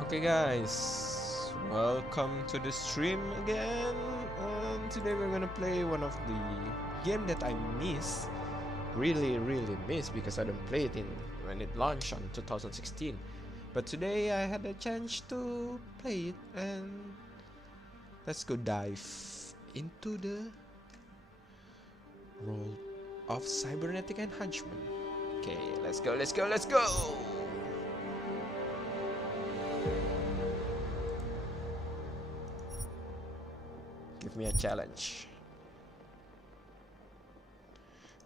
Okay guys, welcome to the stream again, and today we're gonna play one of the game that I really miss because I don't play it when it launched on 2016. But today I had a chance to play it, and let's go dive into the role of cybernetic enhancement. Okay, let's go. Give me a challenge.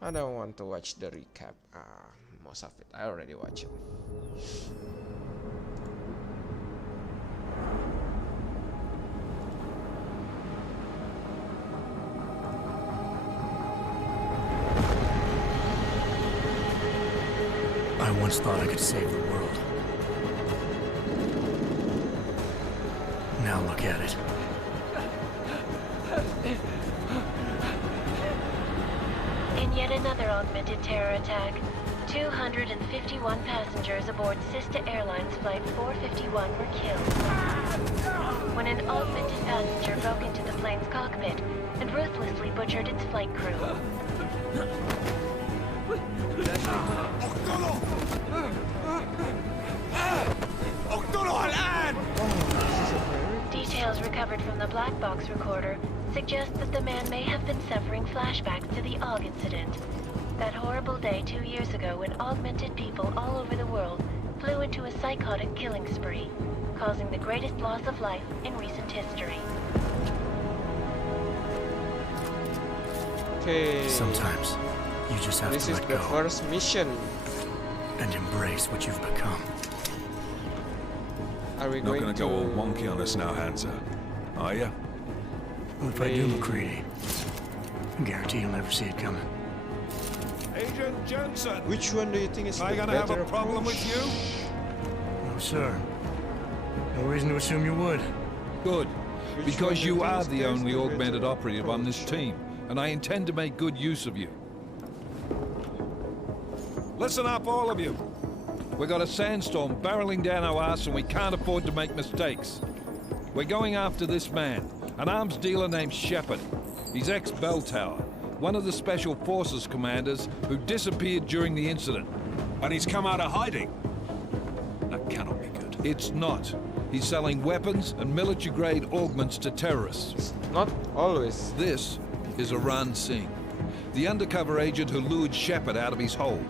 I don't want to watch the recap. Most of it I already watched it. I once thought I could save the world. Now look at it. In yet another augmented terror attack, 251 passengers aboard Sister Airlines Flight 451 were killed when an augmented passenger broke into the plane's cockpit and ruthlessly butchered its flight crew. Details recovered from the black box recorder suggest that the man may have been suffering flashbacks to the AUG incident. That horrible day 2 years ago when augmented people all over the world flew into a psychotic killing spree, causing the greatest loss of life in recent history. Okay. Sometimes you just have This to is let the go first mission. and embrace what you've become. Are we Not going gonna to go all wonky on us now, Hansa. Are ya? Well, if I do, McCready, I guarantee you'll never see it coming. Agent Jensen! Which one do you think is Am I the gonna have better a problem approach? with you? No, sir. No reason to assume you would. Good, Which one because do you think are is the the only better augmented operative on this approach? team, and I intend to make good use of you. Listen up, all of you. We got a sandstorm barreling down our ass and we can't afford to make mistakes. We're going after this man, an arms dealer named Shepard. He's ex-Bell Tower, one of the Special Forces commanders who disappeared during the incident. And he's come out of hiding. That cannot be good. It's not. He's selling weapons and military-grade augments to terrorists. Not always. This is Aran Singh, the undercover agent who lured Shepard out of his hole.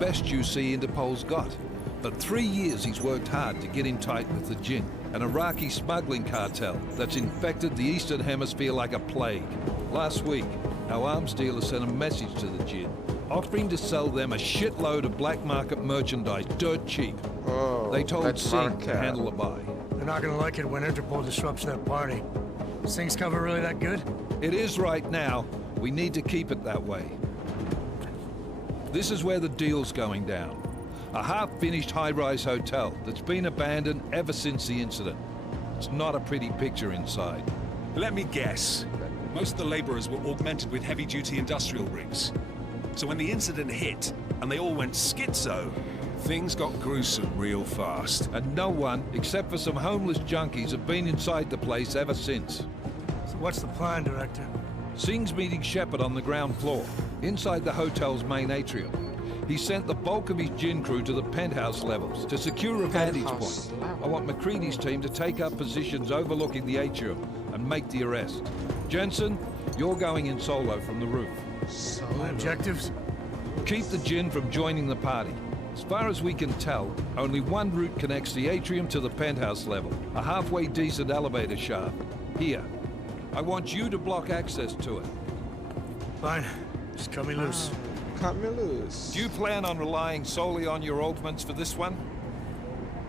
Best you see Interpol's got. But 3 years he's worked hard to get in tight with the Jinn, an Iraqi smuggling cartel that's infected the Eastern Hemisphere like a plague. Last week, our arms dealer sent a message to the Jinn, offering to sell them a shitload of black market merchandise dirt cheap. Oh, They told that's Singh market. to handle the buy. They're not gonna like it when Interpol disrupts their party. Sing's cover really that good? It is right now. We need to keep it that way. This is where the deal's going down. A half-finished high-rise hotel that's been abandoned ever since the incident. It's not a pretty picture inside. Let me guess. Most of the laborers were augmented with heavy-duty industrial rigs. So when the incident hit, and they all went schizo, Things got gruesome real fast. And no one, except for some homeless junkies, have been inside the place ever since. So what's the plan, Director? Singh's meeting Shepard on the ground floor, inside the hotel's main atrium. He sent the bulk of his Jinn crew to the penthouse levels to secure a vantage Penthouse point. level. I want McCready's team to take up positions overlooking the atrium and make the arrest. Jensen, you're going in solo from the roof. So My objectives? Keep the Jinn from joining the party. As far as we can tell, only one route connects the atrium to the penthouse level, a halfway decent elevator shaft. Here. I want you to block access to it. Fine. Just cut me loose. cut me loose. Do you plan on relying solely on your augments for this one?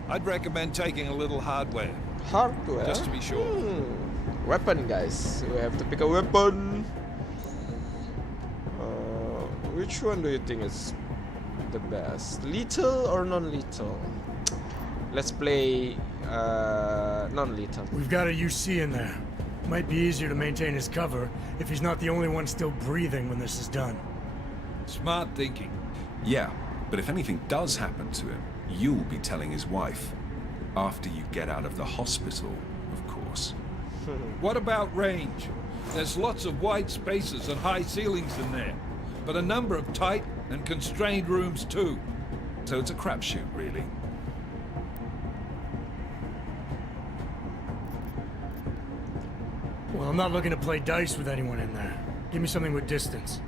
I'd recommend taking a little hardware, Hardware? just to be sure. Weapon, guys. We have to pick a weapon. Which one do you think is the best? Lethal or non-lethal? Let's play non-lethal. We've got a UC in there. Might be easier to maintain his cover if he's not the only one still breathing when this is done. Smart thinking. Yeah, but if anything does happen to him, you'll be telling his wife. After you get out of the hospital, of course. What about range? There's lots of wide spaces and high ceilings in there, but a number of tight and constrained rooms too. So it's a crapshoot, really. Well, I'm not looking to play dice with anyone in there. Give me something with distance.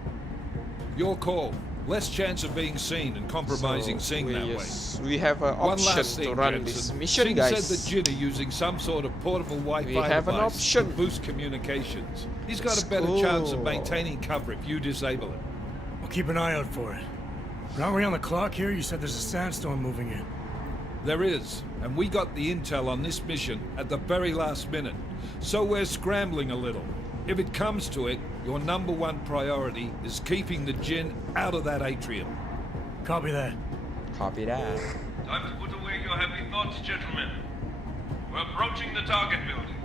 Your call. Less chance of being seen and compromising Singh that way. We have an One option last to thing, run Jensen. this mission, Singh guys. said the Jinn are using some sort of portable Wi-Fi We have an device option. to boost communications. He's got a better Cool. chance of maintaining cover if you disable it. I'll keep an eye out for it. But aren't we on the clock here? You said there's a sandstorm moving in. There is, and we got the intel on this mission at the very last minute, so we're scrambling a little. If it comes to it, your #1 priority is keeping the Jinn out of that atrium. Copy that. Copy that. Time to put away your heavy thoughts, gentlemen. We're approaching the target building.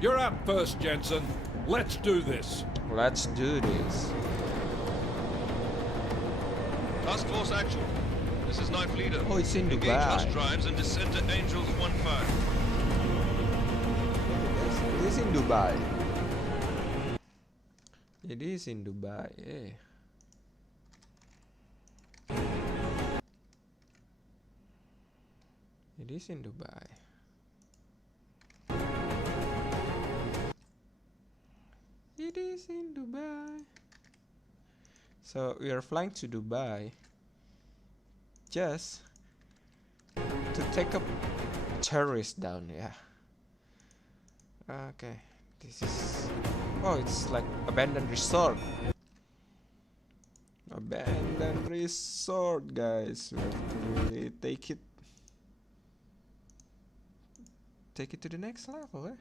You're up first, Jensen. Let's do this. Let's do this. Task Force Actual. This is Knife Leader. Oh, it's in Engage Dubai. host drives and descend to Angels 1-5. It is in Dubai. It is in Dubai. Yeah. It is in Dubai. It is in Dubai. So we are flying to Dubai just to take a terrorist down. Yeah. Okay. This is. Oh, it's like abandoned resort. Abandoned resort, guys. We have to really take it to the next level, eh?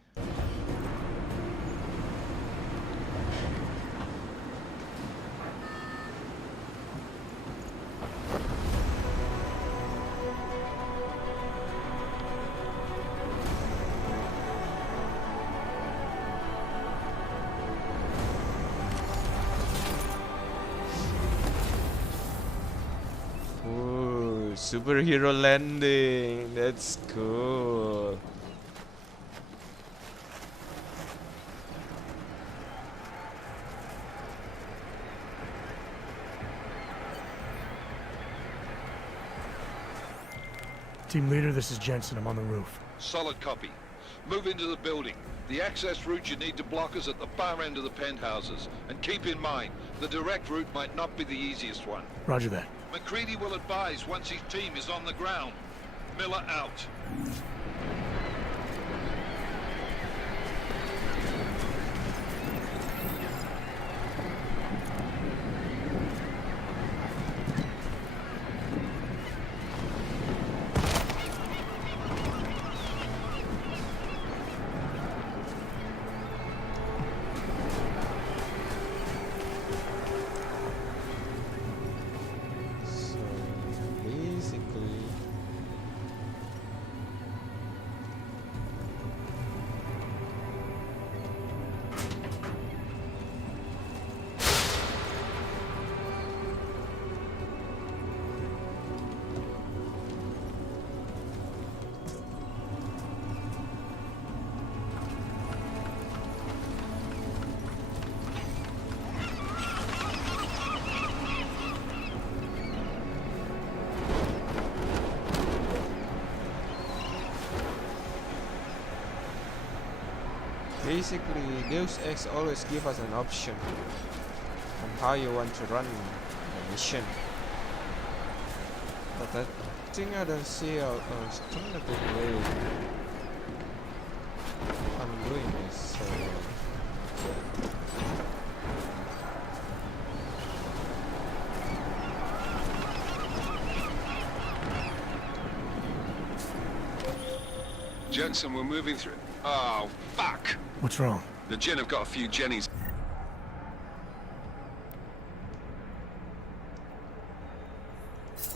Ooh, superhero landing. That's cool. Team leader, this is Jensen. I'm on the roof. Solid copy. Move into the building. The access route you need to block is at the far end of the penthouses. And keep in mind, the direct route might not be the easiest one. Roger that. McCready will advise once his team is on the ground. Miller out. So basically, Deus Ex always give us an option on how you want to run the mission. But I think I don't see a alternative way I'm doing this. So Jensen, we're moving through. Oh, fuck! What's wrong? The Jinn have got a few Jennies.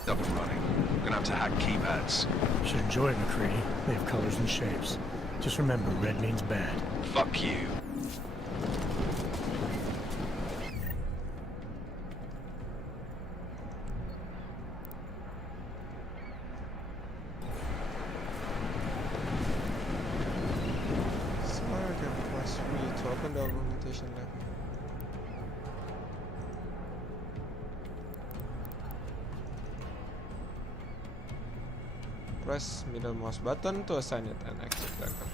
Up and running. We're gonna have to hack keypads. Should enjoy it, McCready. They have colors and shapes. Just remember, red means bad. Fuck you. free to open the augmentation lab. Press middle mouse button to assign it and exit backup.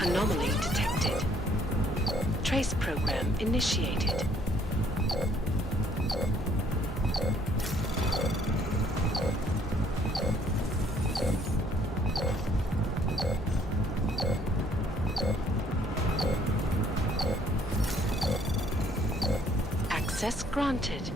Anomaly detected. Trace program initiated. Access granted.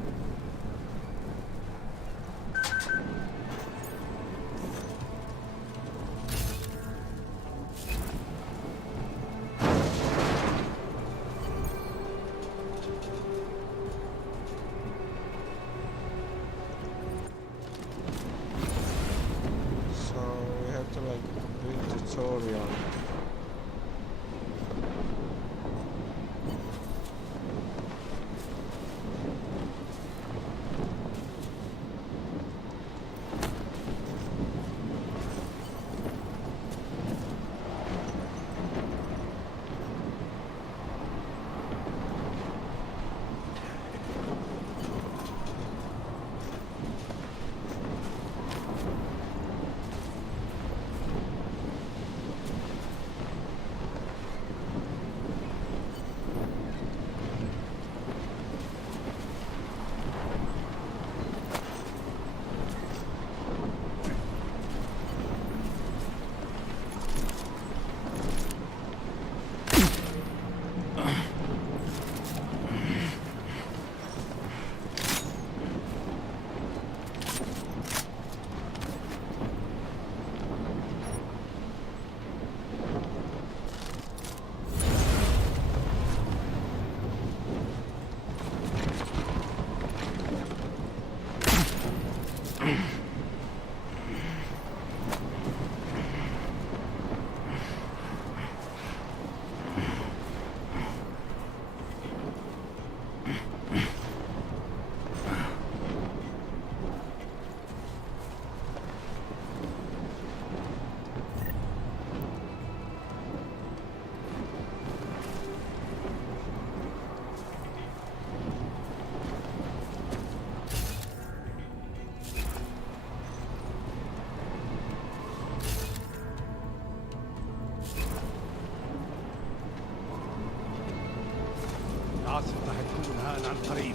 قريب.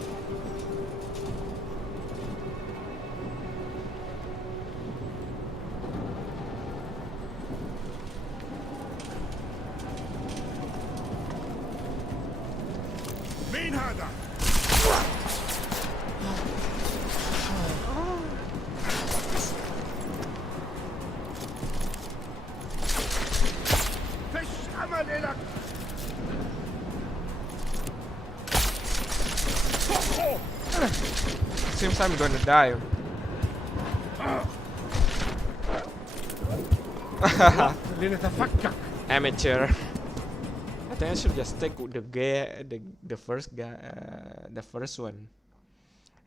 مين هذا؟ فيش أمل إلك. Seems I'm gonna die. لنتفكك. Amateur. I think I should just take the first guy, the first one,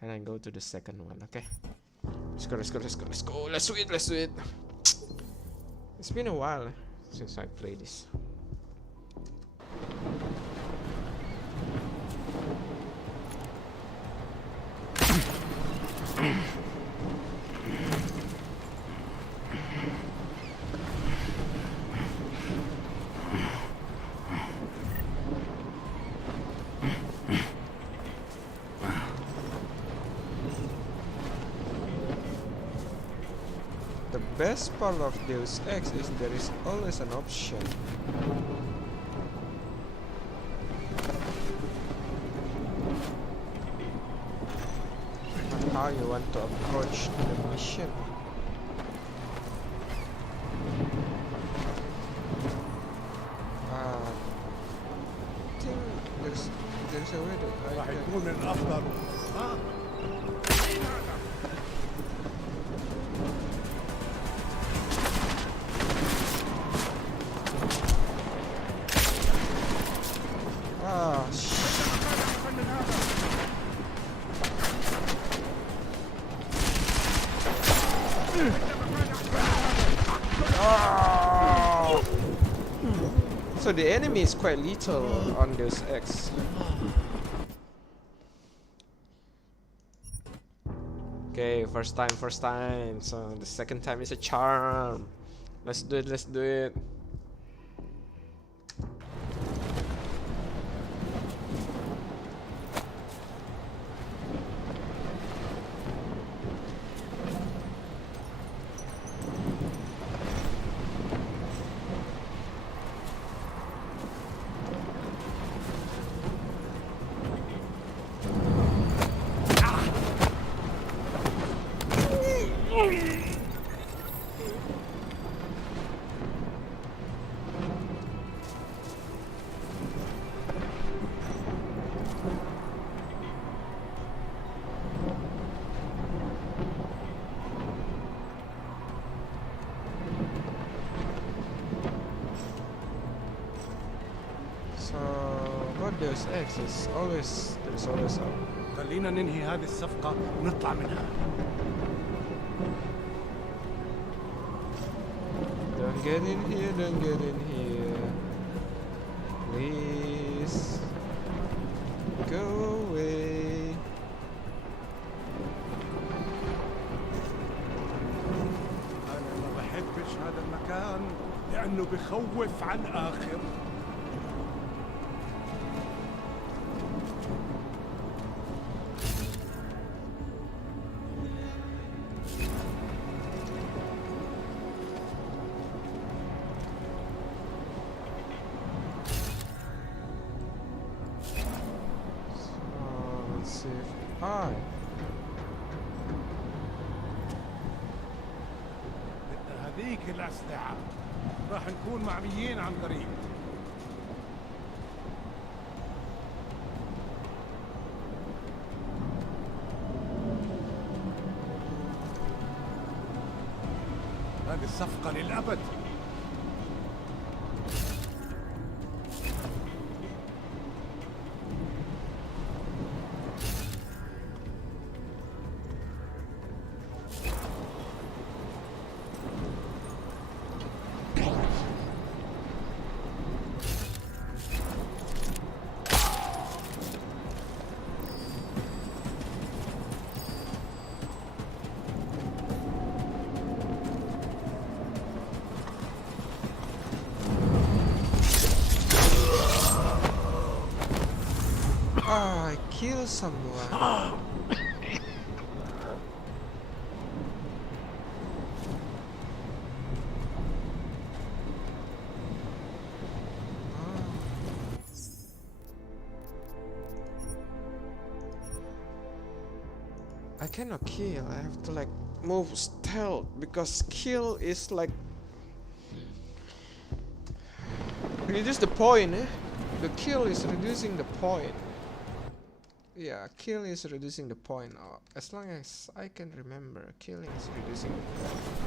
and then go to the second one. Okay. Let's go. Let's do it. It's been a while since I played this. The best part of Deus Ex is there is always an option. On how you want to approach the mission. I think there's a way that راح I يكون من الأفضل. ها؟ مين هذا؟ So the enemy is quite little on Deus Ex. Okay, first time. So the second time is a charm. Let's do it. Deus Ex is there's always a خلينا ننهي هذه الصفقة ونطلع منها. Don't get in here. Please go away. أنا ما بحبش هذا المكان لأنه بخوف عن آخر. هذيك الأسلحة راح نكون معميين عن قريب. هذه الصفقة للأبد. kill someone. I cannot kill. I have to like move stealth because kill is like reduce the point. The kill is reducing the point. Yeah, kill is reducing the point. As long as I can remember, killing is reducing the point.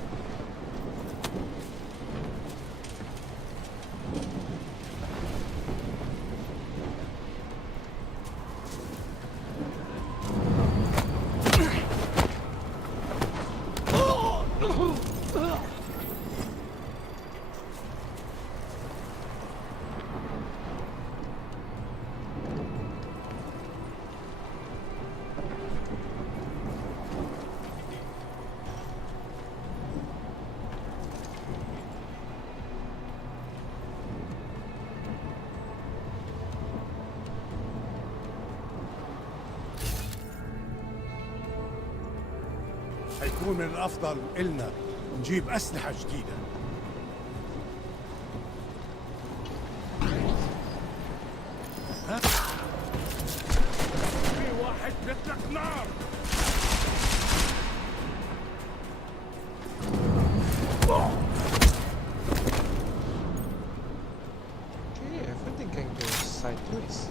حيكون من الأفضل إلنا نجيب أسلحة جديدة. ها؟ في واحد بيطلق نار. Okay, everything can go sideways.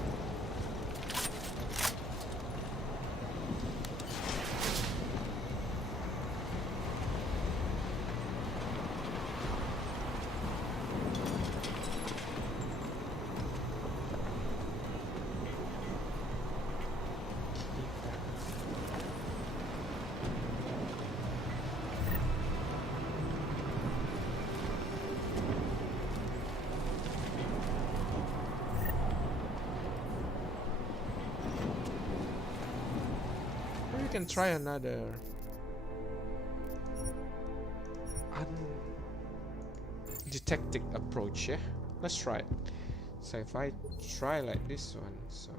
We can try another undetected approach, yeah? Let's try it. So if I try like this one, so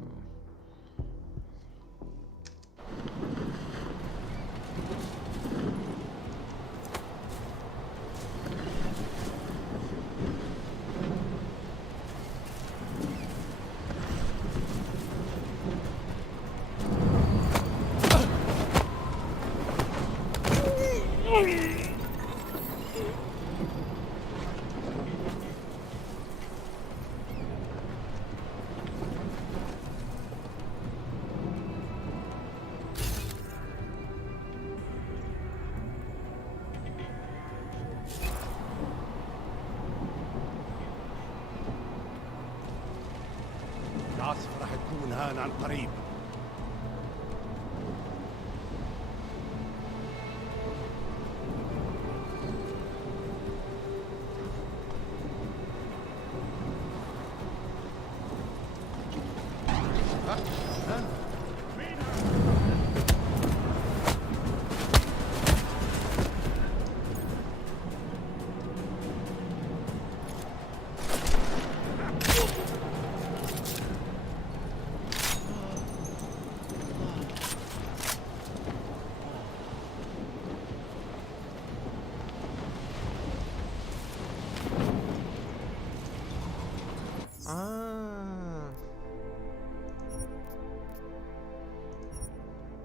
العاصفة راح تكون هان عن قريب.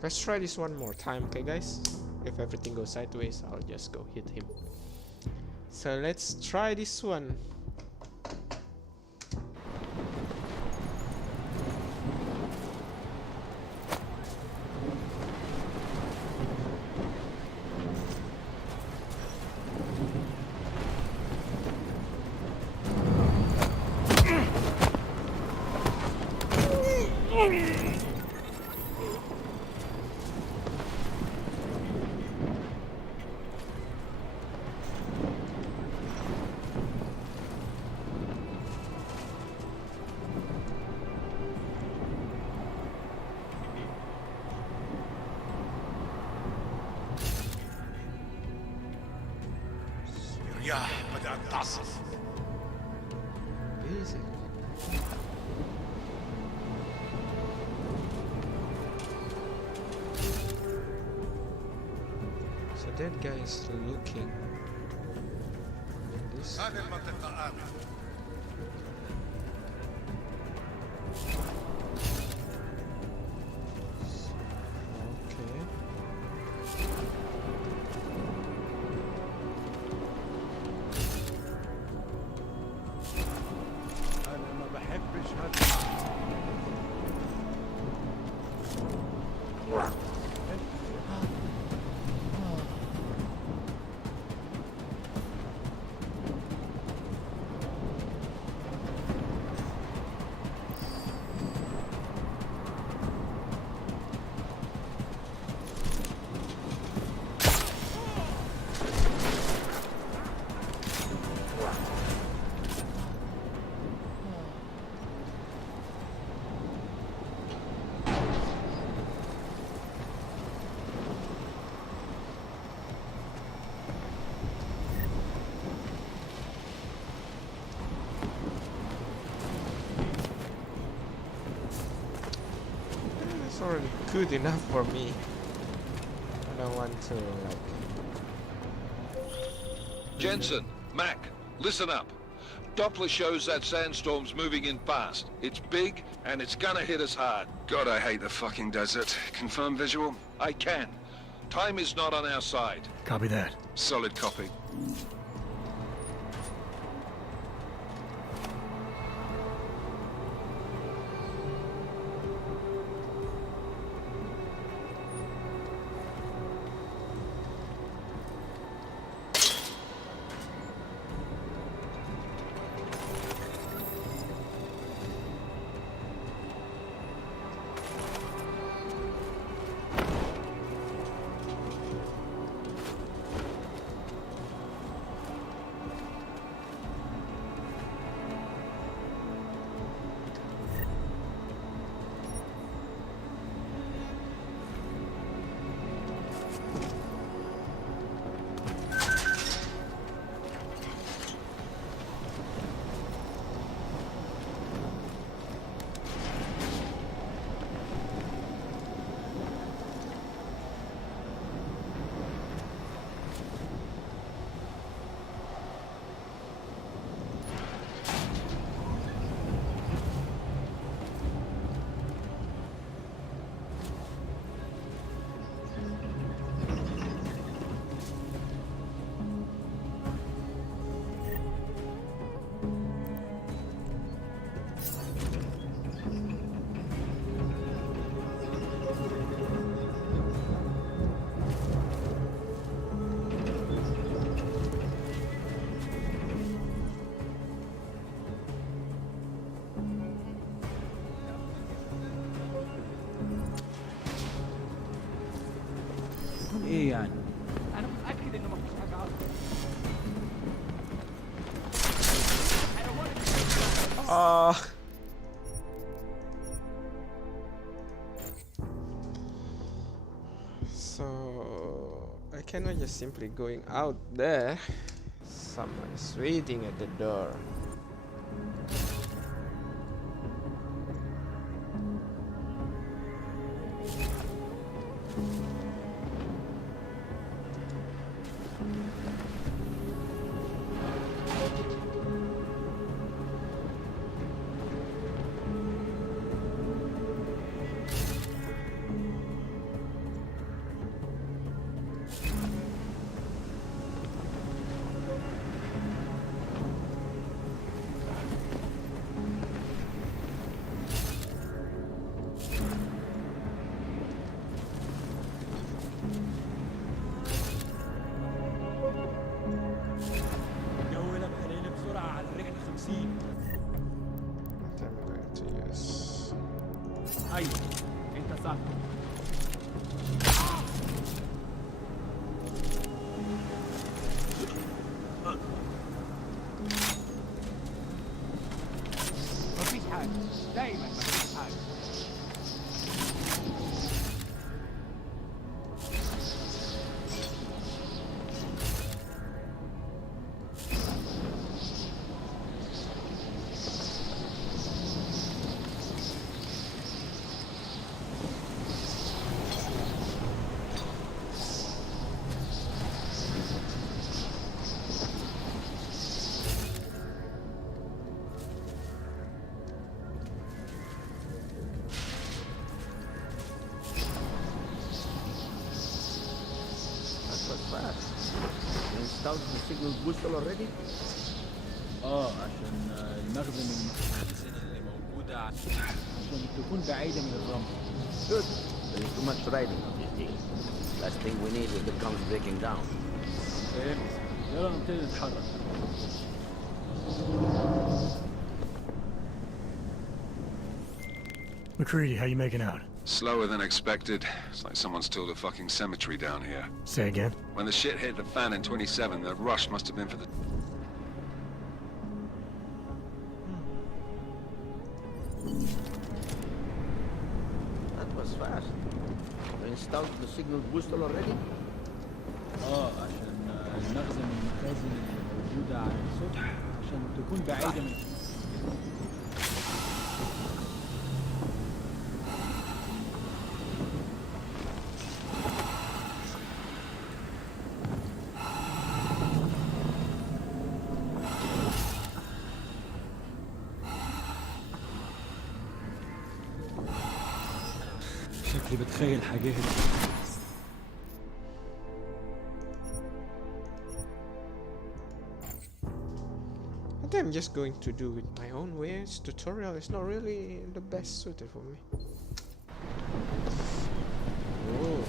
let's try this one more time, okay guys? If everything goes sideways, I'll just go hit him. So let's try this one. الرياح بدأت تعصف. that guy is looking. This. It's already good enough for me. I don't want to like. Jensen, Mac, listen up. Doppler shows that Sandstorm's moving in fast. It's big, and it's gonna hit us hard. God, I hate the fucking desert. Confirm visual? I can. Time is not on our side. Copy that. Solid copy. ايه يعني؟ انا متاكد انه مفيش حاجه اصلا. So I cannot just simply going out there. Someone is waiting at the door. installed the signal booster already? عشان المخزن اللي موجودة عشان تكون بعيدة من الرمل. Good. There is too much riding on these things. Last thing we need is it comes breaking down. فهمت. يلا نبتدي نتحرك. McCready, how you making out? Slower than expected. It's like someone's tilled a fucking cemetery down here. Say again? When the shit hit the fan in 27, the rush must have been for the... That was fast. You installed the signal booster already? عشان المخزن المخازن اللي موجودة على السطح عشان تكون بعيدة من شكلي بتخيل حاجات. I think I'm just going to do it my own way. This tutorial is not really the best suited for me. Oh.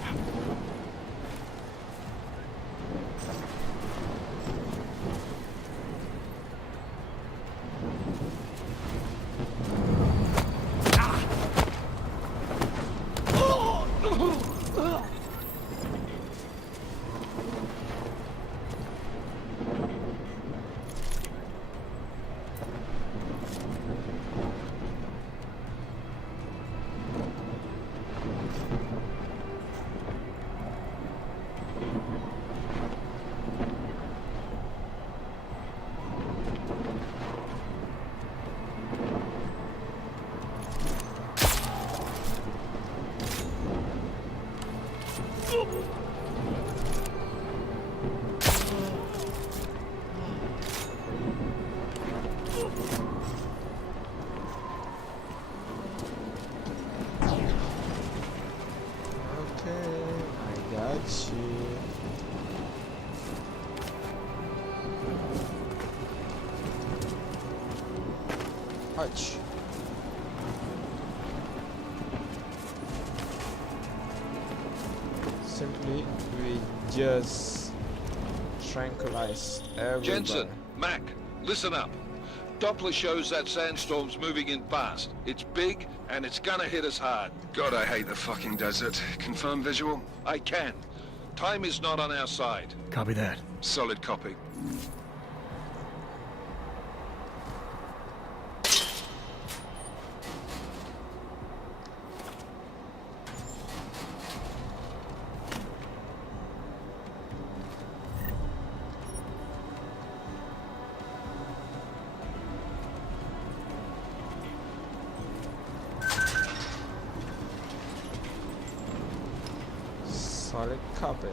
Touch. Simply, we just tranquilize everybody. Jensen, Mac, listen up. Doppler shows that Sandstorm's moving in fast. It's big, and it's gonna hit us hard. God, I hate the fucking desert. Confirm visual? I can. Time is not on our side. Copy that. Solid copy. Solid copy.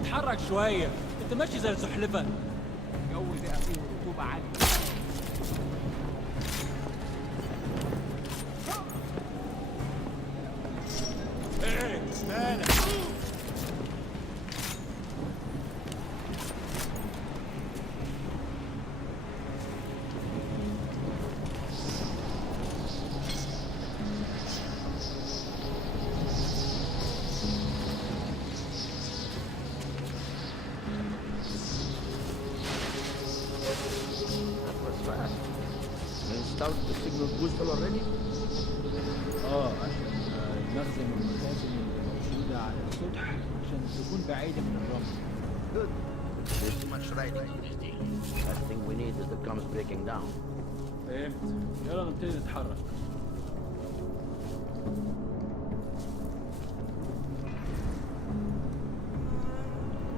اتحرك شوية، انت ماشي زي السحلفة. الجو ده فيه رطوبة عالية. ايه مالك؟ out the signal booster already? عشان نخزن المخازن الموجودة على السطح عشان تكون بعيدة من الرمل. Good. There's too much riding on this thing. Last thing we need is the comms breaking down. فهمت. يلا نبتدي نتحرك.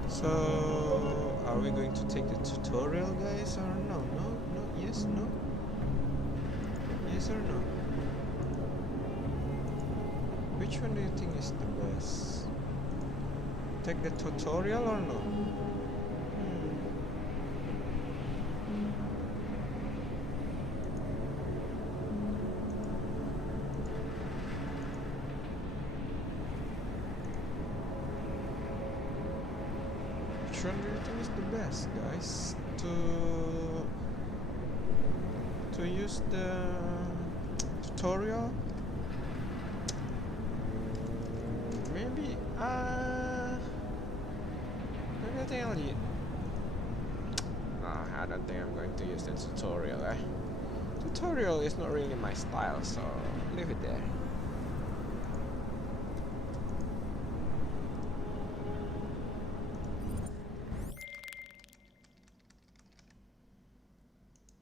So, are we going to take the tutorial, guys, or no? No? No? Yes? No? Yes or no? Which one do you think is the best? Take the tutorial or no? Which one do you think is the best, guys? To use the tutorial? Maybe I think I'll use. I don't think I'm going to use the tutorial. Tutorial is not really my style, so leave it there.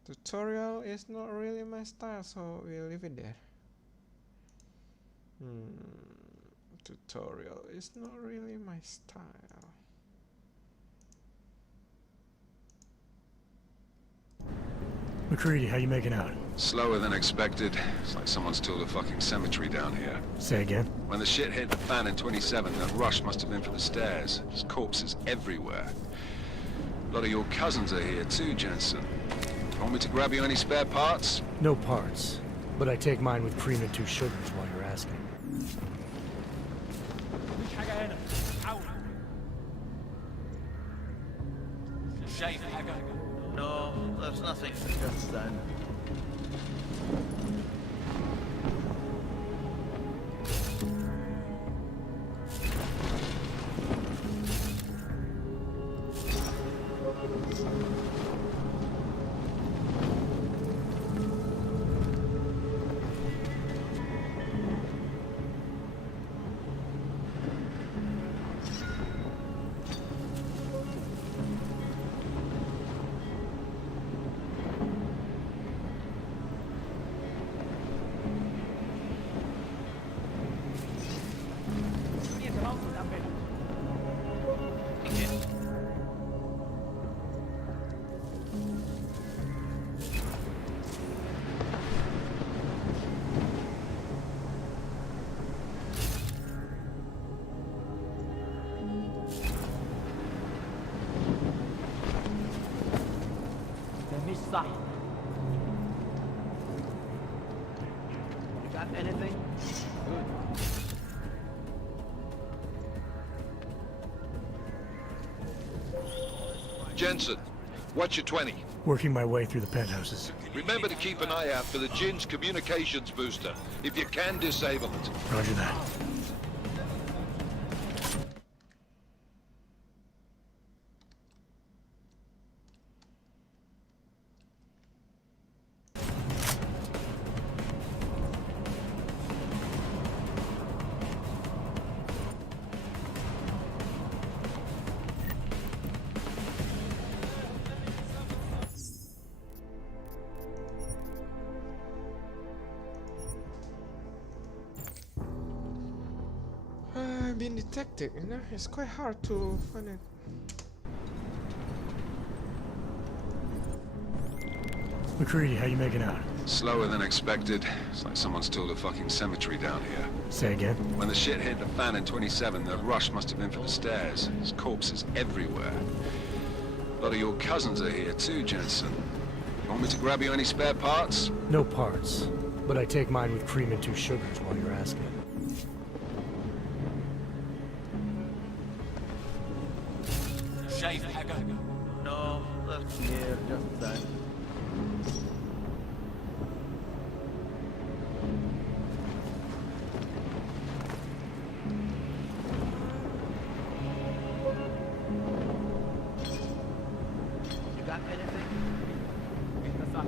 Tutorial is not really my style, so we'll leave it there. Tutorial is not really my style. McCready, how you making out? Slower than expected. It's like someone's tilled a fucking cemetery down here. Say again? When the shit hit the fan in 27, that rush must have been for the stairs. There's corpses everywhere. A lot of your cousins are here too, Jensen. Want me to grab you any spare parts? No parts, but I take mine with cream and 2 sugars while you're asking. مفيش حاجة هنا. حاول. شايف حاجة؟ No, there's nothing. Just that. مش صح. You got anything? Good. Jensen, what's your 20? Working my way through the penthouses. Remember to keep an eye out for the Jin's communications booster. If you can, disable it. Roger that. Being detected, you know, it's quite hard to find it. McCready, how you making out? Slower than expected. It's like someone's tilled a fucking cemetery down here. Say again? When the shit hit the fan in 27, the rush must have been for the stairs. There's corpses everywhere. A lot of your cousins are here too, Jensen. Want me to grab you any spare parts? No parts, but I take mine with cream and 2 sugars while you're asking. شايف حاجة؟ No, that's near just that. You got anything? أنت صح.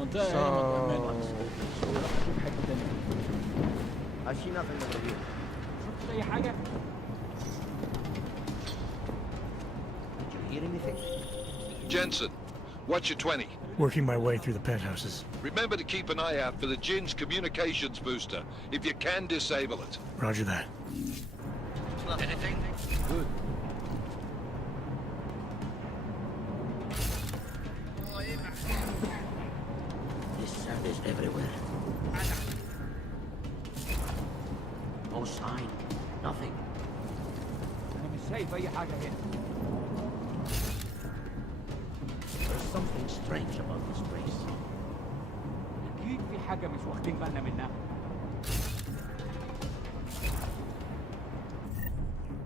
المنطقة هنا ما تأمنش. راح اشوف حتة تانية. I see nothing over here. شفت أي حاجة؟ Did you hear anything? Jensen, what's your 20? Working my way through the penthouses. Remember to keep an eye out for the Jin's communications booster. If you can, disable it. Roger that. It's not anything. Good. This sound is everywhere. No sign. Nothing. أنا مش شايف أي حاجة هنا. There's something strange about this place. أكيد في حاجة مش واخدين بالنا منها.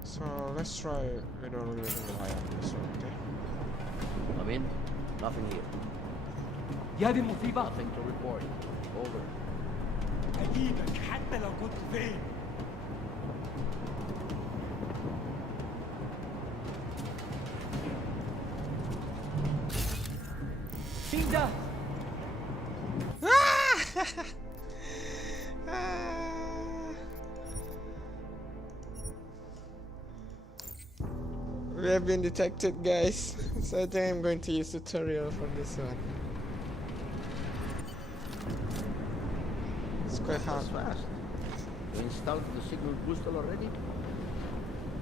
So let's try. We don't really rely on this one, okay? Come in. Nothing here. يا دي المصيبة. Nothing to report. Over. أجيبك حتى لو كنت فين. مين ده؟ We have been detected, guys. So I think I'm going to use tutorial from this one. It's quite hard. That's fast. You installed the signal booster already?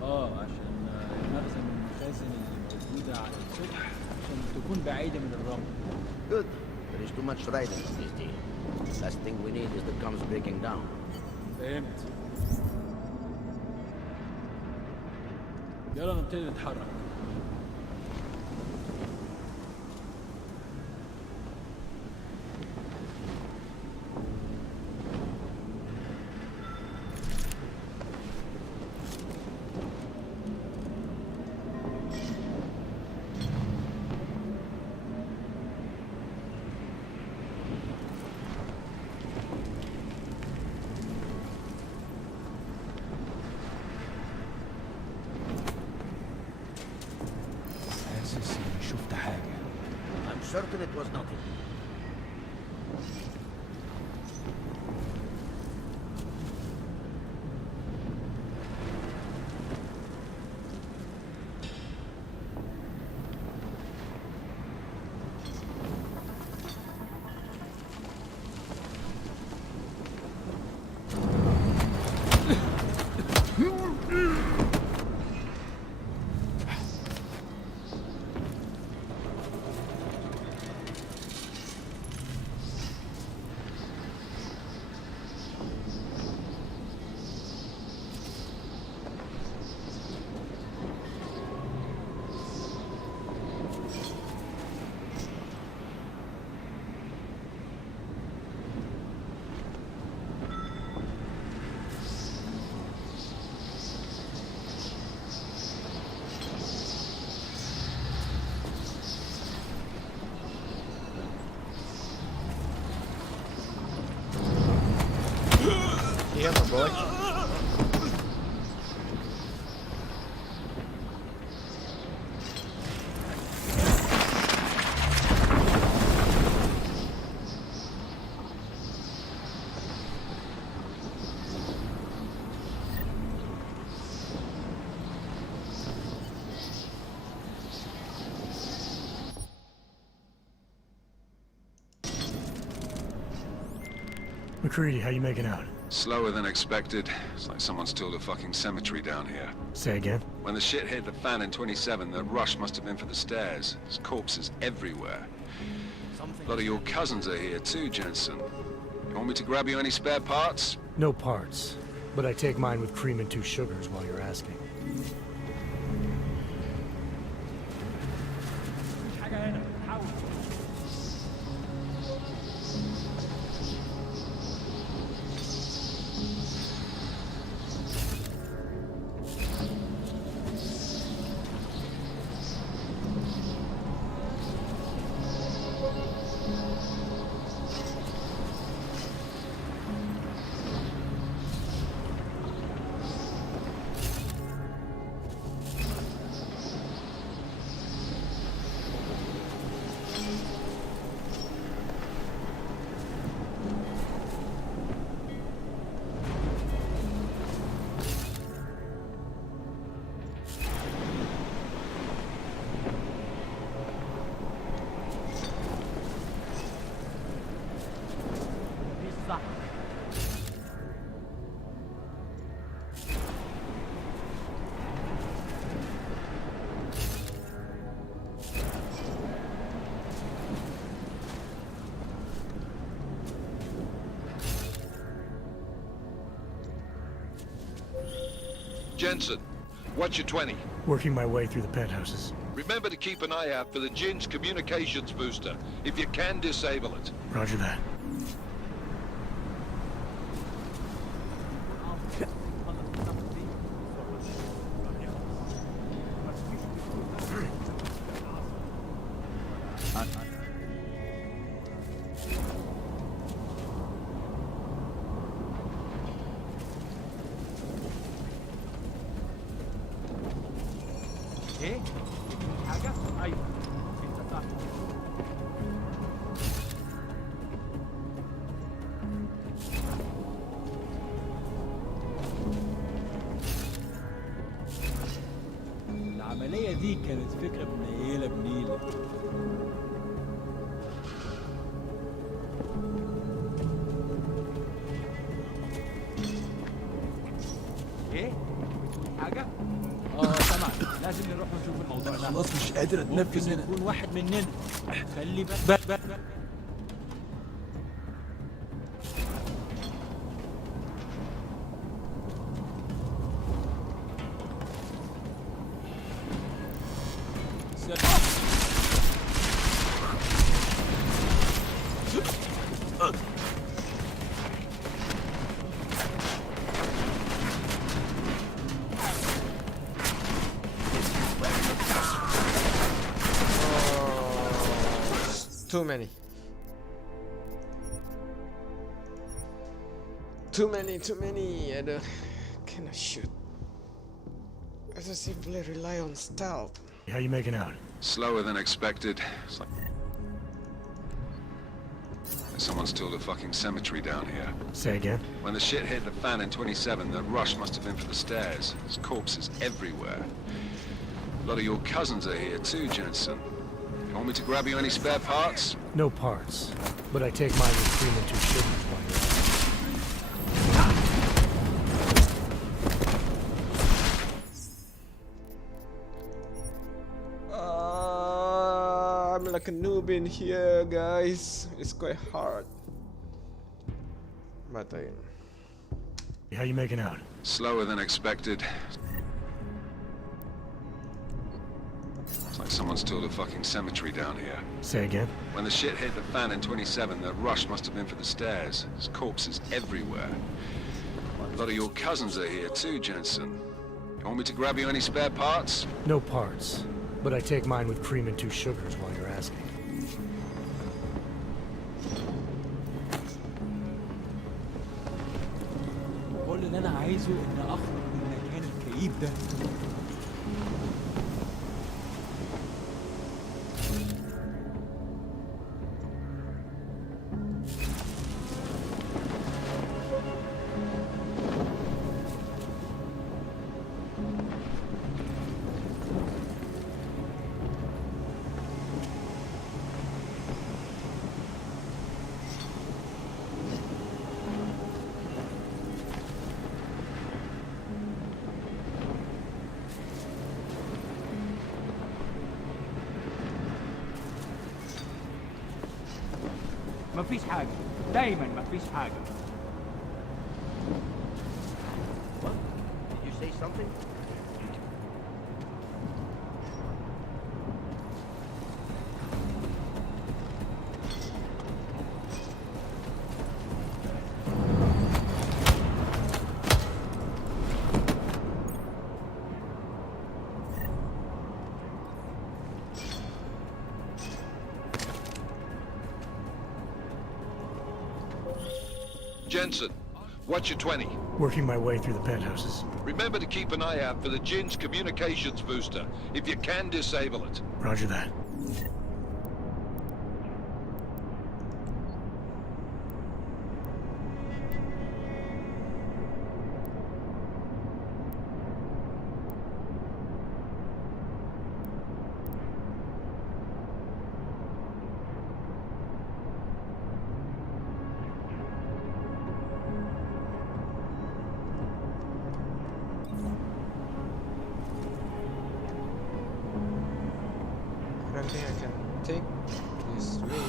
عشان نخزن المخازن اللي موجودة على السطح عشان تكون بعيدة من الرمل. Good. There is too much riding on this deal. Last thing we need is the comms breaking down. فهمت. يلا نبتدي نتحرك. شفت حاجة. I'm certain it was nothing. Yeah, my boy. McCready, how you making out? Slower than expected. It's like someone's tilled a fucking cemetery down here. Say again? When the shit hit the fan in 27, the rush must have been for the stairs. There's corpses everywhere. A lot of your cousins are here too, Jensen. You want me to grab you any spare parts? No parts. But I take mine with cream and 2 sugars while you're asking. حاجة هنا. حاول. صح. Jensen, what's your 20? Working my way through the penthouses. Remember to keep an eye out for the Jin's communications booster. If you can, disable it. Roger that. ايه؟ حاجة؟ ايوه انت صح. العملية دي كانت فكرة منيلة بنيلة. ايه؟ حاجة؟ تمام، لازم نروح ونشوف الموضوع ده. خلاص مش قادر اتنفس هنا. يكون واحد مننا. خلي بالك. Too many. Too many. I cannot shoot. I just simply rely on stealth. How you making out? Slower than expected. It's like someone's tilled a fucking cemetery down here. Say again? When the shit hit the fan in 27, the rush must have been for the stairs. There's corpses everywhere. A lot of your cousins are here too, Jensen. You want me to grab you any spare parts? No parts, but I take mine with cream and 2 sugars while you're I'm like a noob in here, guys. It's quite hard. But How you making out? Slower than expected. It's like someone's tilled a fucking cemetery down here. Say again? When the shit hit the fan in 27, the rush must have been for the stairs. There's corpses everywhere. A lot of your cousins are here too, Jensen. You want me to grab you any spare parts? No parts, but I take mine with cream and 2 sugars while you're asking. كل اللي انا عايزه ان اخرج من المكان الكئيب ده. مفيش حاجة، دايما مفيش حاجة. What? Did you say something? Jensen, what's your 20? Working my way through the penthouses. Remember to keep an eye out for the Jin's communications booster. If you can, disable it. Roger that. don't think I can take this way.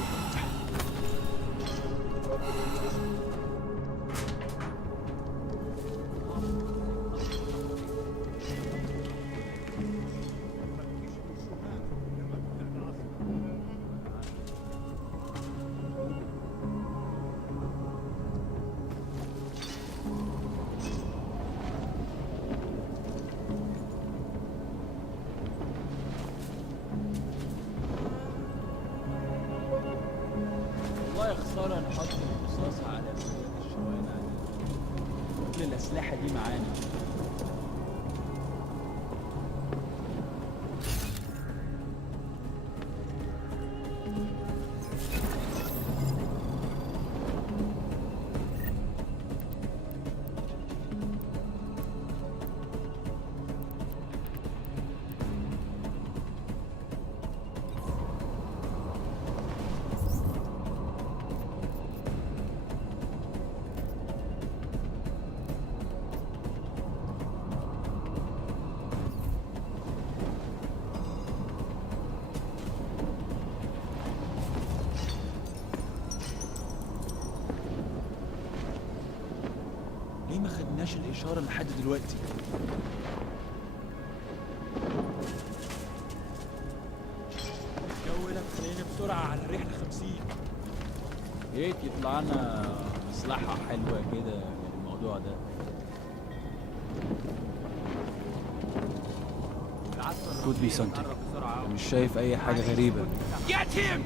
والله خسارة نحط الرصاص على الشوارع. كل الأسلحة دي معانا. ليه ما خدناش الإشارة لحد دلوقتي؟ الجو ده خلينا بسرعة على الرحلة 50. ريت يطلع لنا مصلحة حلوة كده من الموضوع ده. could be something. مش شايف أي حاجة غريبة. Get him!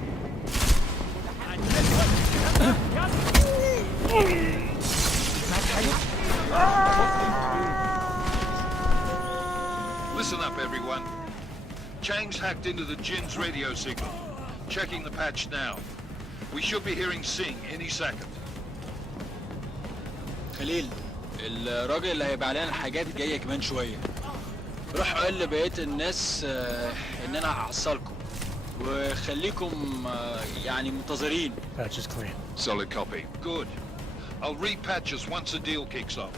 Listen up, everyone. Chang's hacked into the Jin's radio signal. Checking the patch now. We should be hearing Sing any second. خليل، الراجل اللي هيبقى علينا الحاجات جاية كمان شوية. روح قول لبقية الناس إن أنا هحصلكم. وخليكم يعني منتظرين. Patch is clean. Solid copy. Good. I'll repatch us once the deal kicks off.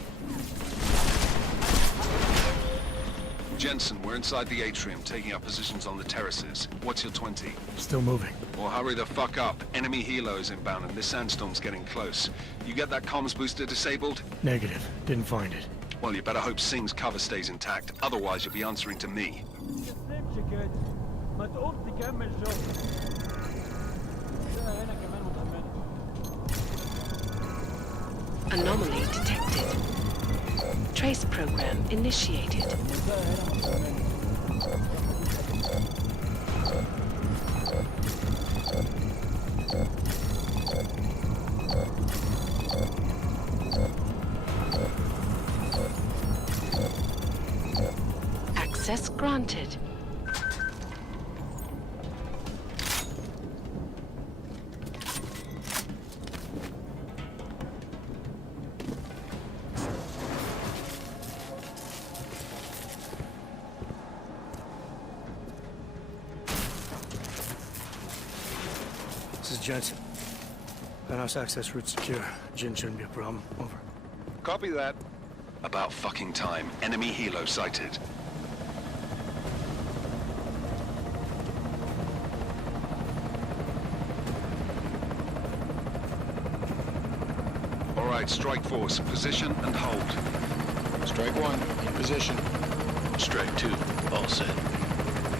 Jensen, we're inside the atrium, taking up positions on the terraces. What's your 20? Still moving. Well, hurry the fuck up. Enemy helos inbound and this sandstorm's getting close. You get that comms booster disabled? Negative. Didn't find it. Well, you better hope Singh's cover stays intact. Otherwise, you'll be answering to me. Anomaly detected. Trace program initiated. Access granted. This is Jensen. Penthouse access route secure. Jin shouldn't be a problem. Over. Copy that. About fucking time. Enemy helo sighted. All right, strike force. Position and hold. Strike 1, in position. Strike 2, all set.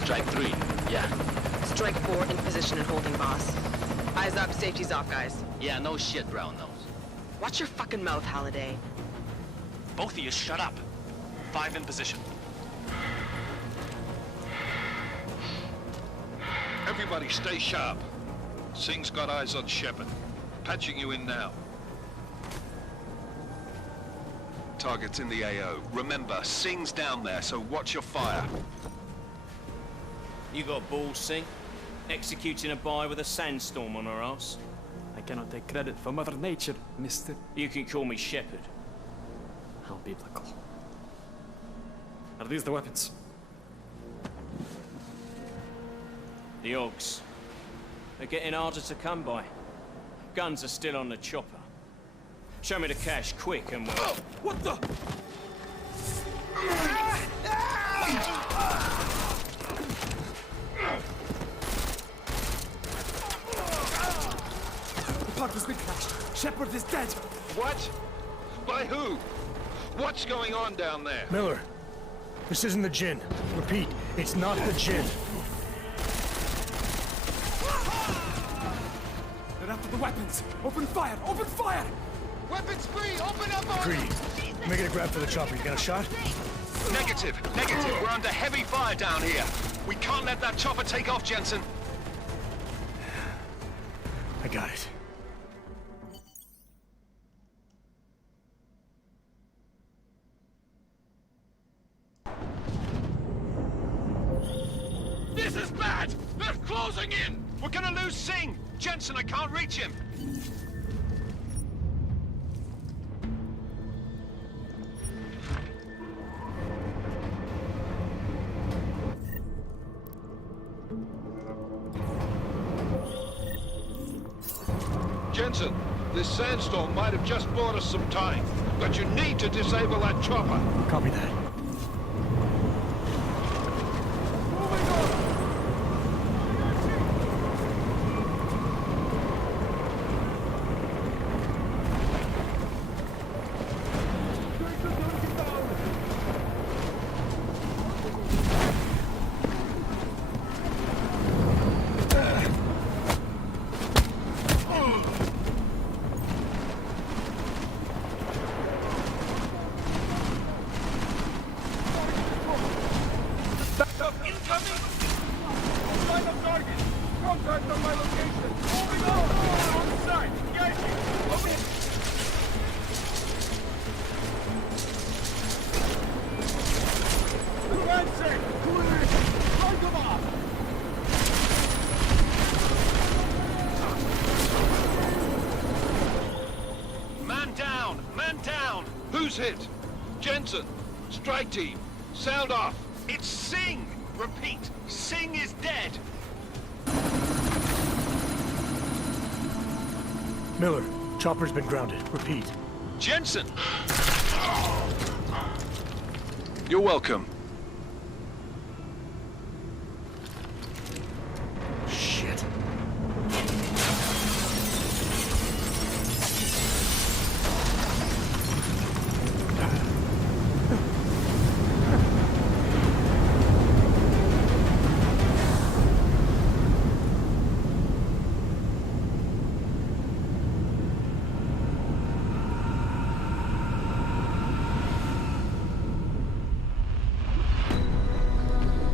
Strike 3, yeah. Strike 4, in position and holding, boss. Eyes up, safety's off, guys. Yeah, no shit, brown nose. Watch your fucking mouth, Halliday. Both of you, shut up. 5 in position. Everybody stay sharp. Singh's got eyes on Shepard. Patching you in now. Target's in the AO. Remember, Singh's down there, so watch your fire. You got balls, Singh? Executing a buy with a sandstorm on her ass? I cannot take credit for Mother Nature, mister. You can call me Shepard. How biblical. Are these the weapons? The Ogs. They're getting harder to come by. Guns are still on the chopper. Show me the cash, quick, and we'll... Oh, what the? cargo's been crashed. Shepard is dead. What? By who? What's going on down there? Miller, this isn't the Jinn. Repeat, it's not the Jinn. They're after the weapons. Open fire! Open fire! Weapons free! Open up! Creed, make it a grab for the chopper. You got a shot? Negative. Negative. We're under heavy fire down here. We can't let that chopper take off, Jensen. I got it. This is bad! They're closing in! We're gonna lose Singh! Jensen, I can't reach him! Jensen, this sandstorm might have just bought us some time, but you need to disable that chopper. Copy that. Who's hit? Jensen, strike team, sound off. It's Singh! Repeat, Singh is dead! Miller, chopper's been grounded. Repeat. Jensen! You're welcome. Shit.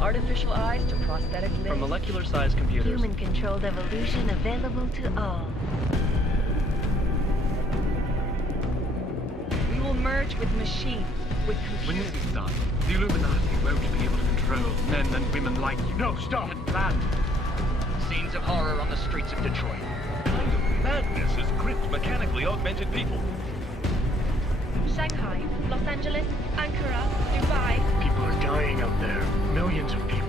Artificial eyes to prosthetic limbs. From molecular-sized computers. Human-controlled evolution available to all. We will merge with machines, with When computers. this is done, the Illuminati won't be able to control men and women like you. No, stop! Planned. Scenes of horror on the streets of Detroit. Kind of madness is gripped mechanically augmented people. Shanghai, Los Angeles, Ankara, Dubai. People are dying out there. Millions of people.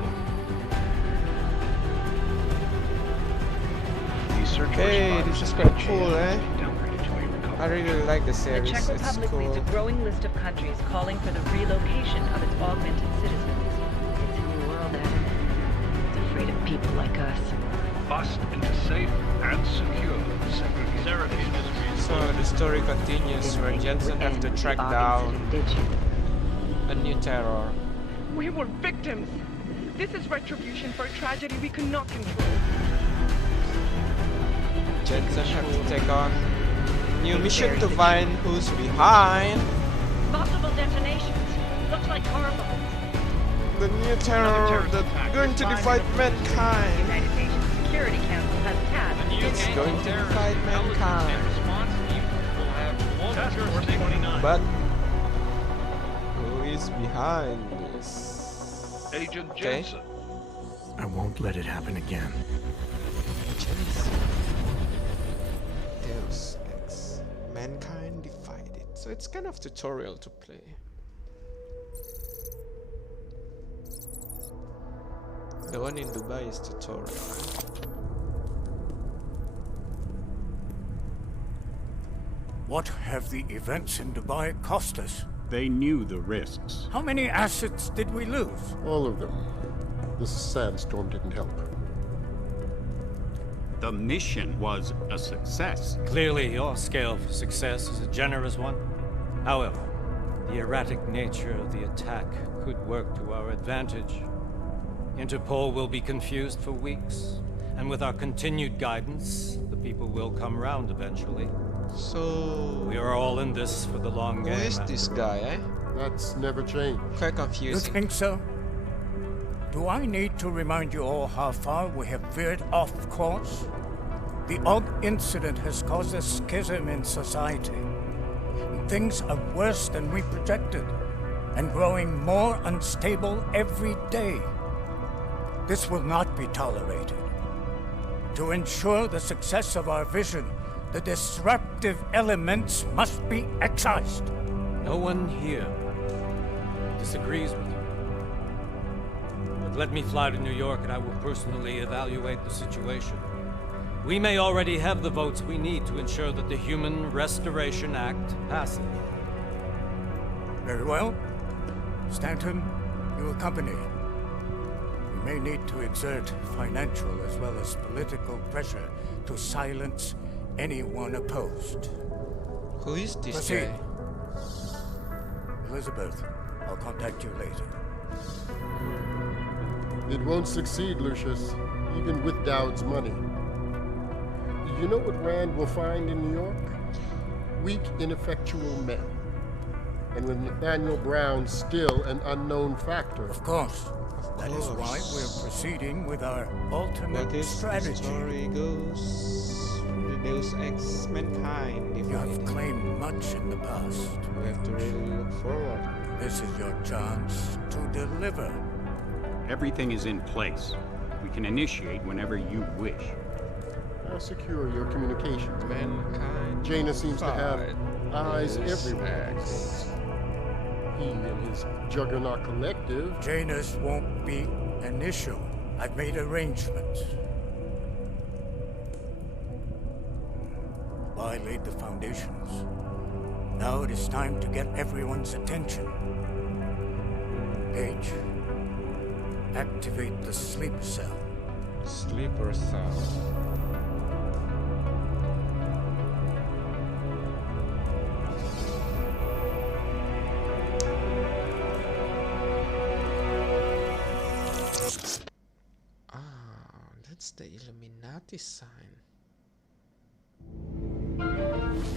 Okay, this is quite cool, eh? I really like the The series. Czech It's Republic cool. leads a growing list of countries calling for the relocation of its augmented citizens. It's a new world, Adam. It's afraid of people like us. Bust into safe and secure segregated industries. So the story continues where Jensen have to track down a new terror. We were victims. This is retribution for a tragedy we could not control. Jensen have to take on new mission to find who's behind Possible detonations. Looks like car bombs. the new terror that's going to defeat mankind. United Nations Security Council has tasked. It's going to defeat mankind. But who is behind this? Agent Okay. Jensen. I won't let it happen again. Jensen. Deus Ex. Mankind divided. So it's kind of tutorial to play. The one in Dubai is tutorial. What have the events in Dubai cost us? They knew the risks. How many assets did we lose? All of them. This sandstorm didn't help. The mission was a success. Clearly, your scale of success is a generous one. However, the erratic nature of the attack could work to our advantage. Interpol will be confused for weeks, and with our continued guidance, the people will come round eventually. So... we are all in this for the long game. Who is this guy, eh? That's never changed. Quite You confusing. think so? Do I need to remind you all how far we have veered off course? The Og incident has caused a schism in society. Things are worse than we projected, and growing more unstable every day. This will not be tolerated. To ensure the success of our vision, the disruptive elements must be excised. No one here disagrees with you. But let me fly to New York and I will personally evaluate the situation. We may already have the votes we need to ensure that the Human Restoration Act passes. Very well. Stanton, you accompany. We may need to exert financial as well as political pressure to silence anyone opposed. Who is this Proceed. guy? Elizabeth, I'll contact you later. It won't succeed, Lucius, even with Dowd's money. You know what Rand will find in New York? Weak, ineffectual men. And with Nathaniel Brown still an unknown factor. Of course. That is why we're proceeding with our alternate strategy. The story goes the Deus Ex mankind. You have claimed much in the past. We have to really look forward. This is your chance to deliver. Everything is in place. We can initiate whenever you wish. I'll secure your communications. Mankind. Jaina seems to have eyes everywhere. He and his Juggernaut collective. Janus won't be an issue. I've made arrangements. I laid the foundations. Now it is time to get everyone's attention. Page, activate the sleep cell. Sleeper cell. That's the Illuminati sign.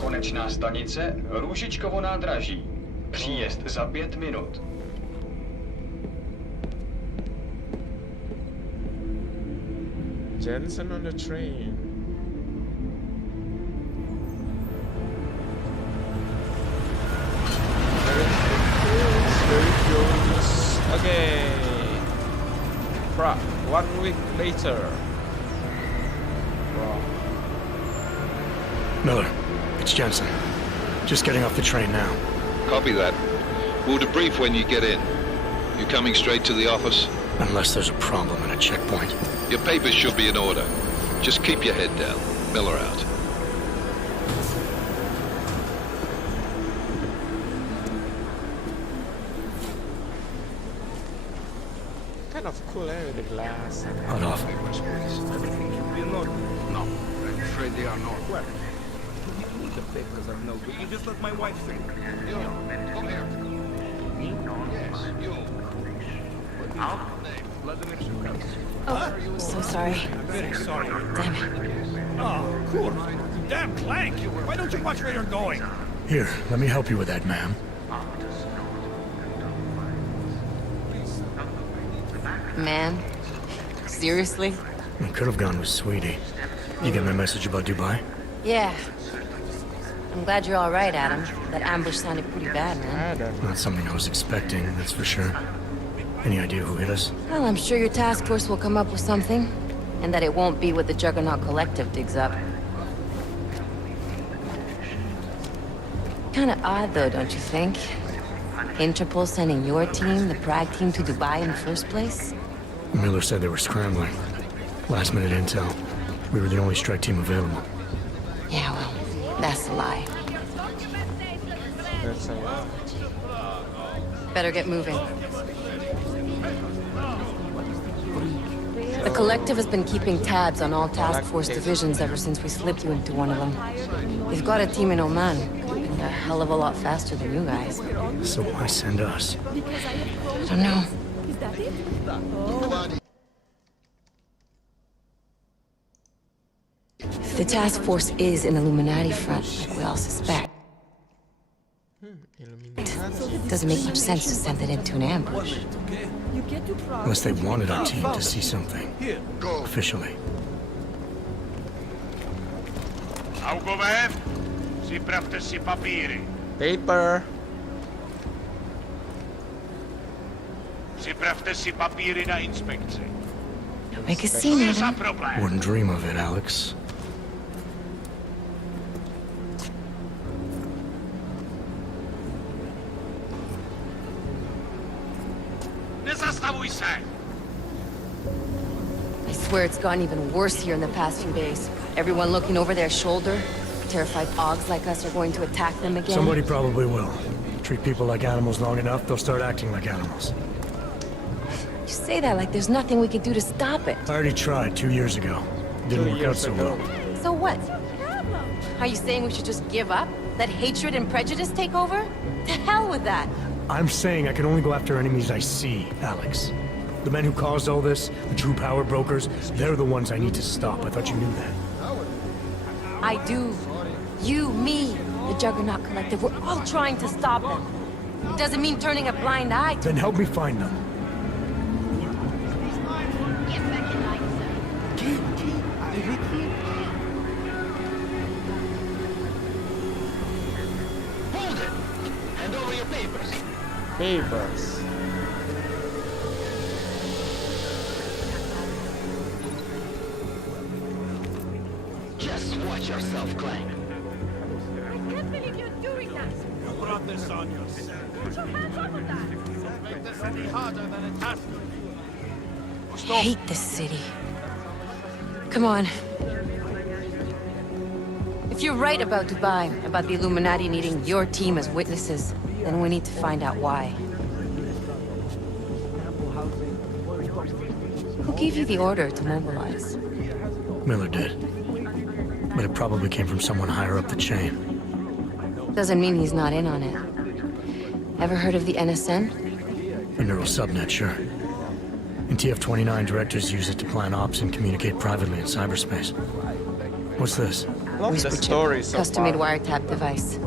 Konečná stanice Růžičkovo nádraží. Příjezd za 5 minut. Jensen on the train. Very close. Okay. Prague, 1 week later. Miller, it's Jensen. Just getting off the train now. Copy that. We'll debrief when you get in. You coming straight to the office? Unless there's a problem at a checkpoint. Your papers should be in order. Just keep your head down. Miller out. Kind of cool, eh, with the glass. Hot off. Everything should be in order. No, I'm afraid they are not. Well, the papers are no good. You just let my wife think. You, come here. Me? Yes, you. What is your name? Vladimir Shukov. Oh, so sorry. I'm very sorry. Damn it. Oh, cool. Damn Clank! Why don't you watch where you're going? Here, let me help you with that, ma'am. Man? Seriously? I could have gone with Sweetie. You get my message about Dubai? Yeah. I'm glad you're all right, Adam. That ambush sounded pretty bad, man. Not something I was expecting, that's for sure. Any idea who hit us? Well, I'm sure your task force will come up with something. And that it won't be what the Juggernaut Collective digs up. Kinda odd, though, don't you think? Interpol sending your team, the Prague team, to Dubai in the first place? Miller said they were scrambling. Last minute intel. We were the only strike team available. Yeah, well, that's a lie. That's a lot. Better get moving. The collective has been keeping tabs on all task force divisions ever since we slipped you into one of them. We've got a team in Oman, and a hell of a lot faster than you guys. So why send us? I don't know. If the task force is an Illuminati front, like we all suspect, it doesn't make much sense to send it into an ambush. Unless they wanted our team to see something. Officially. Paper. Make a scene, Adam. Wouldn't dream of it, Alex. I swear it's gotten even worse here in the past few days. Everyone looking over their shoulder. Terrified Augs like us are going to attack them again. Somebody probably will. Treat people like animals long enough, they'll start acting like animals. You say that like there's nothing we could do to stop it. I already tried 2 years ago. Didn't work out so well. So what? Are you saying we should just give up? Let hatred and prejudice take over? To hell with that! I'm saying I can only go after enemies I see, Alex. The men who caused all this, the true power brokers, they're the ones I need to stop. I thought you knew that. I do. You, me, the Juggernaut Collective, we're all trying to stop them. It doesn't mean turning a blind eye to Then help me find them. Hold it! Hand over your papers. Papers. Just watch yourself, Clank. I can't believe you're doing that! You brought this on yourself. Put your hands off of that! Make this any harder than it has to be. I hate this city. Come on. If you're right about Dubai, about the Illuminati needing your team as witnesses, then we need to find out why. Who gave you the order to mobilize? Miller did. But it probably came from someone higher up the chain. Doesn't mean he's not in on it. Ever heard of the NSN? A neural subnet, sure. In TF-29, directors use it to plan ops and communicate privately in cyberspace. What's this? Love the story so Custom-made far. wiretap device.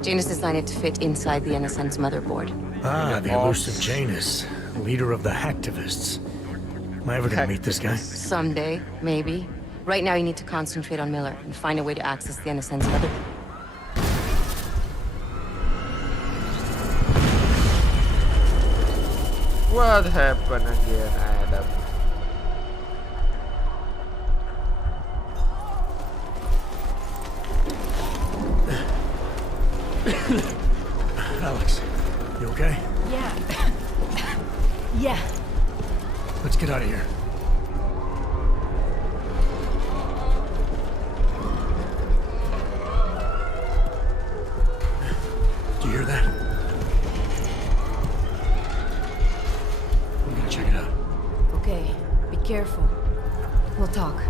Janus designed it to fit inside the NSN's motherboard. Ah, the elusive Janus, leader of the hacktivists. Am I ever gonna meet this guy? Someday, maybe. Right now you need to concentrate on Miller and find a way to access the NSN's motherboard. What happened again, Adam? Alex, you okay? Yeah. Yeah. Let's get out of here. Do you hear that? I'm gonna check it out. Okay, be careful. We'll talk.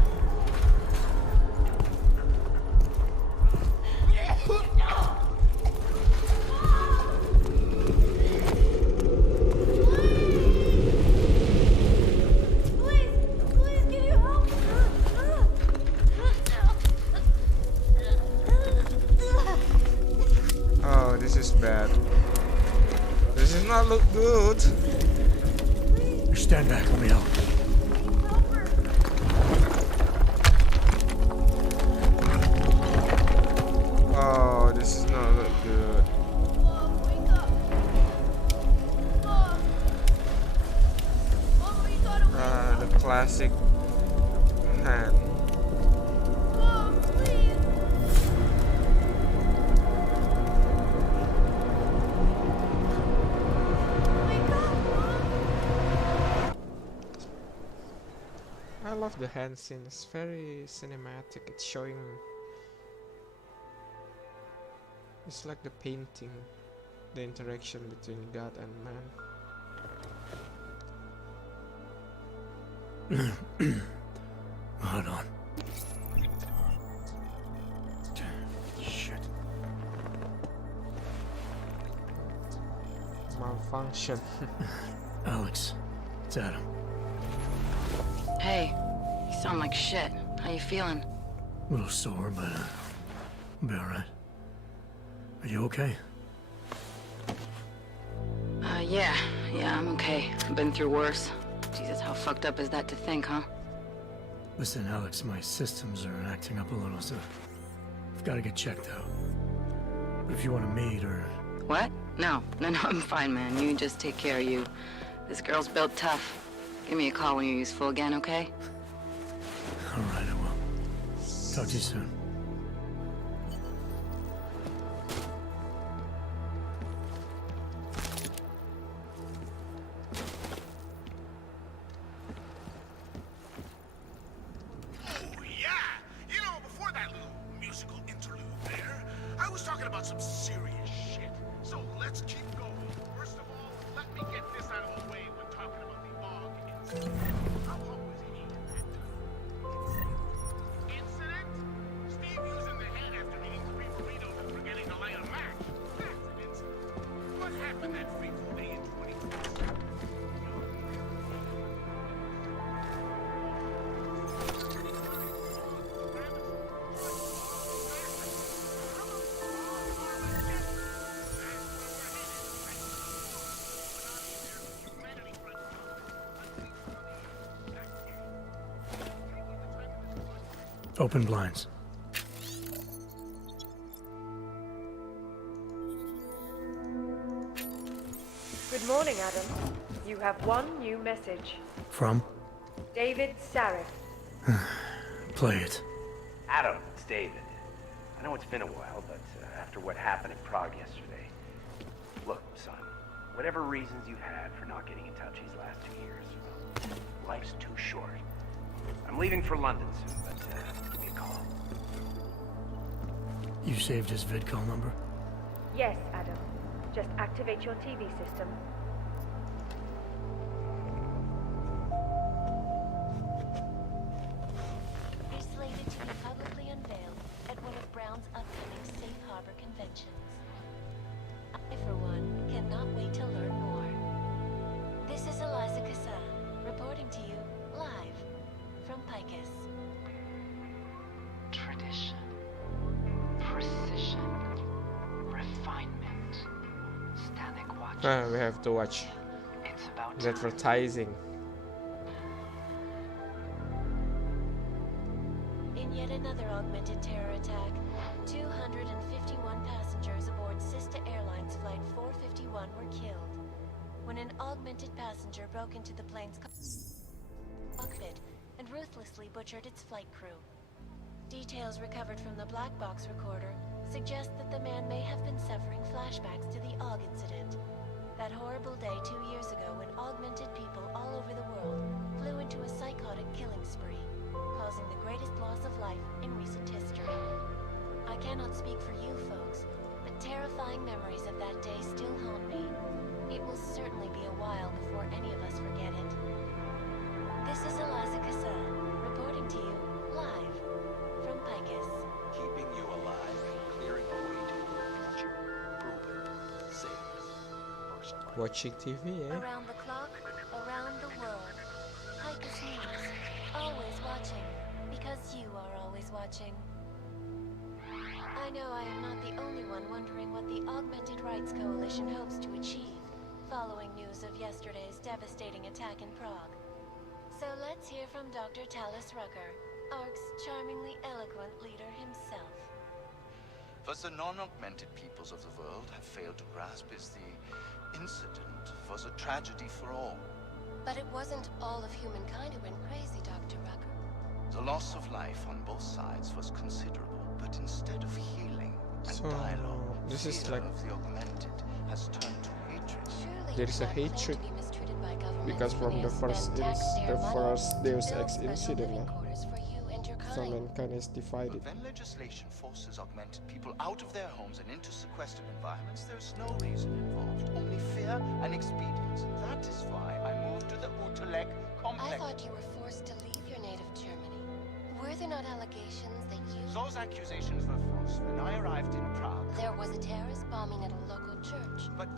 Oh, this is bad. This does not look good. You stand back, let me help. Oh, this does not look good. The classic hand. I love the hand scene. It's very cinematic. It's showing. It's like the painting, the interaction between God and man. Hold on. Shit. Malfunction. Alex, it's Adam. Hey, you sound like shit. How you feeling? A little sore, but I'll be alright. Are you okay? Yeah, I'm okay. I've been through worse. Jesus, how fucked up is that to think, huh? Listen, Alex, my systems are acting up a little, so I've got to get checked out. But if you want to meet or... What? No, I'm fine, man. You just take care of you. This girl's built tough. Give me a call when you're useful again, okay? Alright, I will. Talk to you soon. Open blinds. Good morning, Adam. You have one new message. From? David Serif. Play it. Adam, it's David. I know it's been a while, but after what happened in Prague yesterday... Look, son, whatever reasons you've had for not getting in touch these last 2 years, life's too short. I'm leaving for London soon, but give me a call. You saved his vidcall number? Yes, Adam. Just activate your TV system. Is slated to be publicly unveiled at one of Brown's upcoming Safe Harbor conventions. I, for one, cannot wait to learn more. This is Eliza Kassan, reporting to you live from Picus. Tradition, precision, refinement, static watch. We have to watch the advertising. In yet another augmented terror attack, 251 passengers aboard Sista Airlines Flight 451 were killed when an augmented passenger broke into the plane's cockpit and ruthlessly butchered its flight crew. Details recovered from the black box recorder suggest that the man may have been suffering flashbacks to the AUG incident. That horrible day 2 years ago when augmented people all over the world flew into a psychotic killing spree, causing the greatest loss of life in recent history. I cannot speak for you folks, but terrifying memories of that day still haunt me. It will certainly be a while before any of us forget it. This is Eliza Kassan, reporting to you live from Picus. Keeping you alive and clearing the way to your future. Proven. Safe. Watching TV, eh? Around the clock, around the world. Picus News. Always watching. Because you are always watching. I know I am not the only one wondering what the Augmented Rights Coalition hopes to achieve following news of yesterday's devastating attack in Prague. So let's hear from Dr. Talis Rucker, ARC's charmingly eloquent leader himself. What the non-augmented peoples of the world have failed to grasp is the incident was a tragedy for all. But it wasn't all of humankind who went crazy, Dr. Rucker. The loss of life on both sides was considerable, but instead of healing and dialogue, this is fear like of the augmented has turned to hatred. there is a hatred because from the first Deus Ex incident. on mankind is divided. When legislation forces augmented people out of their homes and into sequestered environments, there's no reason involved, only fear and expedience. That is why I moved to the Utelek complex. I thought you were forced to leave your native Germany. Were there not allegations that you... Those accusations were false. When I arrived in Prague... There was a terrorist bombing at a local church. But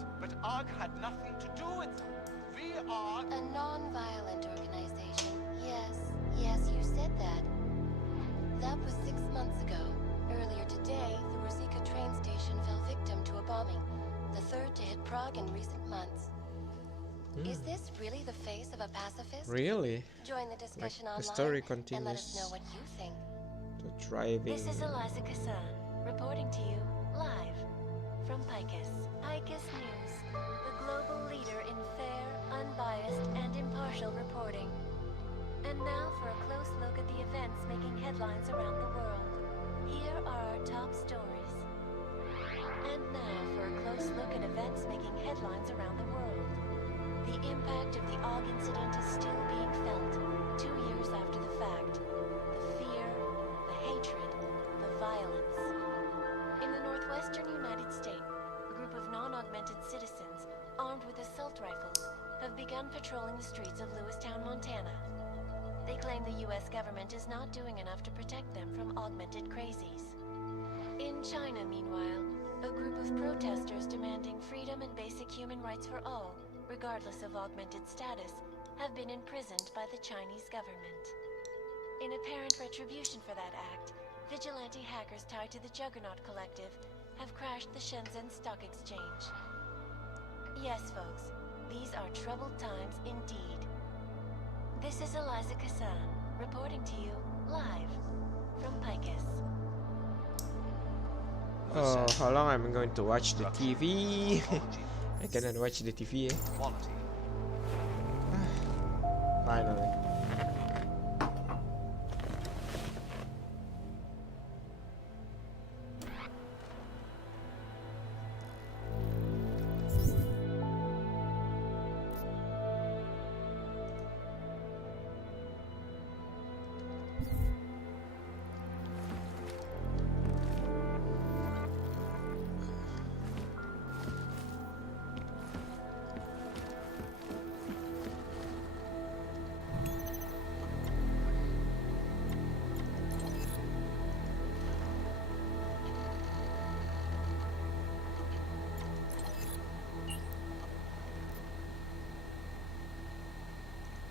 ARG had nothing to do with them. We are... A non-violent organization. Yes, you said that. That was 6 months ago. Earlier today, the Ruzicka train station fell victim to a bombing. The third to hit Prague in recent months. Is this really the face of a pacifist? Really? Join the discussion online the story continues. And let us know what you think. The driving. This is Eliza Kassan, reporting to you live from Picus. Picus News, the global leader in fair, unbiased, and impartial reporting. And now for a close look at the events making headlines around the world. Here are our top stories. And now for a close look at events making headlines around the world. The impact of the AUG incident is still being felt, 2 years after the fact. The fear, the hatred, the violence. In the northwestern United States, a group of non-augmented citizens, armed with assault rifles, have begun patrolling the streets of Lewistown, Montana. They claim the US government is not doing enough to protect them from augmented crazies. In China, meanwhile, a group of protesters demanding freedom and basic human rights for all, regardless of augmented status, have been imprisoned by the Chinese government. In apparent retribution for that act, vigilante hackers tied to the Juggernaut Collective have crashed the Shenzhen Stock Exchange. Yes, folks, these are troubled times indeed. This is Eliza Kassan, reporting to you live from Picus. Oh, how long am I going to watch the TV? I cannot watch the TV. Finally.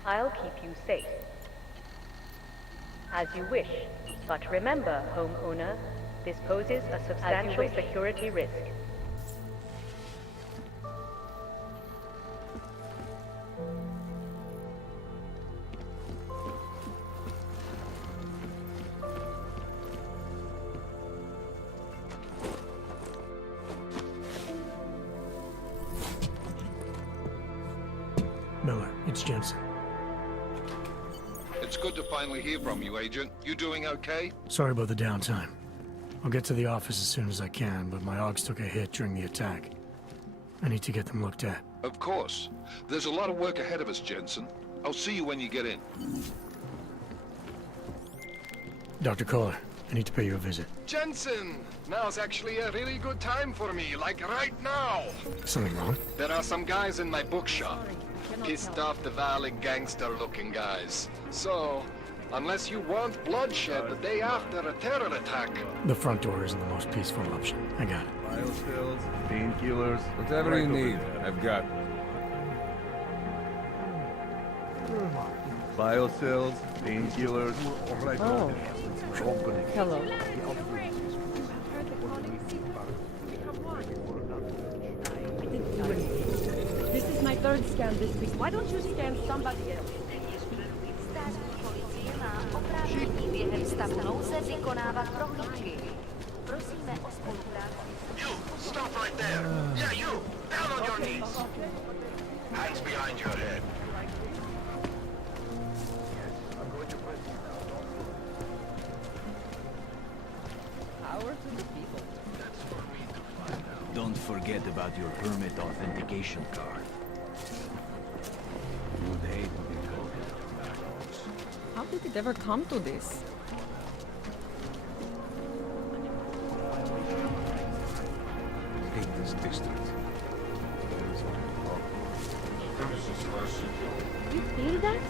I'll keep you safe. As you wish, but remember, homeowner, this poses a substantial security risk. Miller, it's Jensen. It's good to finally hear from you, Agent. You doing okay? Sorry about the downtime. I'll get to the office as soon as I can, but my AUGs took a hit during the attack. I need to get them looked at. Of course. There's a lot of work ahead of us, Jensen. I'll see you when you get in. Dr. Kohler, I need to pay you a visit. Jensen! Now's actually a really good time for me, like right now! Something wrong? There are some guys in my bookshop. Pissed off the valley gangster-looking guys. So, unless you want bloodshed the day after a terror attack... The front door isn't the most peaceful option. I got it. Biostills, painkillers, whatever you need, I've got. Biostills, painkillers. Oh. Hello. This is my third scan this week. Why don't you scan somebody else? You! Stop right there! Yeah, you! Down on your knees! Hands behind your head. Power to the people. Don't forget about your hermit authentication card. Would hate to be caught. How did it ever come to this? this district. There is only problem. You feel that?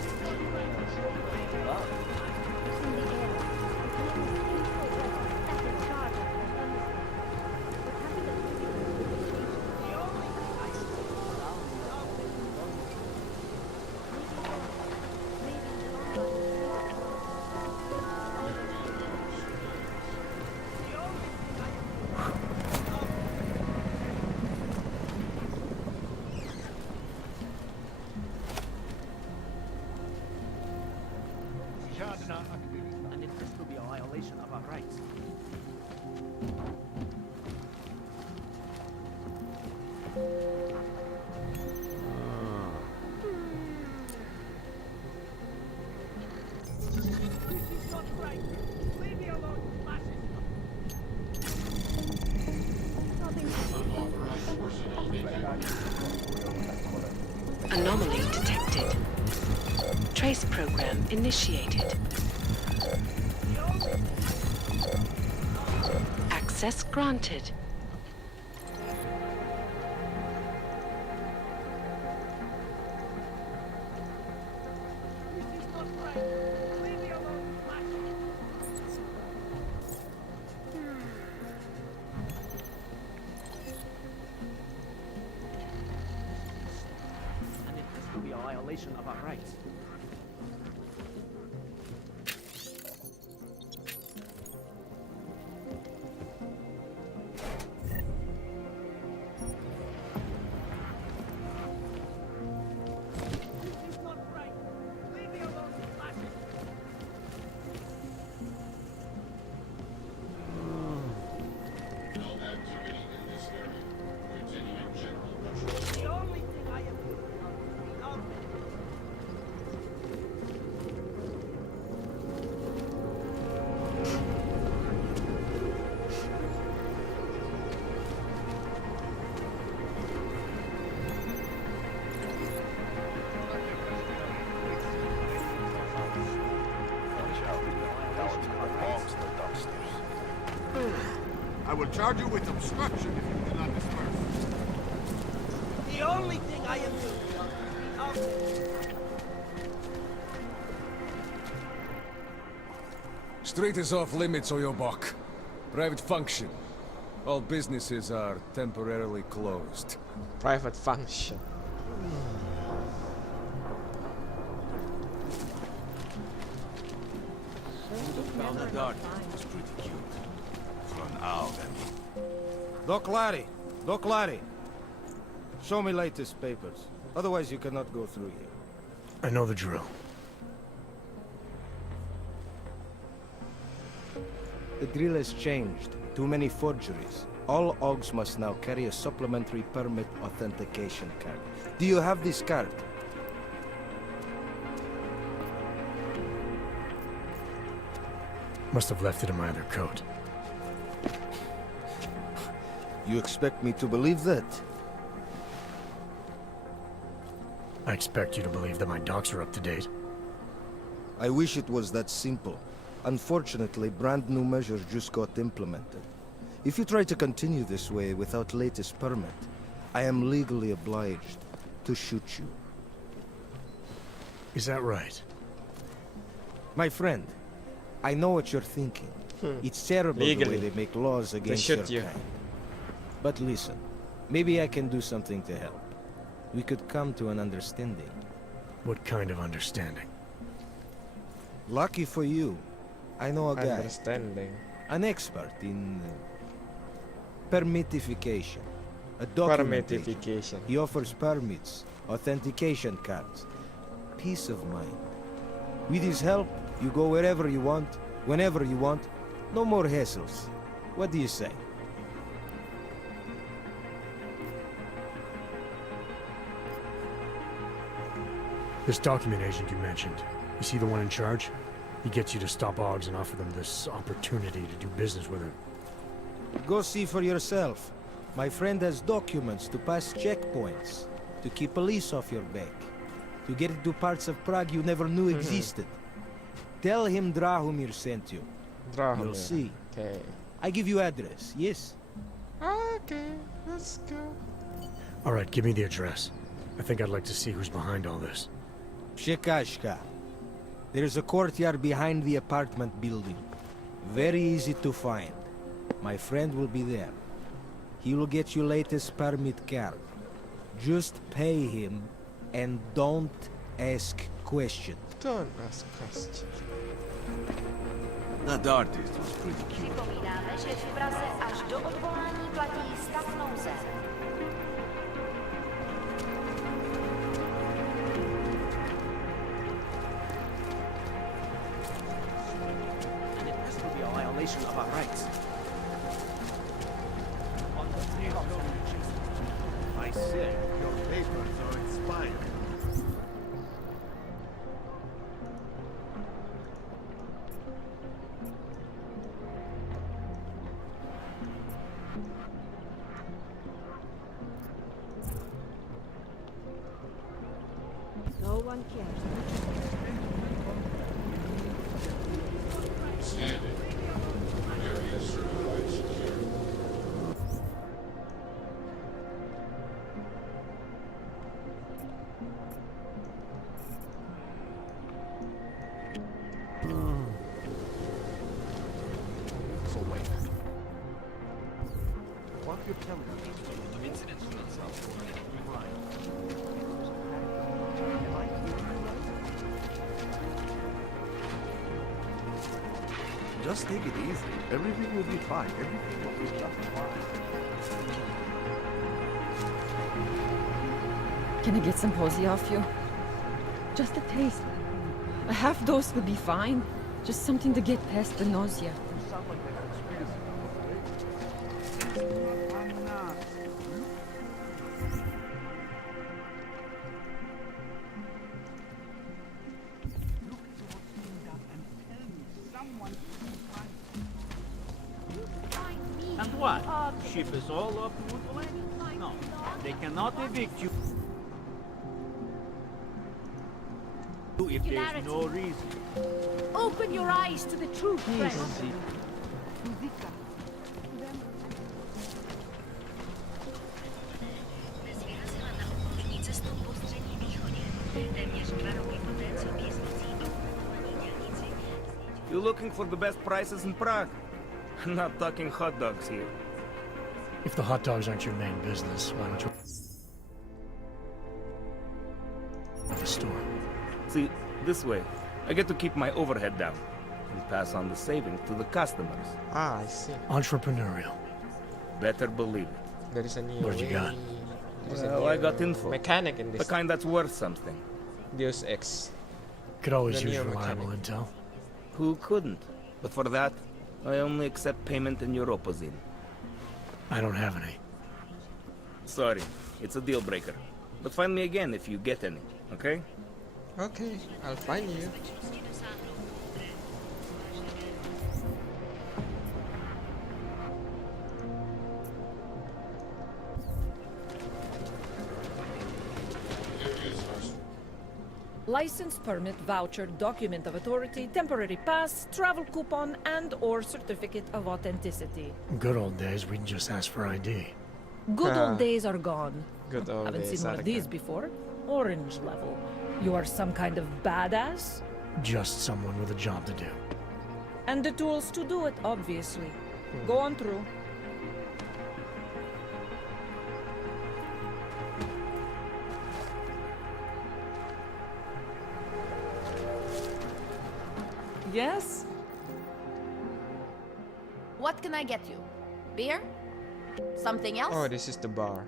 And if this will be a violation of our rights. Anomaly detected. Trace program initiated. Access granted. And if this will be a violation of our rights. I will charge you with obstruction if you do not disperse. The only thing I am doing Street is off limits, Oyobok. Private function. All businesses are temporarily closed. Private function. Found the dark. It's pretty cute. For an owl, I mean. Doc Larry. Show me latest papers. Otherwise you cannot go through here. I know the drill. The drill has changed. Too many forgeries. All OGs must now carry a supplementary permit authentication card. Do you have this card? Must have left it in my other coat. You expect me to believe that? I expect you to believe that my docs are up to date. I wish it was that simple. Unfortunately, brand new measures just got implemented. If you try to continue this way without latest permit, I am legally obliged to shoot you. Is that right? My friend, I know what you're thinking. It's terrible the way they make laws against your kind. But listen, maybe I can do something to help. We could come to an understanding. What kind of understanding? Lucky for you, I know a guy. Understanding. An expert in permitification. A documentation. Permitification. He offers permits, authentication cards, peace of mind. With his help, you go wherever you want, whenever you want. No more hassles. What do you say? This document agent you mentioned, you see the one in charge? He gets you to stop OGs and offer them this opportunity to do business with her. Go see for yourself. My friend has documents to pass checkpoints, to keep police off your back, to get into parts of Prague you never knew existed. Tell him Drahomir sent you. Drahomir. You'll see. Okay. I give you address, yes? Okay, let's go. Alright, give me the address. I think I'd like to see who's behind all this. Shikashka. There's a courtyard behind the apartment building. Very easy to find. My friend will be there. He will get you latest permit card. Just pay him and don't ask questions. Don't ask questions. That artist was pretty cute. Připomínáme, že v Praze až do odvolání platí stav nouze. And it has to be a violation of our rights. I said your papers are expired. No one cares. So wait. What you tell me? Incidents in itself. Right. Am I hearing you right? Just take it easy. Everything will be fine. Everything will be just fine. Can I get some posy off you? Just a taste. A half dose would be fine. Just something to get past the nausea. You sound like they've experienced And what? Ship is all up Woodland? No, they cannot evict you if there's no reason. Open your eyes to the truth, friend. You looking for the best prices in Prague? I'm not talking hot dogs here. If the hot dogs aren't your main business, why don't you... the store? See, this way, I get to keep my overhead down and pass on the savings to the customers. Ah, I see. Entrepreneurial. Better believe it. There is a new What you got? Well, I got info. Mechanic in this. The kind that's worth something. Deus Ex. Could always The use neo reliable mechanic. intel. Who couldn't? But for that, I only accept payment in Europozin. I don't have any. Sorry, it's a deal breaker. But find me again if you get any, okay? Okay, I'll find you. License, permit, voucher, document of authority, temporary pass, travel coupon, and/or certificate of authenticity. Good old days, we'd just ask for ID. Good old days are gone. Good old Haven't days seen one are of these gone. before. Orange level. You are some kind of badass? Just someone with a job to do. And the tools to do it, obviously. Go on through. Yes? What can I get you? Beer? Something else? Oh, this is the bar.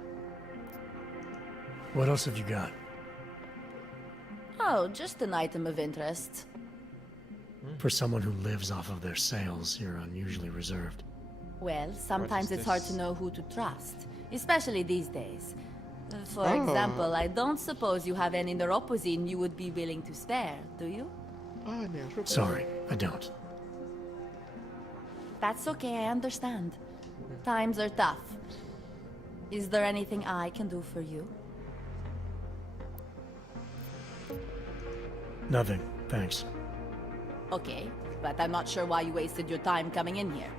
What else have you got? Oh, just an item of interest. For someone who lives off of their sales, you're unusually reserved. Well, sometimes is it's hard this? to know who to trust, especially these days. For Oh. example, I don't suppose you have any neuropozine you would be willing to spare, do you? Oh, no. Sorry, I don't. That's okay, I understand. Times are tough. Is there anything I can do for you? Nothing, thanks. Okay, but I'm not sure why you wasted your time coming in here.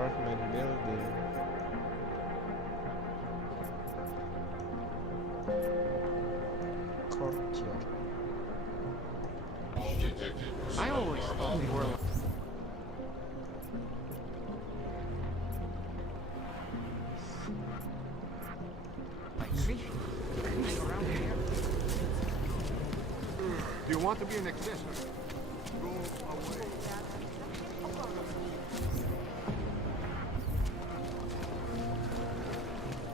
Apartment building. Courtyard. I always thought we were. Do you want to be an accessory? Go away.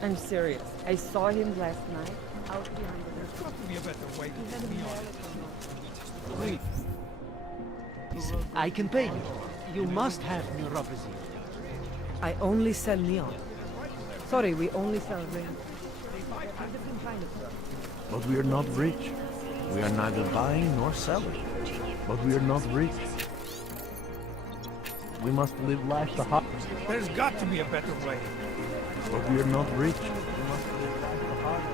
I'm serious. I saw him last night out behind the There's got to be a better way to get me on. Wait. Listen, I can pay you. You must have neuropathy. I only sell neon. Sorry, we only sell rings. Different kind of stuff. But we are not rich. We are neither buying nor selling. But we are not rich. We must live life the hard. There's got to be a better way. But we are not rich. We must live life the hard way.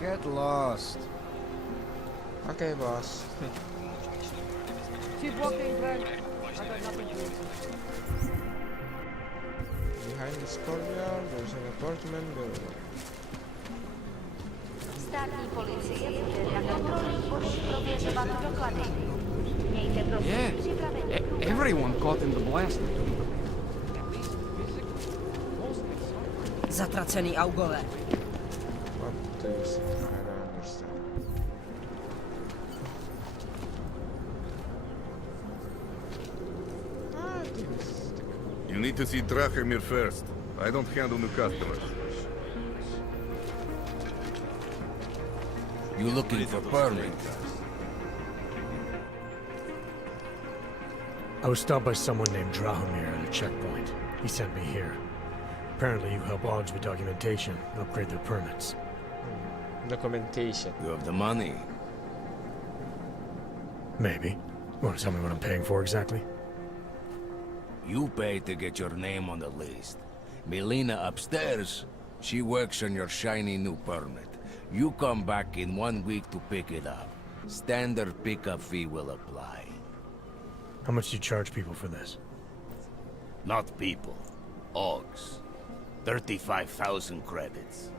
Get lost. Okay, boss. Keep walking, Prague. I got nothing to do. Behind this courtyard, there's an apartment building. Státní policie bude na kontrolní boji prověřovat doklady. Mějte prosím připravený. Everyone caught in the blast. Zatracený augové. What is? I don't understand. You need to see Drachemir first. I don't handle new customers. You looking for permit? I was stopped by someone named Drahomir at a checkpoint. He sent me here. Apparently you help Augs with documentation and upgrade their permits. Documentation. You have the money? Maybe. Want to tell me what I'm paying for exactly? You pay to get your name on the list. Milena upstairs, she works on your shiny new permit. You come back in 1 week to pick it up. Standard pickup fee will apply. How much do you charge people for this? Not people. Augs. 35,000 credits.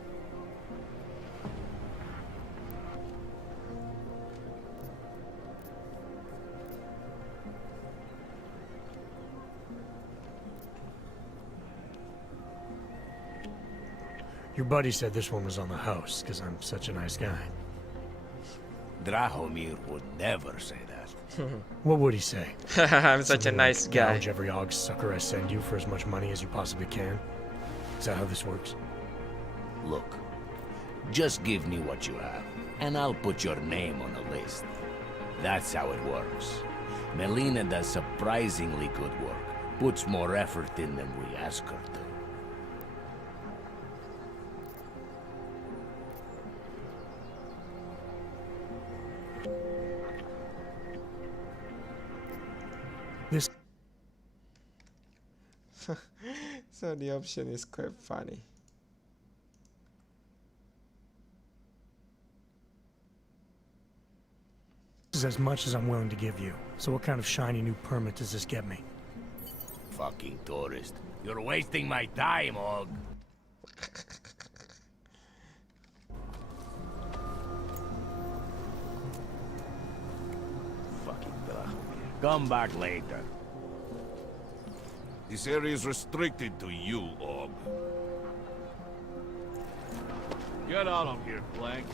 Your buddy said this one was on the house, because I'm such a nice guy. Drahomir would never say that. What would he say? I'm such a Something nice like, guy. Gouge every Augs sucker I send you for as much money as you possibly can? Is that how this works? Look, just give me what you have, and I'll put your name on the list. That's how it works. Milena does surprisingly good work. Puts more effort in than we ask her to. This. So the option is quite funny. This is as much as I'm willing to give you. So what kind of shiny new permit does this get me? Fucking tourist. You're wasting my time, Og. Fucking Drahomir. Come back later. This area is restricted to you, Og. Get out of here, Blank.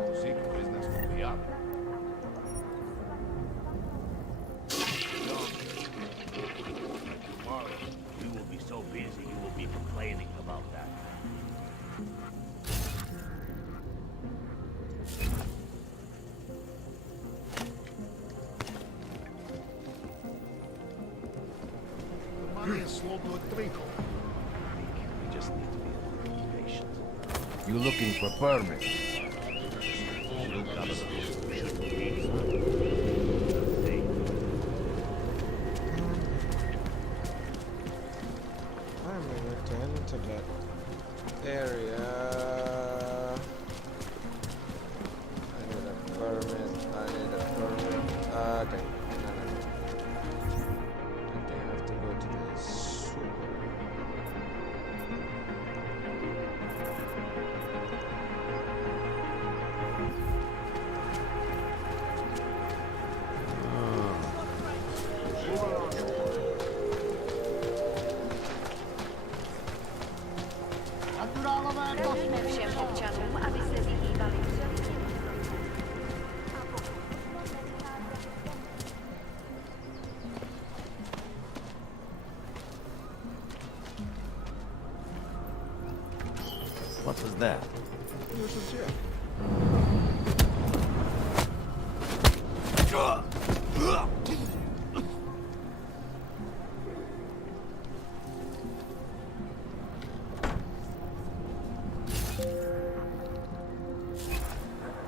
to seek business from the other. Tomorrow, you will be so busy you will be complaining about that. The money is slow to a trickle. We just need to be a little patient. You looking for permits? I'm gonna return to that area. I need a permit. I need a permit. Okay. No. I think I have to go to the sewer. Radíme všem občanům, aby se vyhýbali What was that?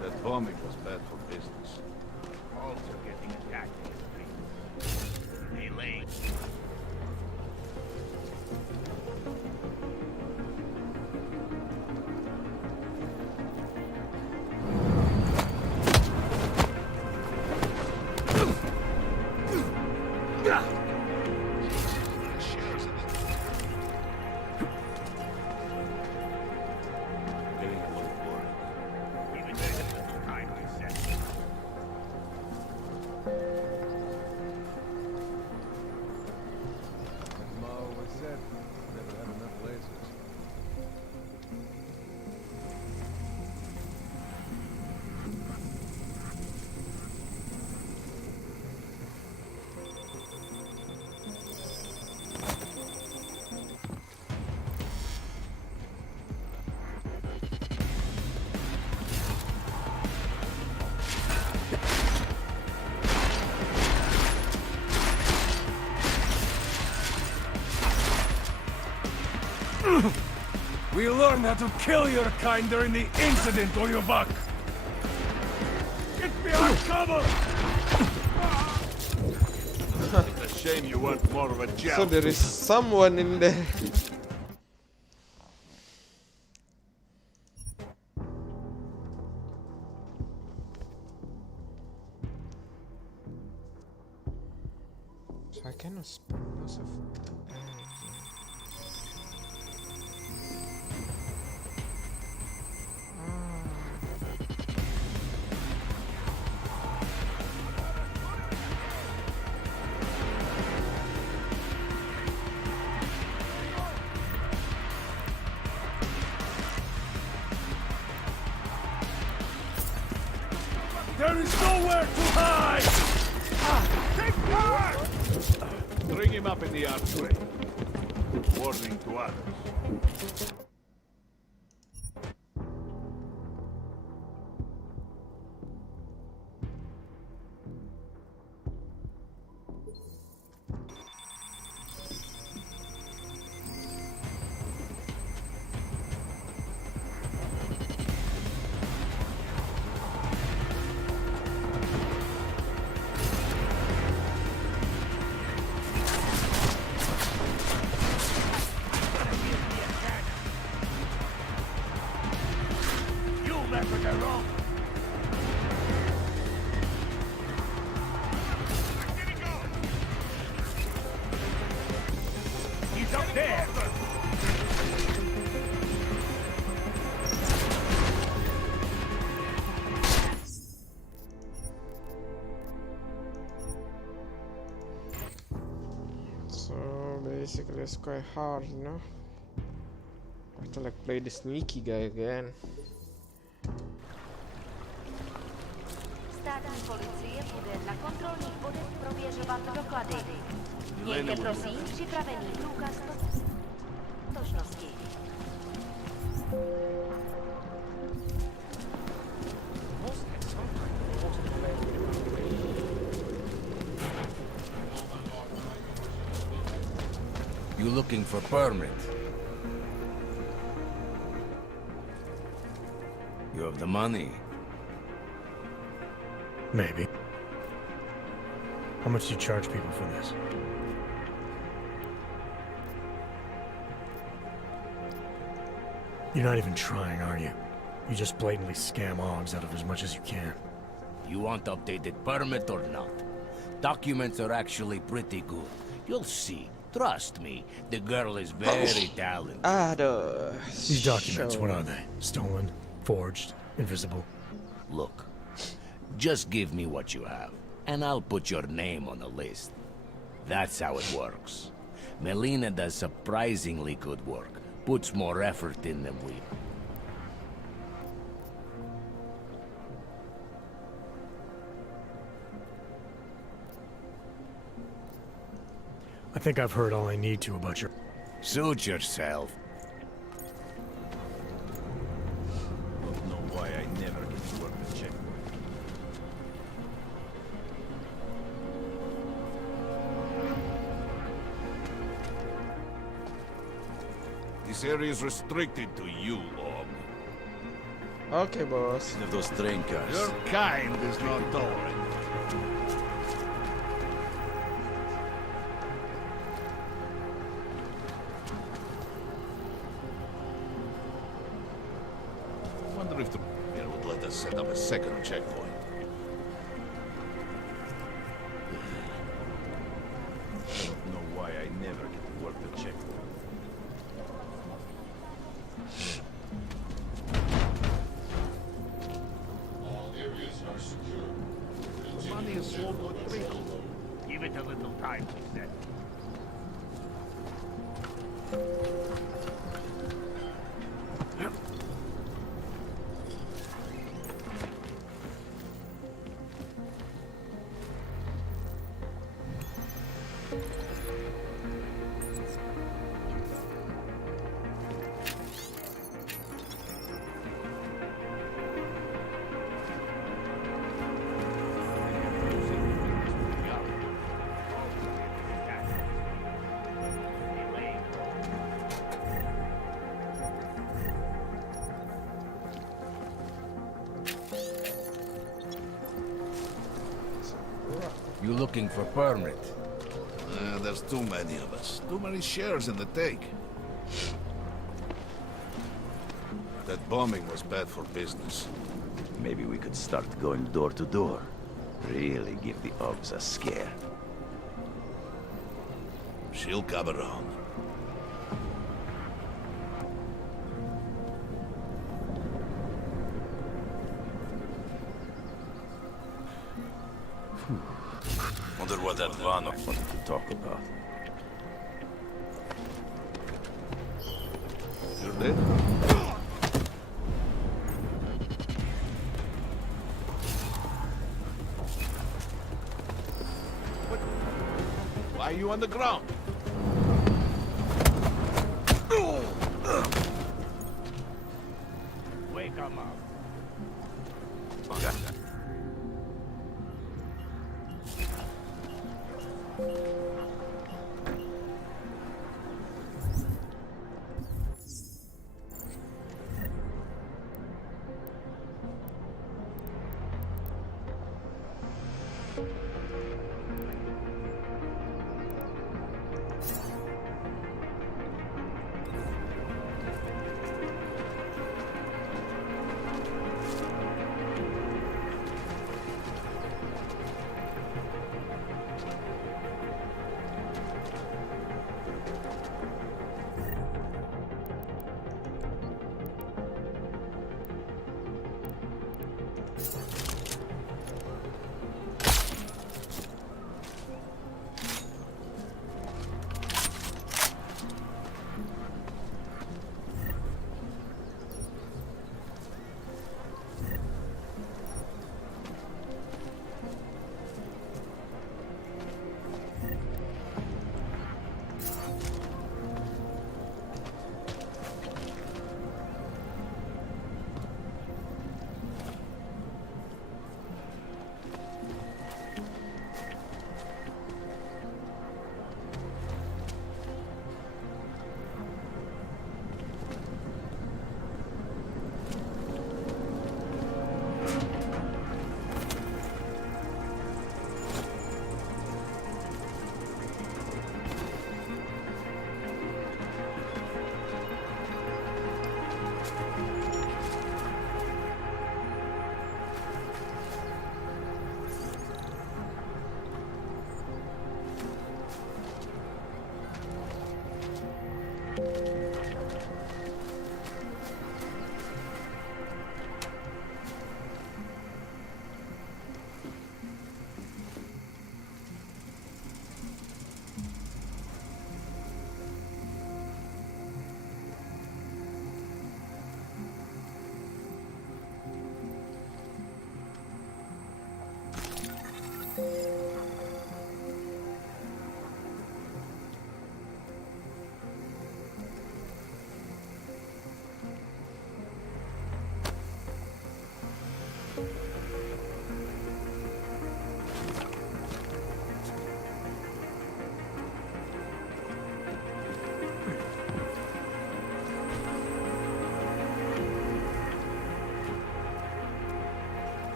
That bombing was bad for business. Also getting attacked in the street. Hey, Lane. Getting a little boring. Even there's a little time reset. As Ma always said, never had enough lasers. We learned how to kill your kind during the incident, or your buck. Get behind cover! It's a shame you weren't more of a joust. So there is someone in there. So I cannot spend most of the energy. There is nowhere to hide! Take cover! Bring him up in the archway. Warning to others. Basically it's quite hard, you know. I have to like play the sneaky guy again. policie bude na kontrolních bodech prověřovat doklady. Mějte prosím připravený průkaz totožnosti. You looking for permit? You have the money? Maybe. How much do you charge people for this? You're not even trying, are you? You just blatantly scam Augs out of as much as you can. You want updated permit or not? Documents are actually pretty good. You'll see. Trust me, the girl is very talented. These documents, what are they? Stolen? Forged? Invisible? Look, just give me what you have, and I'll put your name on the list. That's how it works. Milena does surprisingly good work. Puts more effort in than we. I think I've heard all I need to about your... Suit yourself. Don't know why I never get to work the check. This area is restricted to you, Og. Okay, boss. Of those train cars. Your kind is not tolerated. Wonder if the here would let us set up a second checkpoint. Don't know why I never get to work the checkpoint. The money is slow to trickle. Give it a little time, he said. You looking for permit? There's too many of us. Too many shares in the take. That bombing was bad for business. Maybe we could start going door to door. Really give the Augs a scare. She'll come around. Wonder what that Vano wanted to talk about. You're dead? What? Why are you on the ground? Wake him up.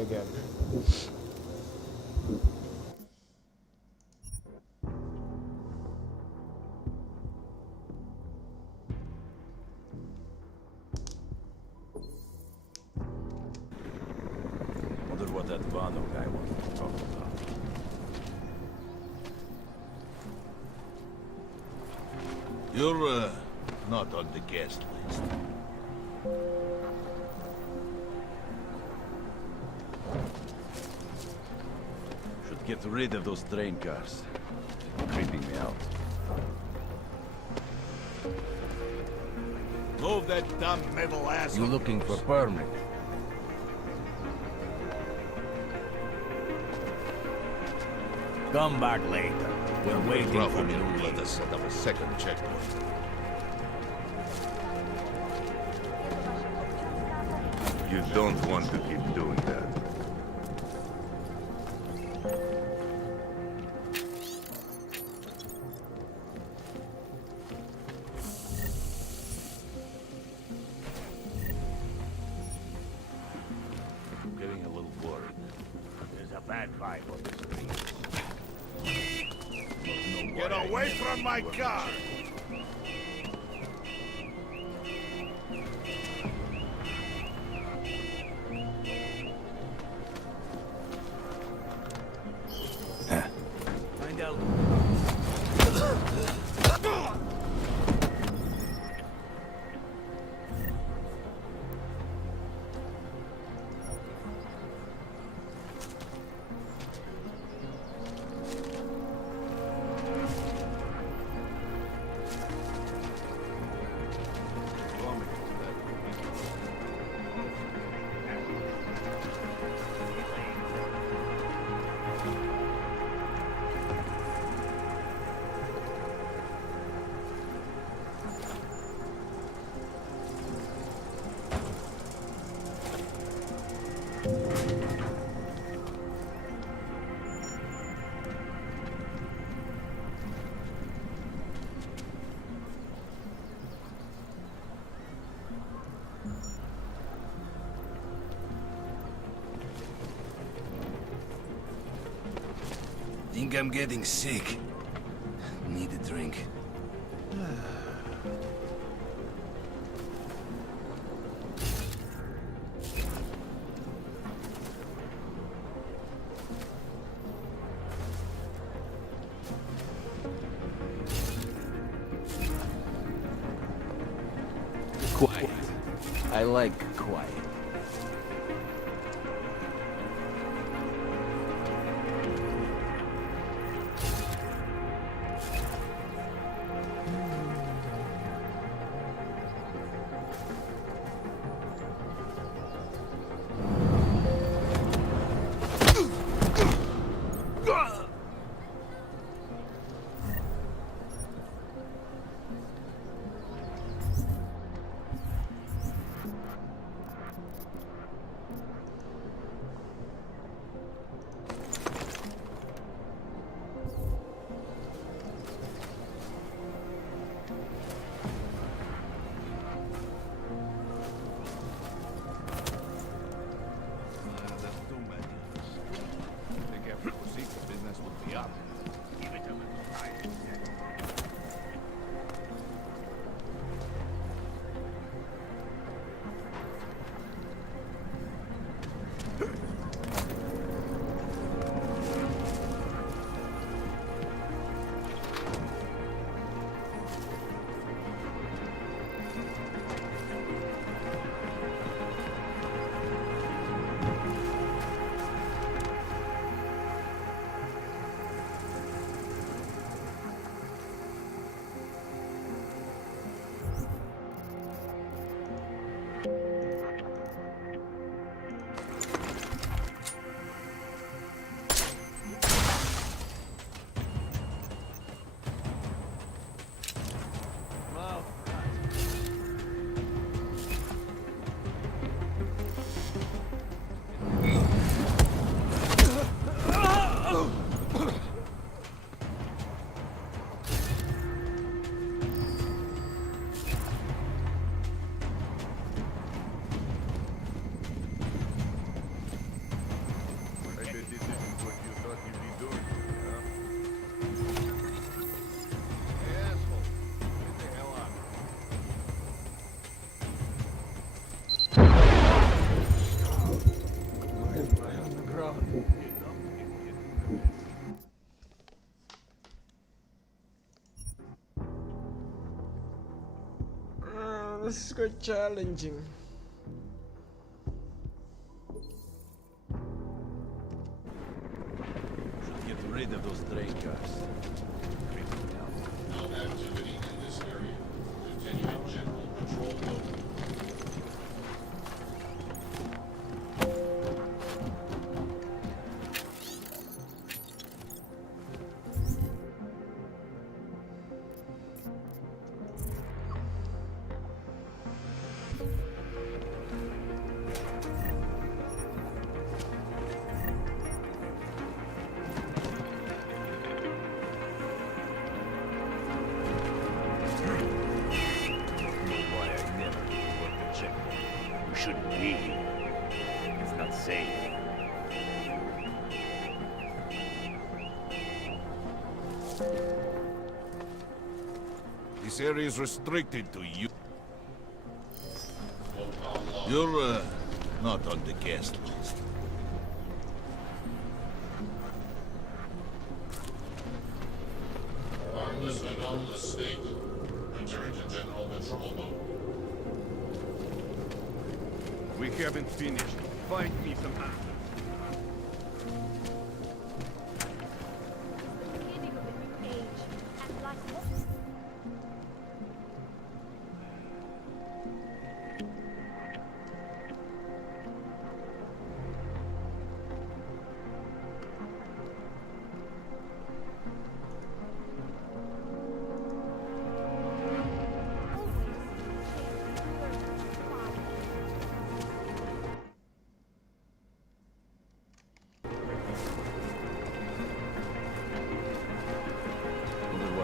again. Wonder what that Vano guy wants to talk about. You're, not on the guest list. Should get rid of those train cars. Creeping me out. Move that dumb metal ass. You looking for permit? Come back later. We're waiting for you. Let us set up a second checkpoint. You don't want to keep doing that. I'm getting a little worried. There's a bad vibe on the street. Get away from my car! Find out. Think I'm getting sick. Need a drink. Quiet. I like quiet. This is quite challenging. Should get rid of those train cars. No activity in this area. Continuing general patrol mode. Shouldn't be here. It's not safe. This area is restricted to you. You're, not on the guest list. Harmless anomalous state. Return to general patrol mode. We haven't finished. Find me some answers.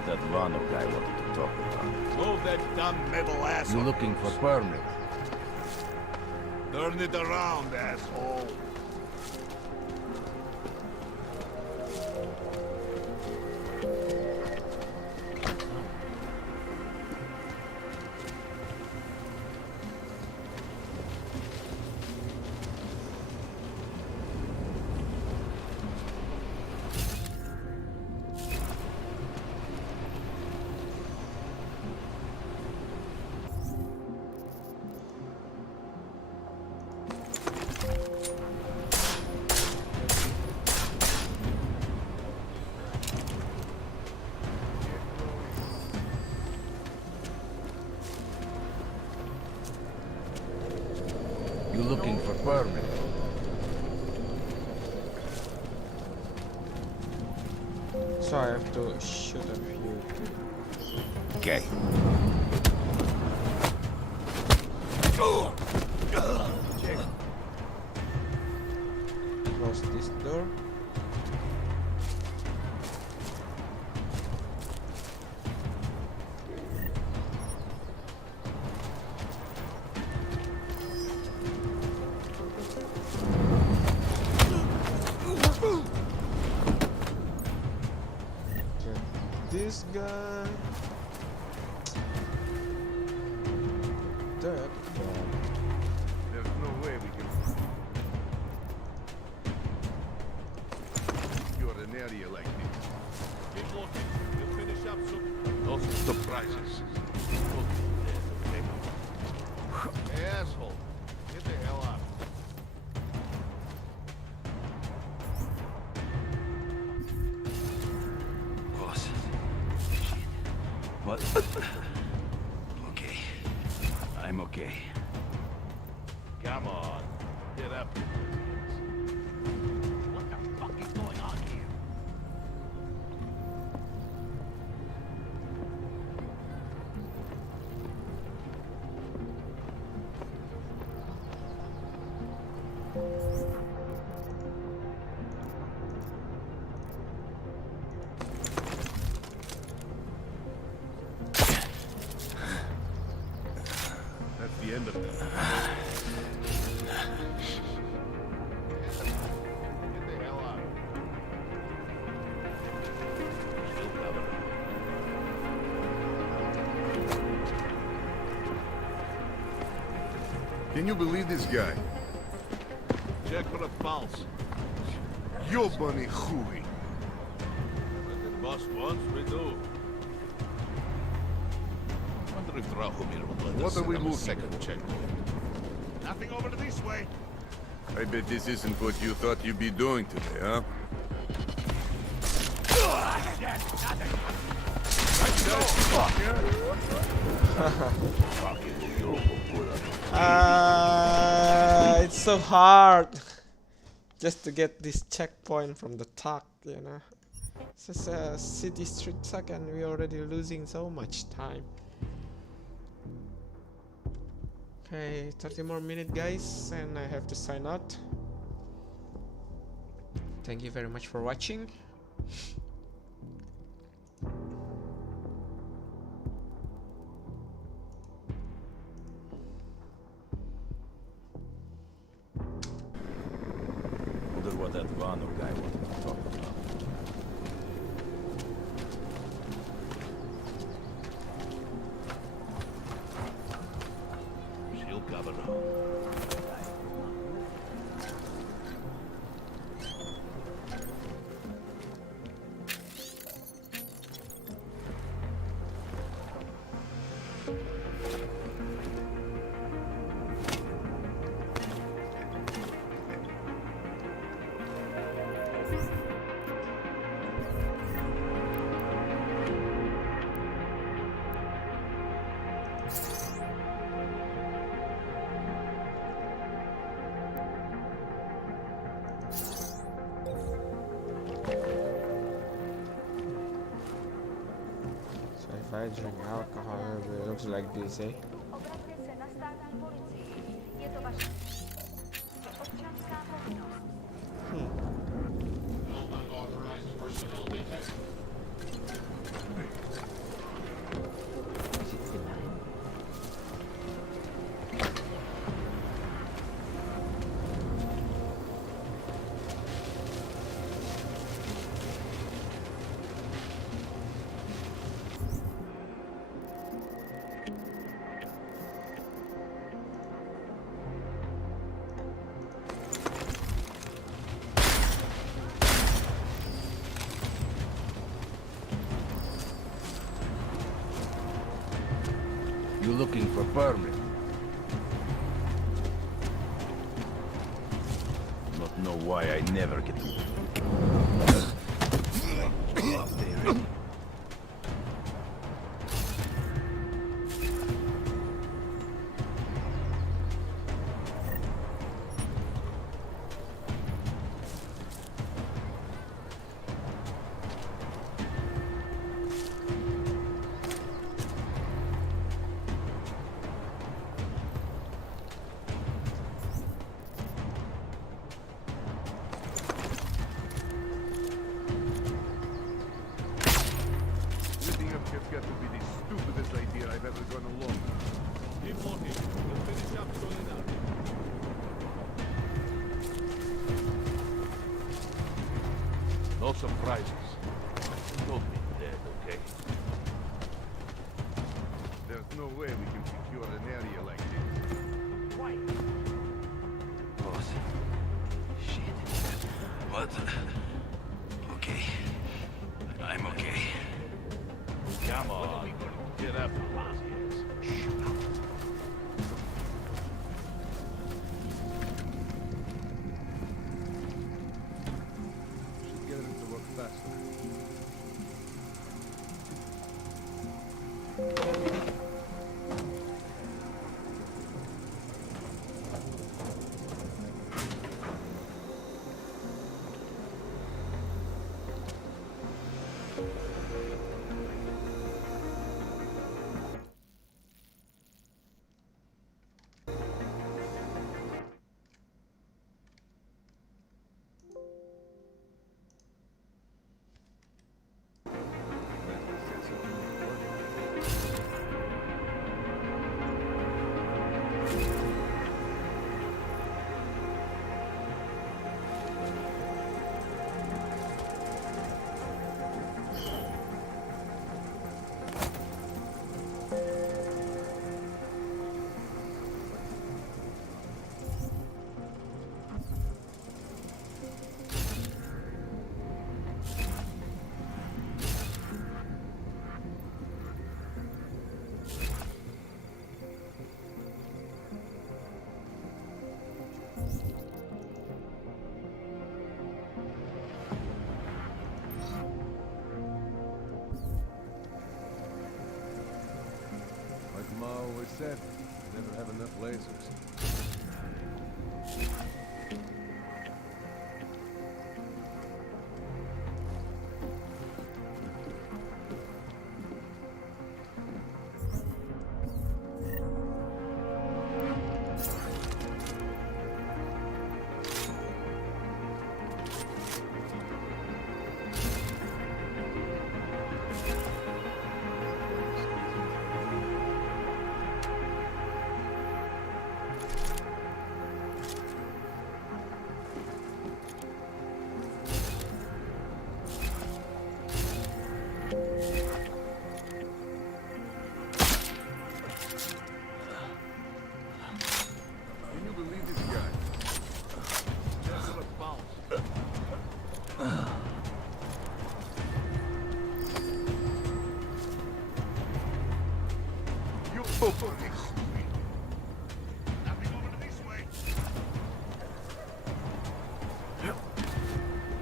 That Vano guy wanted to talk about. Move that dumb metal ass. You looking for permit? Turn it around, asshole. You looking for permit? So I have to shoot a few. Okay. Close this door. This guy. That guy. There's no way we can. You're an area like this. Keep looking. We'll finish up soon. No surprises. Hey, asshole. Get the hell out. Boss. What? Okay. I'm okay. Come on. Get up. What the fuck is going on here? That's the end of it. Get the hell out. Still covered. Can you believe this guy? Check for the pulse. Ёбаный хуй. What the boss wants, we do. wonder if Drahomir would let us set up a second checkpoint. Nothing over this way. I bet this isn't what you thought you'd be doing today, huh? It's so hard just to get this checkpoint from the top, you know. It's just a city street suck and we're already losing so much time. Okay, 30 more minutes guys and I have to sign out. Thank you very much for watching. Wonder what that Vano guy wanted to talk about. She'll come around. If I drink alcohol, it looks like this, eh? You looking for permit? Not know why I never get to. It's got to be the stupidest idea I've ever gone along. Keep walking. We'll finish up soon enough. No surprises. Don't be dead, okay? There's no way we can secure an area like this. Why? Boss. Shit. What? Okay. I'm okay. Come on. Get up. Should get it to work faster. always said, never have enough lasers.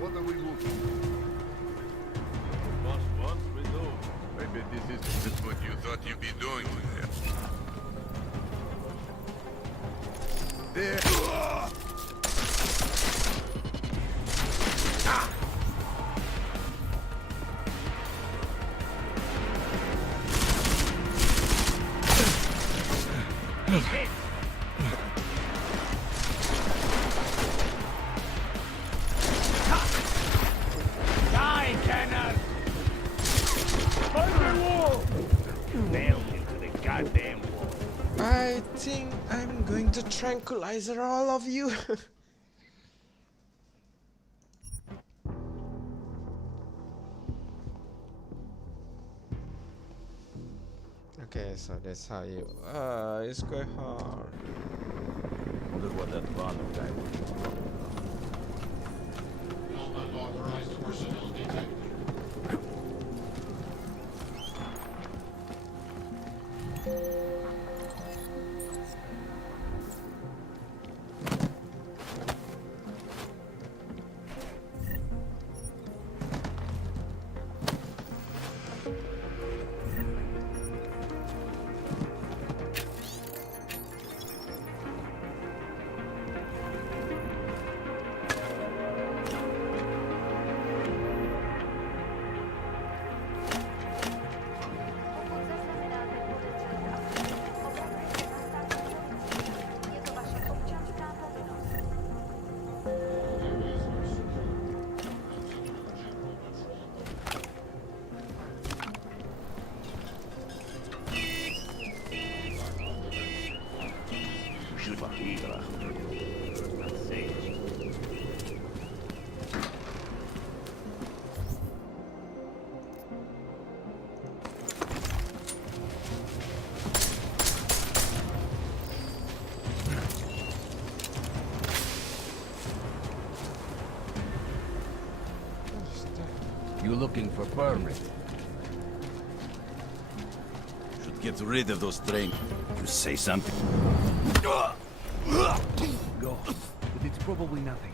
What are we looking for? What we do? Maybe this isn't what you thought you'd be doing today. There. I think I'm going to tranquilizer all of you. Okay, so that's how you. It's quite hard. Wonder what that Bonner guy would be talking Unauthorized personnel detected. You looking for permit? Should get rid of those trains. You say something. Go. But it's probably nothing.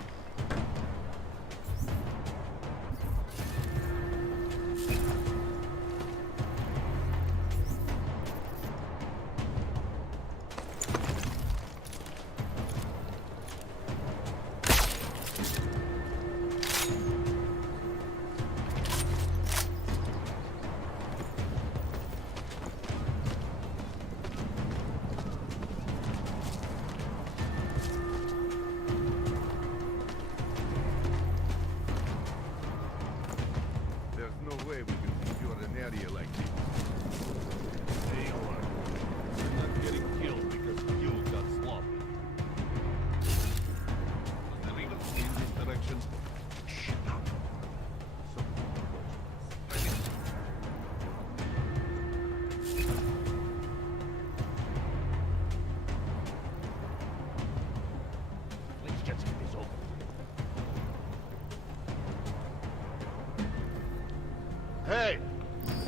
Hey!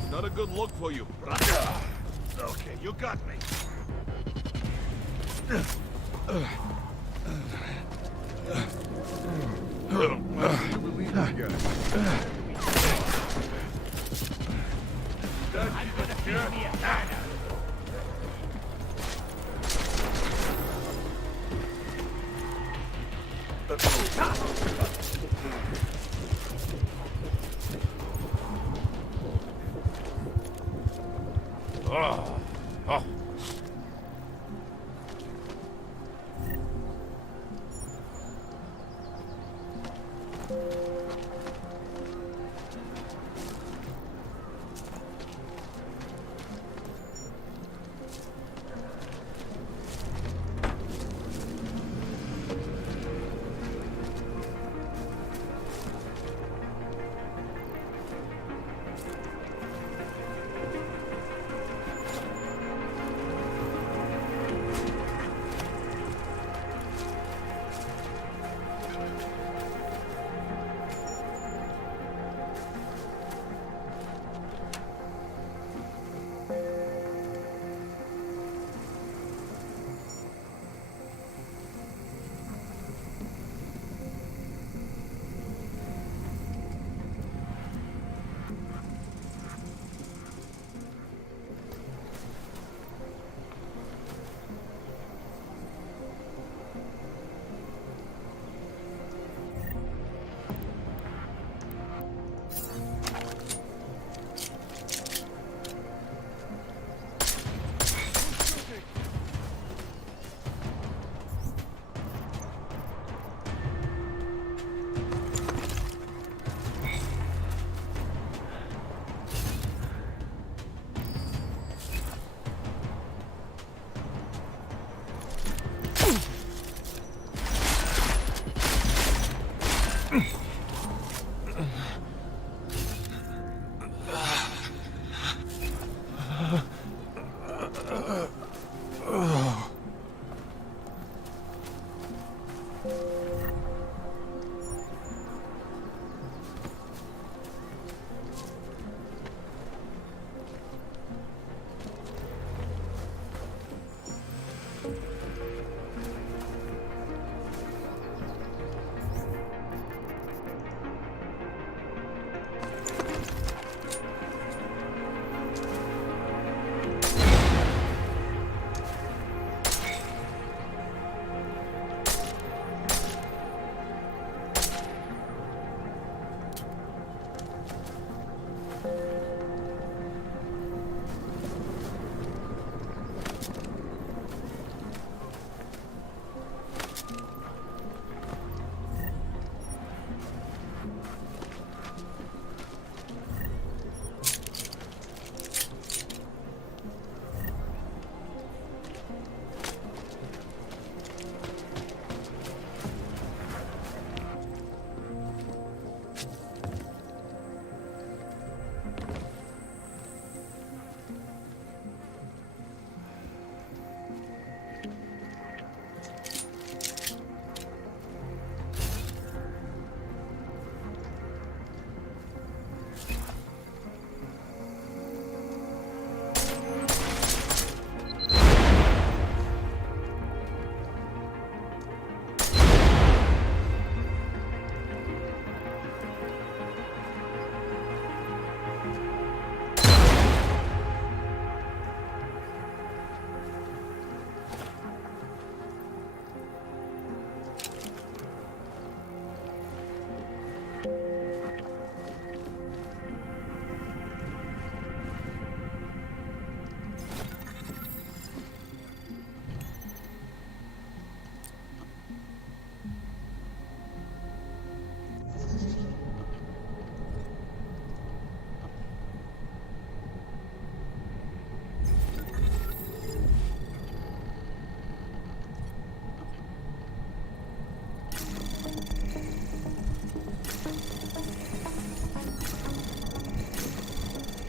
Not a good look for you, brother. Okay, you got me. Oh. Oh.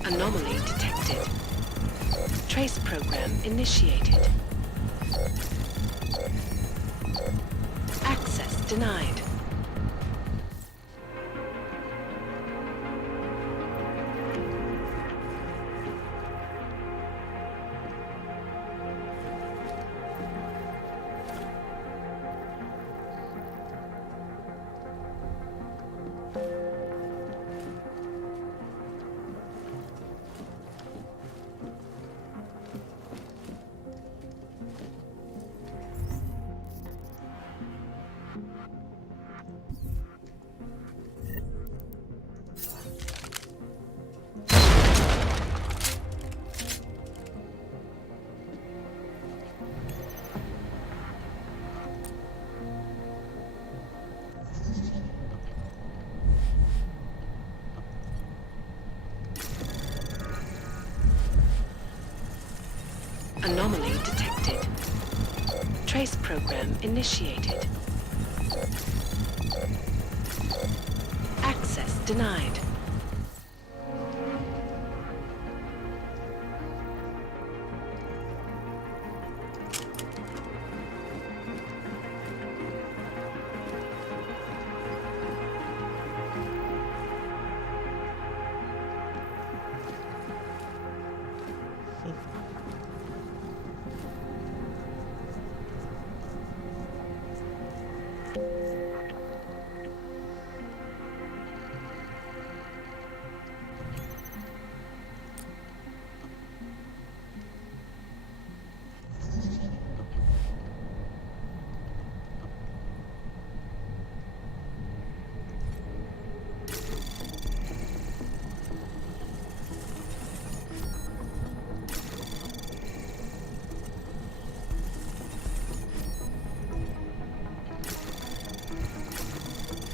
Anomaly detected. Trace program initiated. Access denied. Anomaly detected. Trace program initiated. Access denied.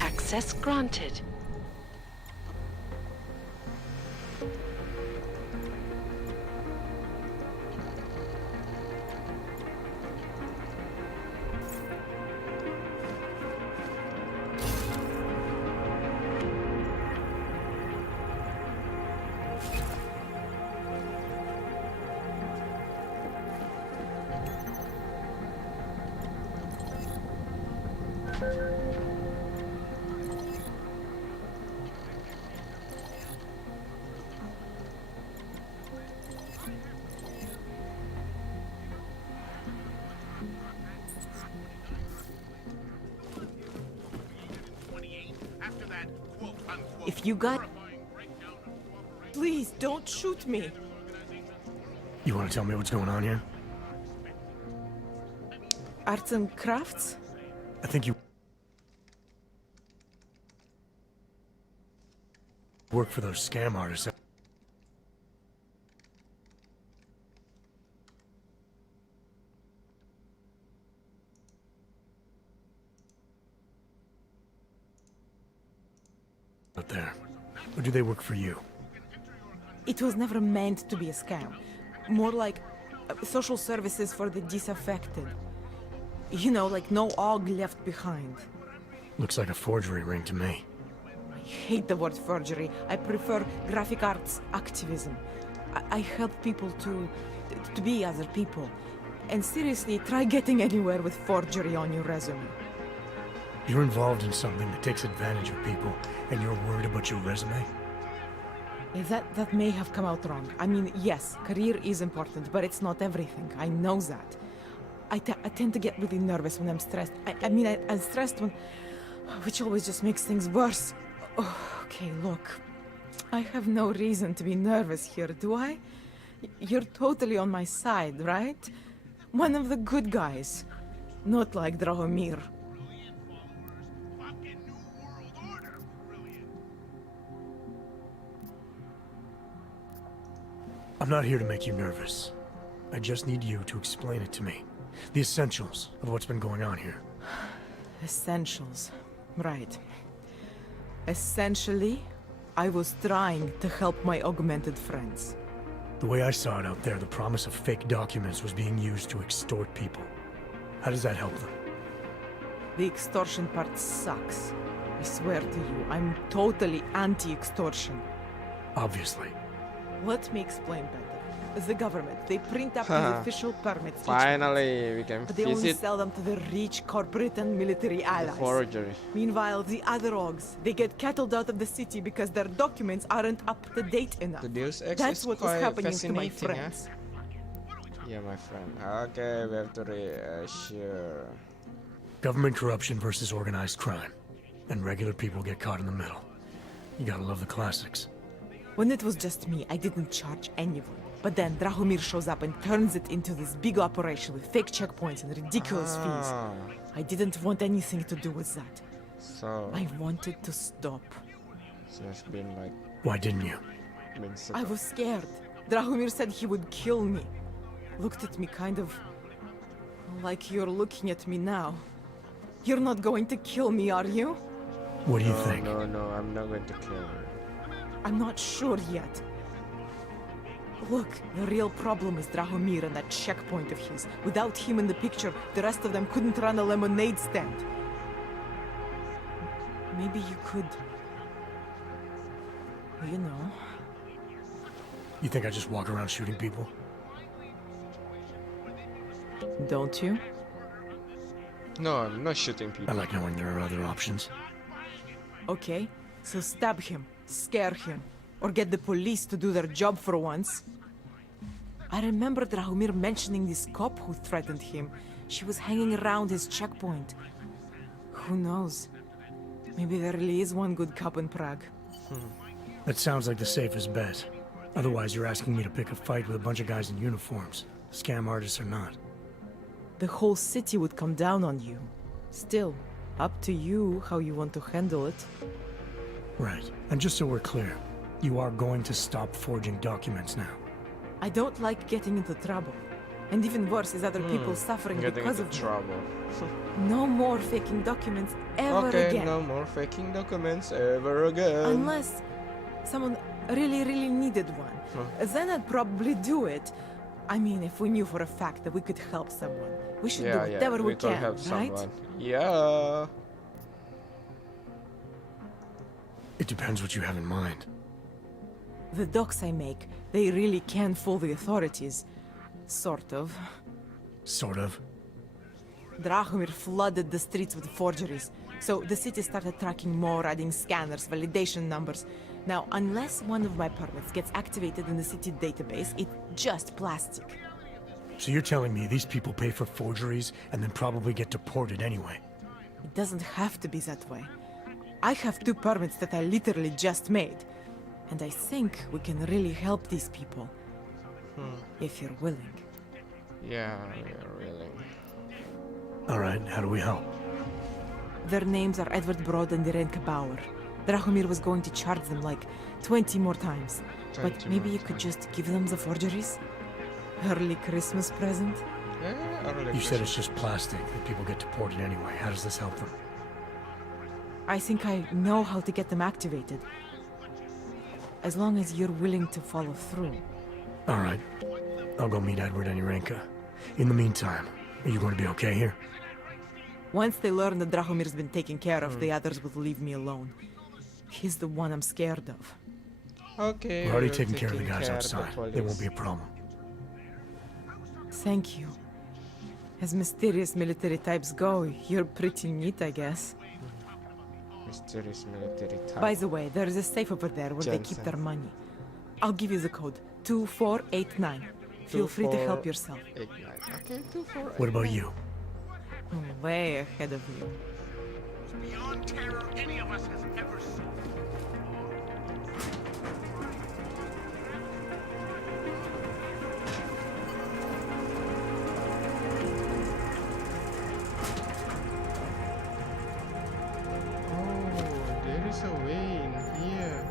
Access granted. If you got... Please, don't shoot me. You want to tell me what's going on here? Arts and crafts? I think you... work for those scam artists. Out there. Or do they work for you? It was never meant to be a scam. More like social services for the disaffected. You know, like no OG left behind. Looks like a forgery ring to me. I hate the word forgery. I prefer graphic arts activism. I help people to be other people. And seriously, try getting anywhere with forgery on your resume. You're involved in something that takes advantage of people, and you're worried about your resume? That may have come out wrong. I mean, yes, career is important, but it's not everything. I know that. I tend to get really nervous when I'm stressed. I'm stressed when... which always just makes things worse. Oh, okay, look. I have no reason to be nervous here, do I? You're totally on my side, right? One of the good guys. Not like Drahomir. I'm not here to make you nervous. I just need you to explain it to me. The essentials of what's been going on here. Essentials. Right. Essentially, I was trying to help my augmented friends. The way I saw it out there, the promise of fake documents was being used to extort people. How does that help them? The extortion part sucks. I swear to you, I'm totally anti-extortion. Obviously. Let me explain better. The government, they print up the official permits. Finally, we can but they only visit sell them to the rich corporate and military allies. Forgery. Meanwhile, the other OGs, they get cattled out of the city because their documents aren't up to date enough. The Deus Ex That's is what was quite happening to my fascinating, friends. Yeah, my friend. Okay, we have to reassure. Government corruption versus organized crime. And regular people get caught in the middle. You gotta love the classics. When it was just me, I didn't charge anyone. But then Drahomir shows up and turns it into this big operation with fake checkpoints and ridiculous fees. I didn't want anything to do with that. So... I wanted to stop. So it's been like... Why didn't you? I was scared. Drahomir said he would kill me. Looked at me kind of... like you're looking at me now. You're not going to kill me, are you? What do you think? No, I'm not going to kill her. I'm not sure yet. Look, the real problem is Drahomir and that checkpoint of his. Without him in the picture, the rest of them couldn't run a lemonade stand. Maybe you could... You know... You think I just walk around shooting people? Don't you? No, I'm not shooting people. I like knowing there are other options. Okay, so stab him, scare him, or get the police to do their job for once. I remember Drahomir mentioning this cop who threatened him. She was hanging around his checkpoint. Who knows? Maybe there really is one good cop in Prague. That sounds like the safest bet. Otherwise, you're asking me to pick a fight with a bunch of guys in uniforms, scam artists or not. The whole city would come down on you. Still, up to you how you want to handle it. Right. And just so we're clear, you are going to stop forging documents now. I don't like getting into trouble. And even worse is other people suffering because of trouble. No more faking documents ever again. Okay, no more faking documents ever again. Unless someone really needed one. Then I'd probably do it. I mean, if we knew for a fact that we could help someone. We should do whatever we can, help right? Someone. Yeah. It depends what you have in mind. The docs I make, they really can fool the authorities. Sort of. Sort of? Drahomir flooded the streets with forgeries, so the city started tracking more, adding scanners, validation numbers. Now, unless one of my permits gets activated in the city database, it's just plastic. So you're telling me these people pay for forgeries and then probably get deported anyway? It doesn't have to be that way. I have 2 permits that I literally just made. And I think we can really help these people. If you're willing. Yeah, we're willing. Alright, how do we help? Their names are Edward Brod and Irenka Bauer. Drahomir was going to charge them like 20 more times. But maybe you could just give them the forgeries? Early Christmas present? Yeah, you said it's just plastic, that people get deported anyway. How does this help them? I think I know how to get them activated. As long as you're willing to follow through. Alright. I'll go meet Edward and Irenka. In the meantime, are you going to be okay here? Once they learn that Drahomir's been taken care of, the others will leave me alone. He's the one I'm scared of. Okay. We're already taking care of the guys outside. It won't be a problem. Thank you. As mysterious military types go, you're pretty neat, I guess. Mysterious military type. By the way, there's a safe over there where they keep their money. I'll give you the code. 2489. Feel free to help yourself. 2489. Okay, 2489. What about you? Way ahead of you. Beyond terror any of us has ever seen. Oh, there is a way in here.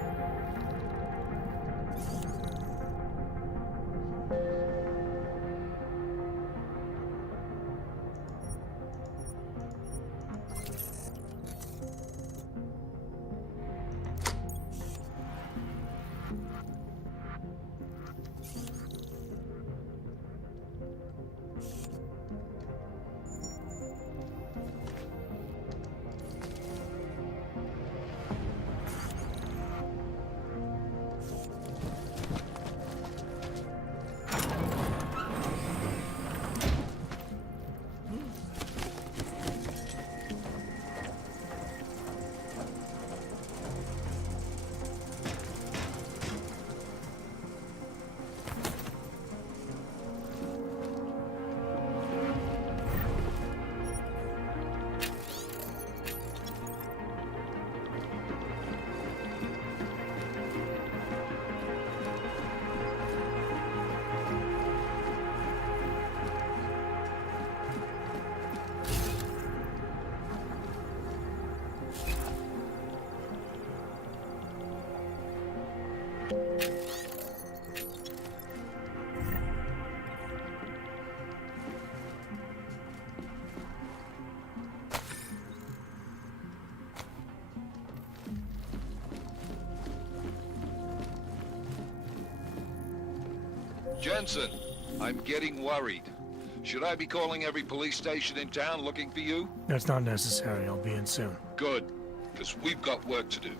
Jensen, I'm getting worried. Should I be calling every police station in town looking for you? That's not necessary. I'll be in soon. Good, because we've got work to do.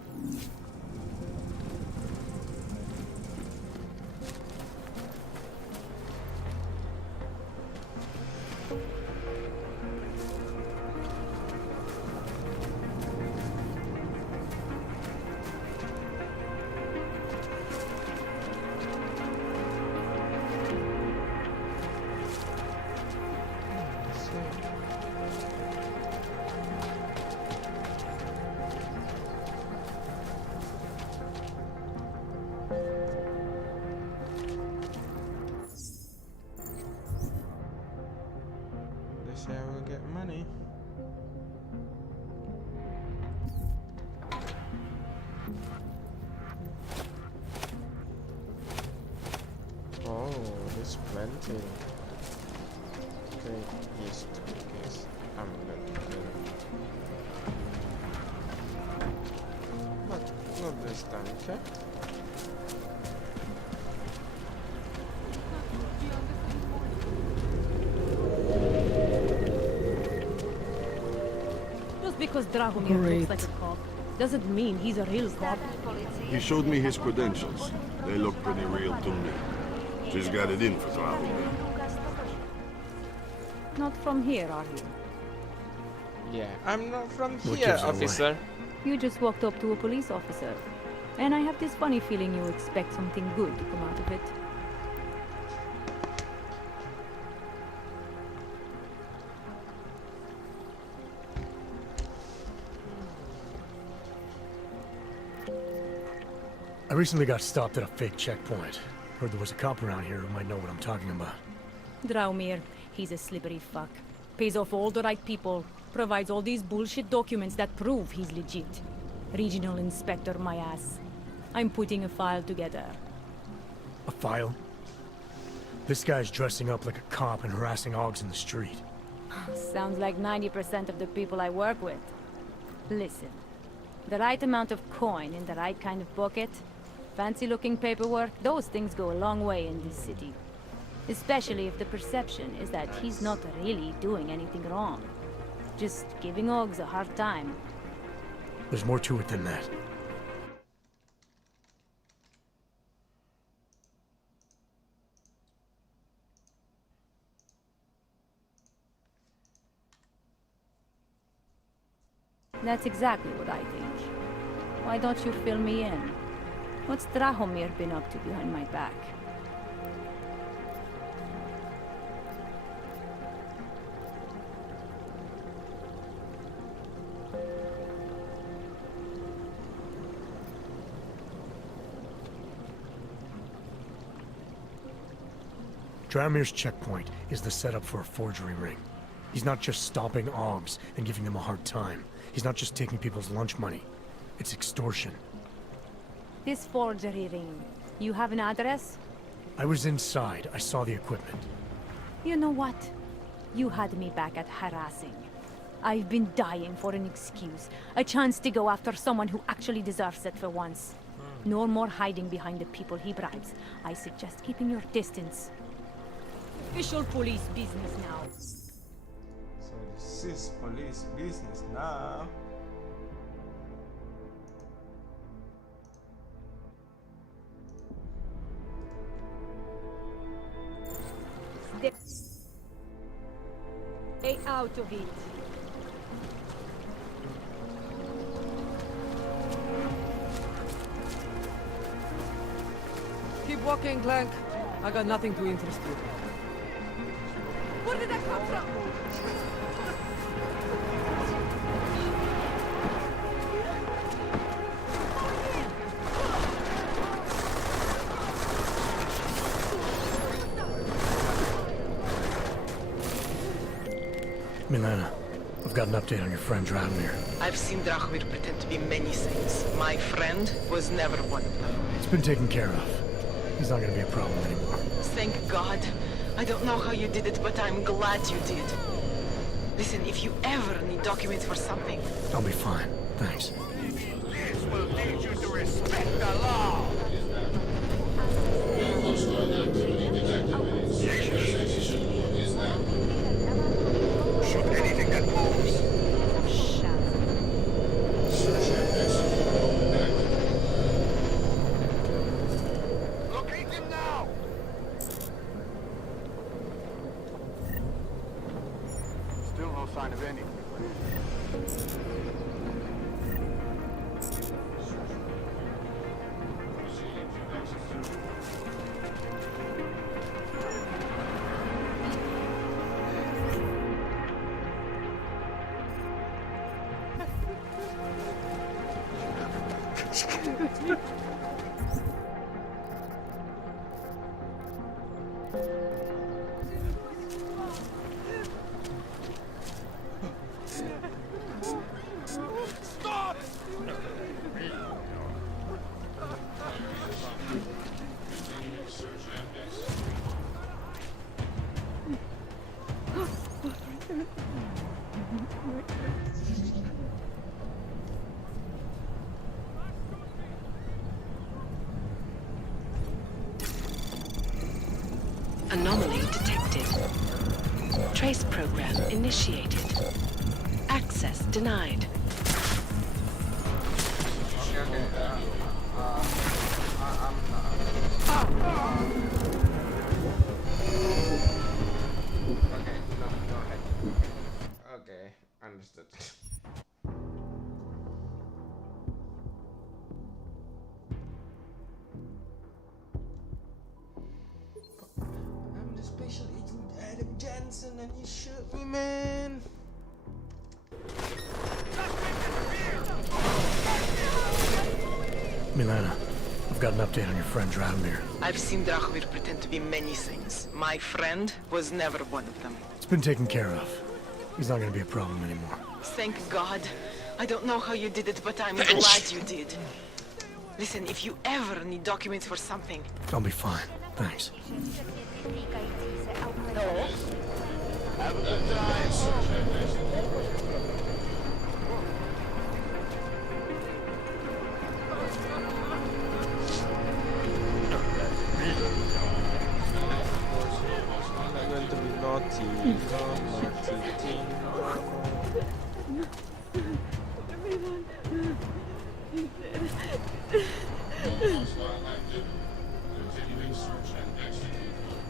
I will get money. Oh, there's plenty. Great East, I guess. I'm gonna kill him. But not this time, okay? Because Drahomir looks like a cop doesn't mean he's a real cop. He showed me his credentials. They look pretty real to me. She's got it in for Drahomir. Not from here, are you? Yeah, I'm not from here, officer. You just walked up to a police officer. And I have this funny feeling you expect something good to come out of it. I recently got stopped at a fake checkpoint. Heard there was a cop around here who might know what I'm talking about. Drahomir, he's a slippery fuck. Pays off all the right people. Provides all these bullshit documents that prove he's legit. Regional inspector, my ass. I'm putting a file together. A file? This guy's dressing up like a cop and harassing Augs in the street. Sounds like 90% of the people I work with. Listen, the right amount of coin in the right kind of pocket, fancy-looking paperwork, those things go a long way in this city. Especially if the perception is that he's not really doing anything wrong. Just giving Augs a hard time. There's more to it than that. That's exactly what I think. Why don't you fill me in? What's Drahomir been up to behind my back? Drahomir's checkpoint is the setup for a forgery ring. He's not just stopping Augs and giving them a hard time. He's not just taking people's lunch money. It's extortion. This forgery ring, you have an address? I was inside. I saw the equipment. You know what? You had me back at harassing. I've been dying for an excuse. A chance to go after someone who actually deserves it for once. No more hiding behind the people he bribes. I suggest keeping your distance. Official police business now. So this is police business now. Stay out of it. Keep walking, Clank. I got nothing to interest you. Where did that come from? Milena, I've got an update on your friend Drahomir. I've seen Drahomir pretend to be many things. My friend was never one of them. It's been taken care of. He's not gonna be a problem anymore. Thank God. I don't know how you did it, but I'm glad you did. Listen, if you ever need documents for something... I'll be fine. Thanks. This will teach you to respect the law! Hostile activity detected. of anything. Anomaly detected. Trace program initiated. Access denied. Okay, understood. I'm the special agent Adam Johnson and you shoot me, man. Milena, I've got an update on your friend Drahomir. I've seen Drahomir pretend to be many things. My friend was never one of them. It's been taken care of. He's not gonna be a problem anymore. Thank God. I don't know how you did it, but I'm glad you did. Listen, if you ever need documents for something... I'll be fine. Thanks. Hello? Have a good time. I'm going to be naughty, naughty teen.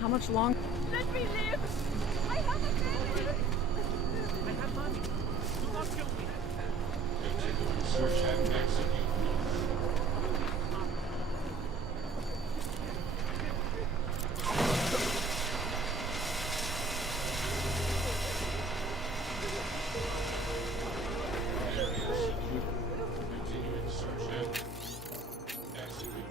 How much longer? Let me live! I have a family! I have money. Do not kill me. Continuing search and execute. Continuing search and execute.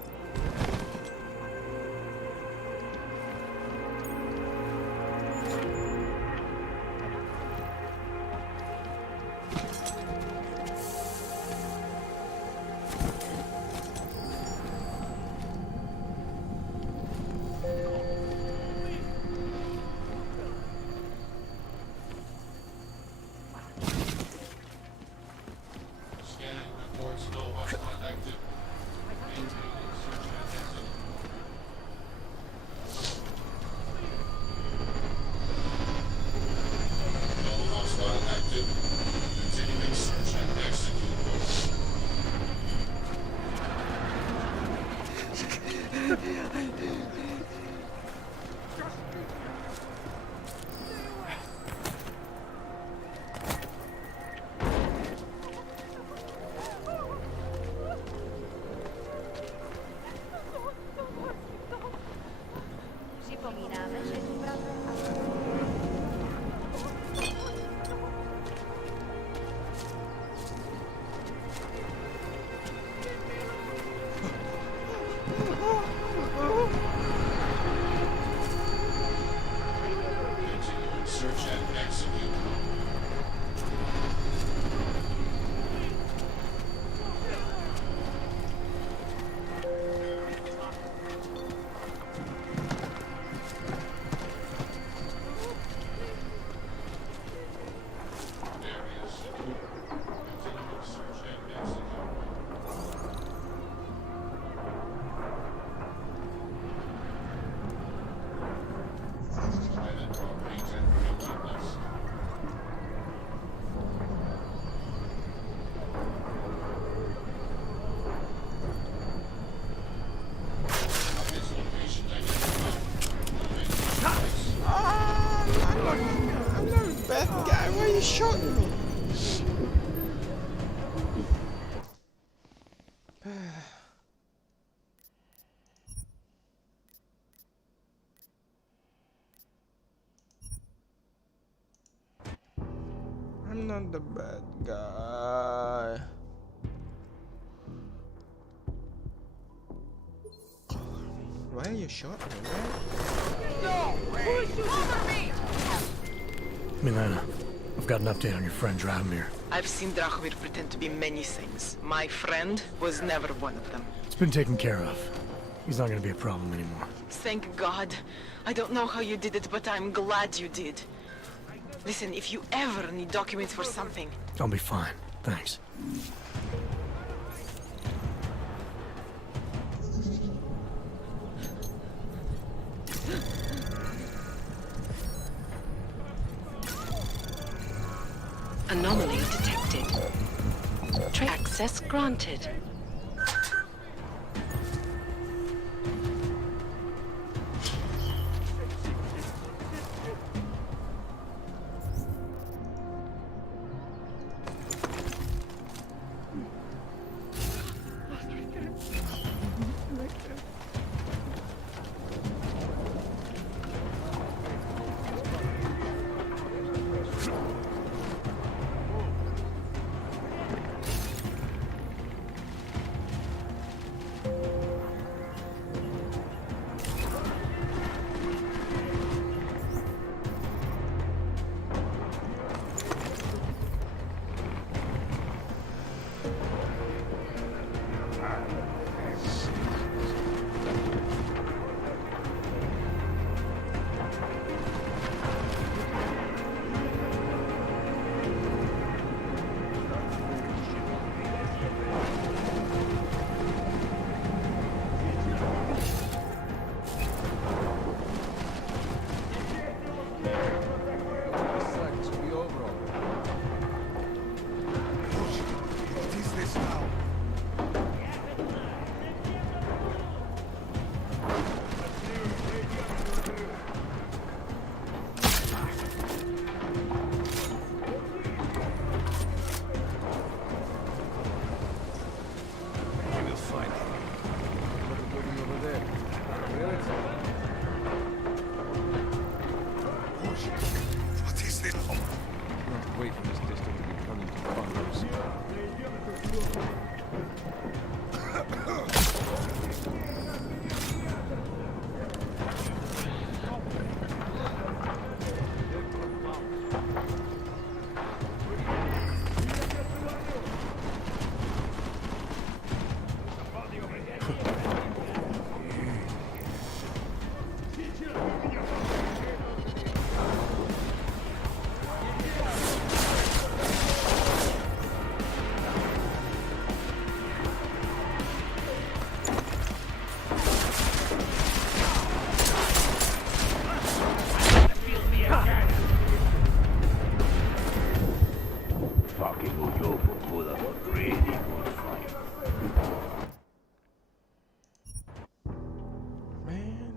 Scanning reports no hostile activity. Maintaining search and execute. No hostile activity. Continuing search and execute. Przypominamy, że shot me? I'm not the bad guy. Why you shot me, man? No! Cover me! Milena, I've got an update on your friend Drahomir. I've seen Drahomir pretend to be many things. My friend was never one of them. It's been taken care of. He's not gonna be a problem anymore. Thank God. I don't know how you did it, but I'm glad you did. Listen, if you ever need documents for something... I'll be fine. Thanks. Anomaly detected. Access granted.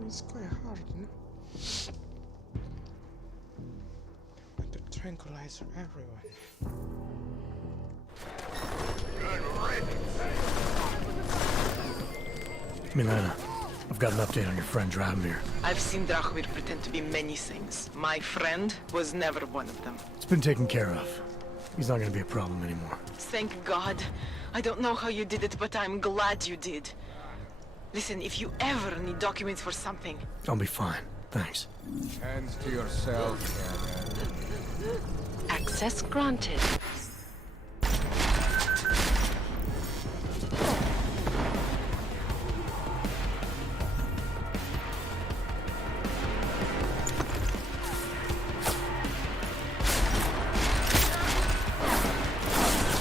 It's quite hard, no? But the tranquilizer everywhere. Milena, I've got an update on your friend Drahomir. I've seen Drahomir pretend to be many things. My friend was never one of them. It's been taken care of. He's not gonna be a problem anymore. Thank God. I don't know how you did it, but I'm glad you did. Listen, if you ever need documents for something... I'll be fine. Thanks. Hands to yourself. Access granted.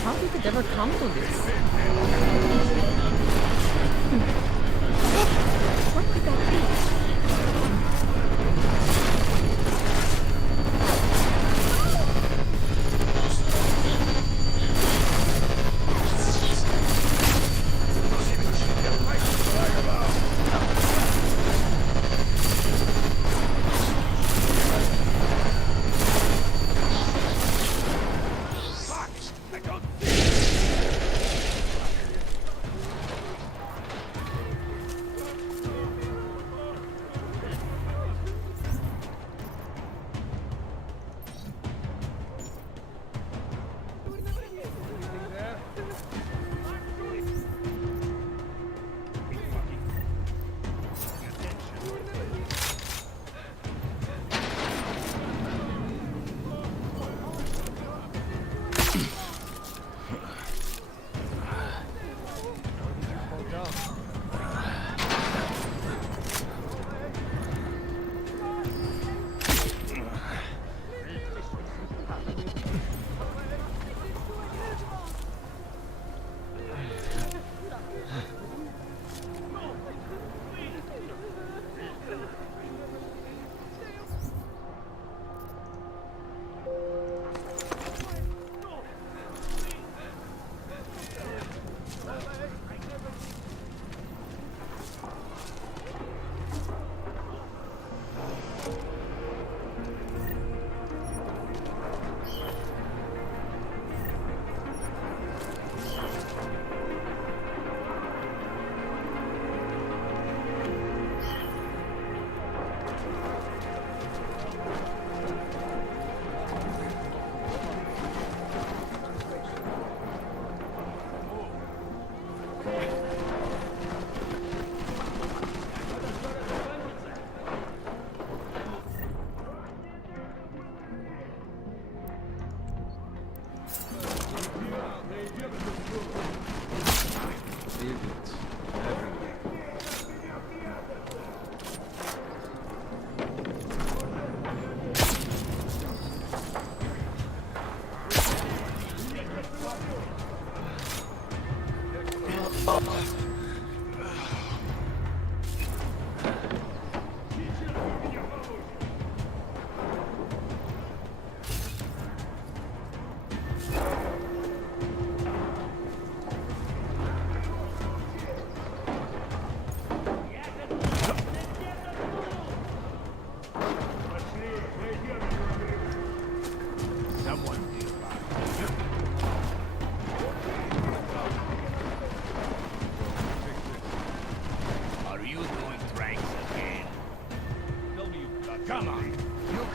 How did it ever come to this? What could that be?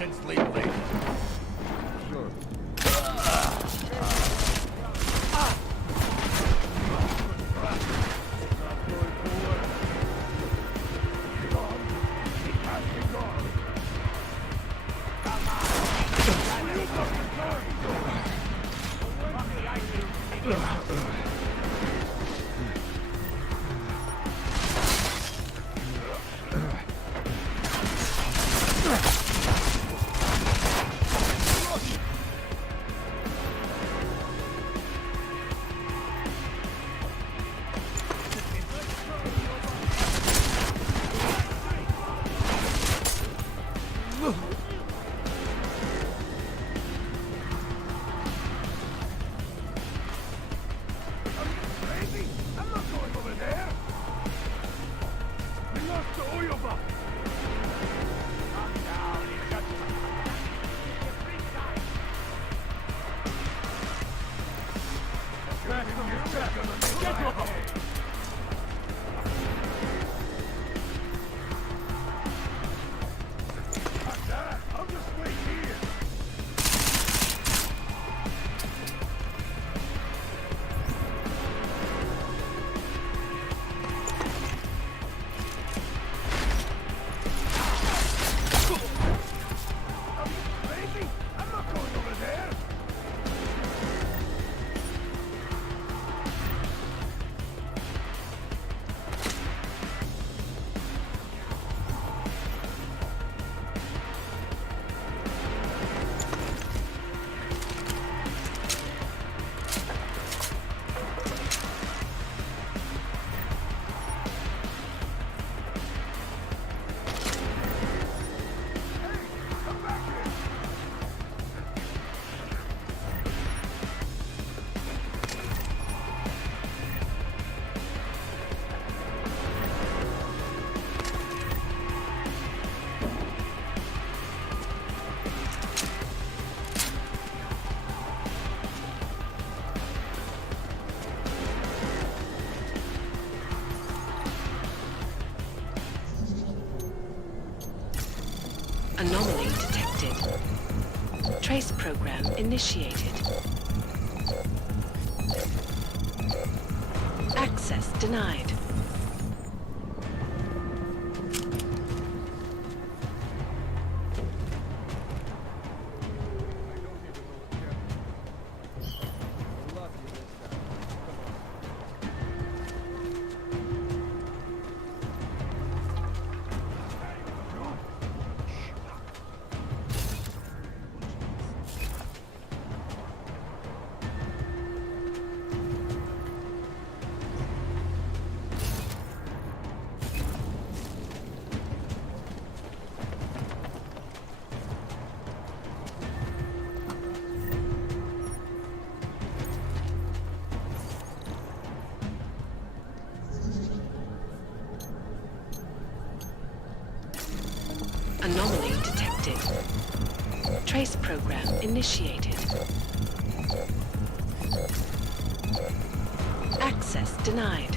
can sleep late. Sure. Anomaly detected. Trace program initiated. Access denied. Anomaly detected. Trace program initiated. Access denied.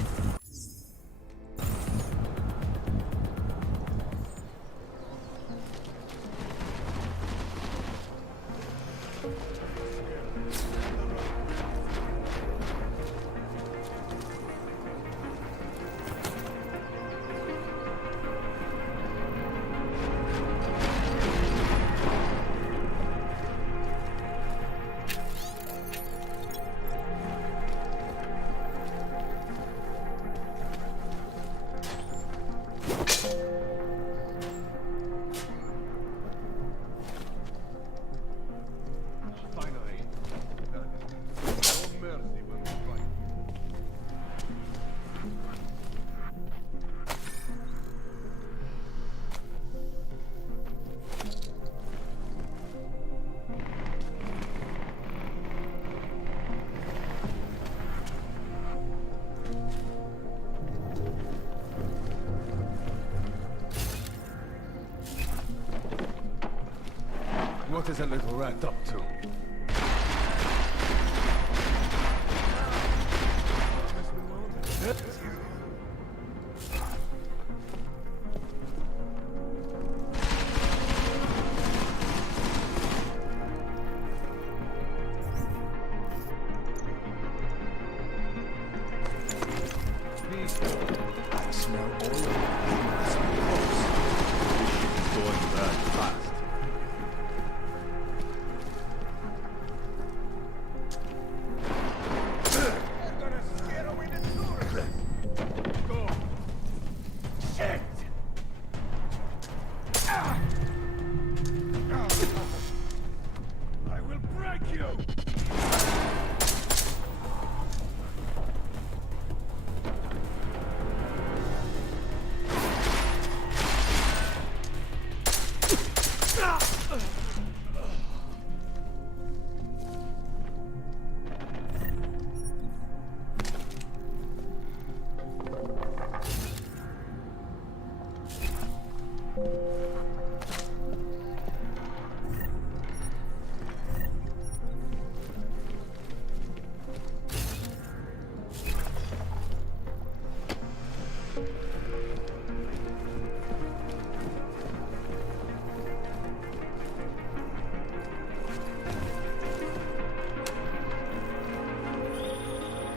What is that little rat up to?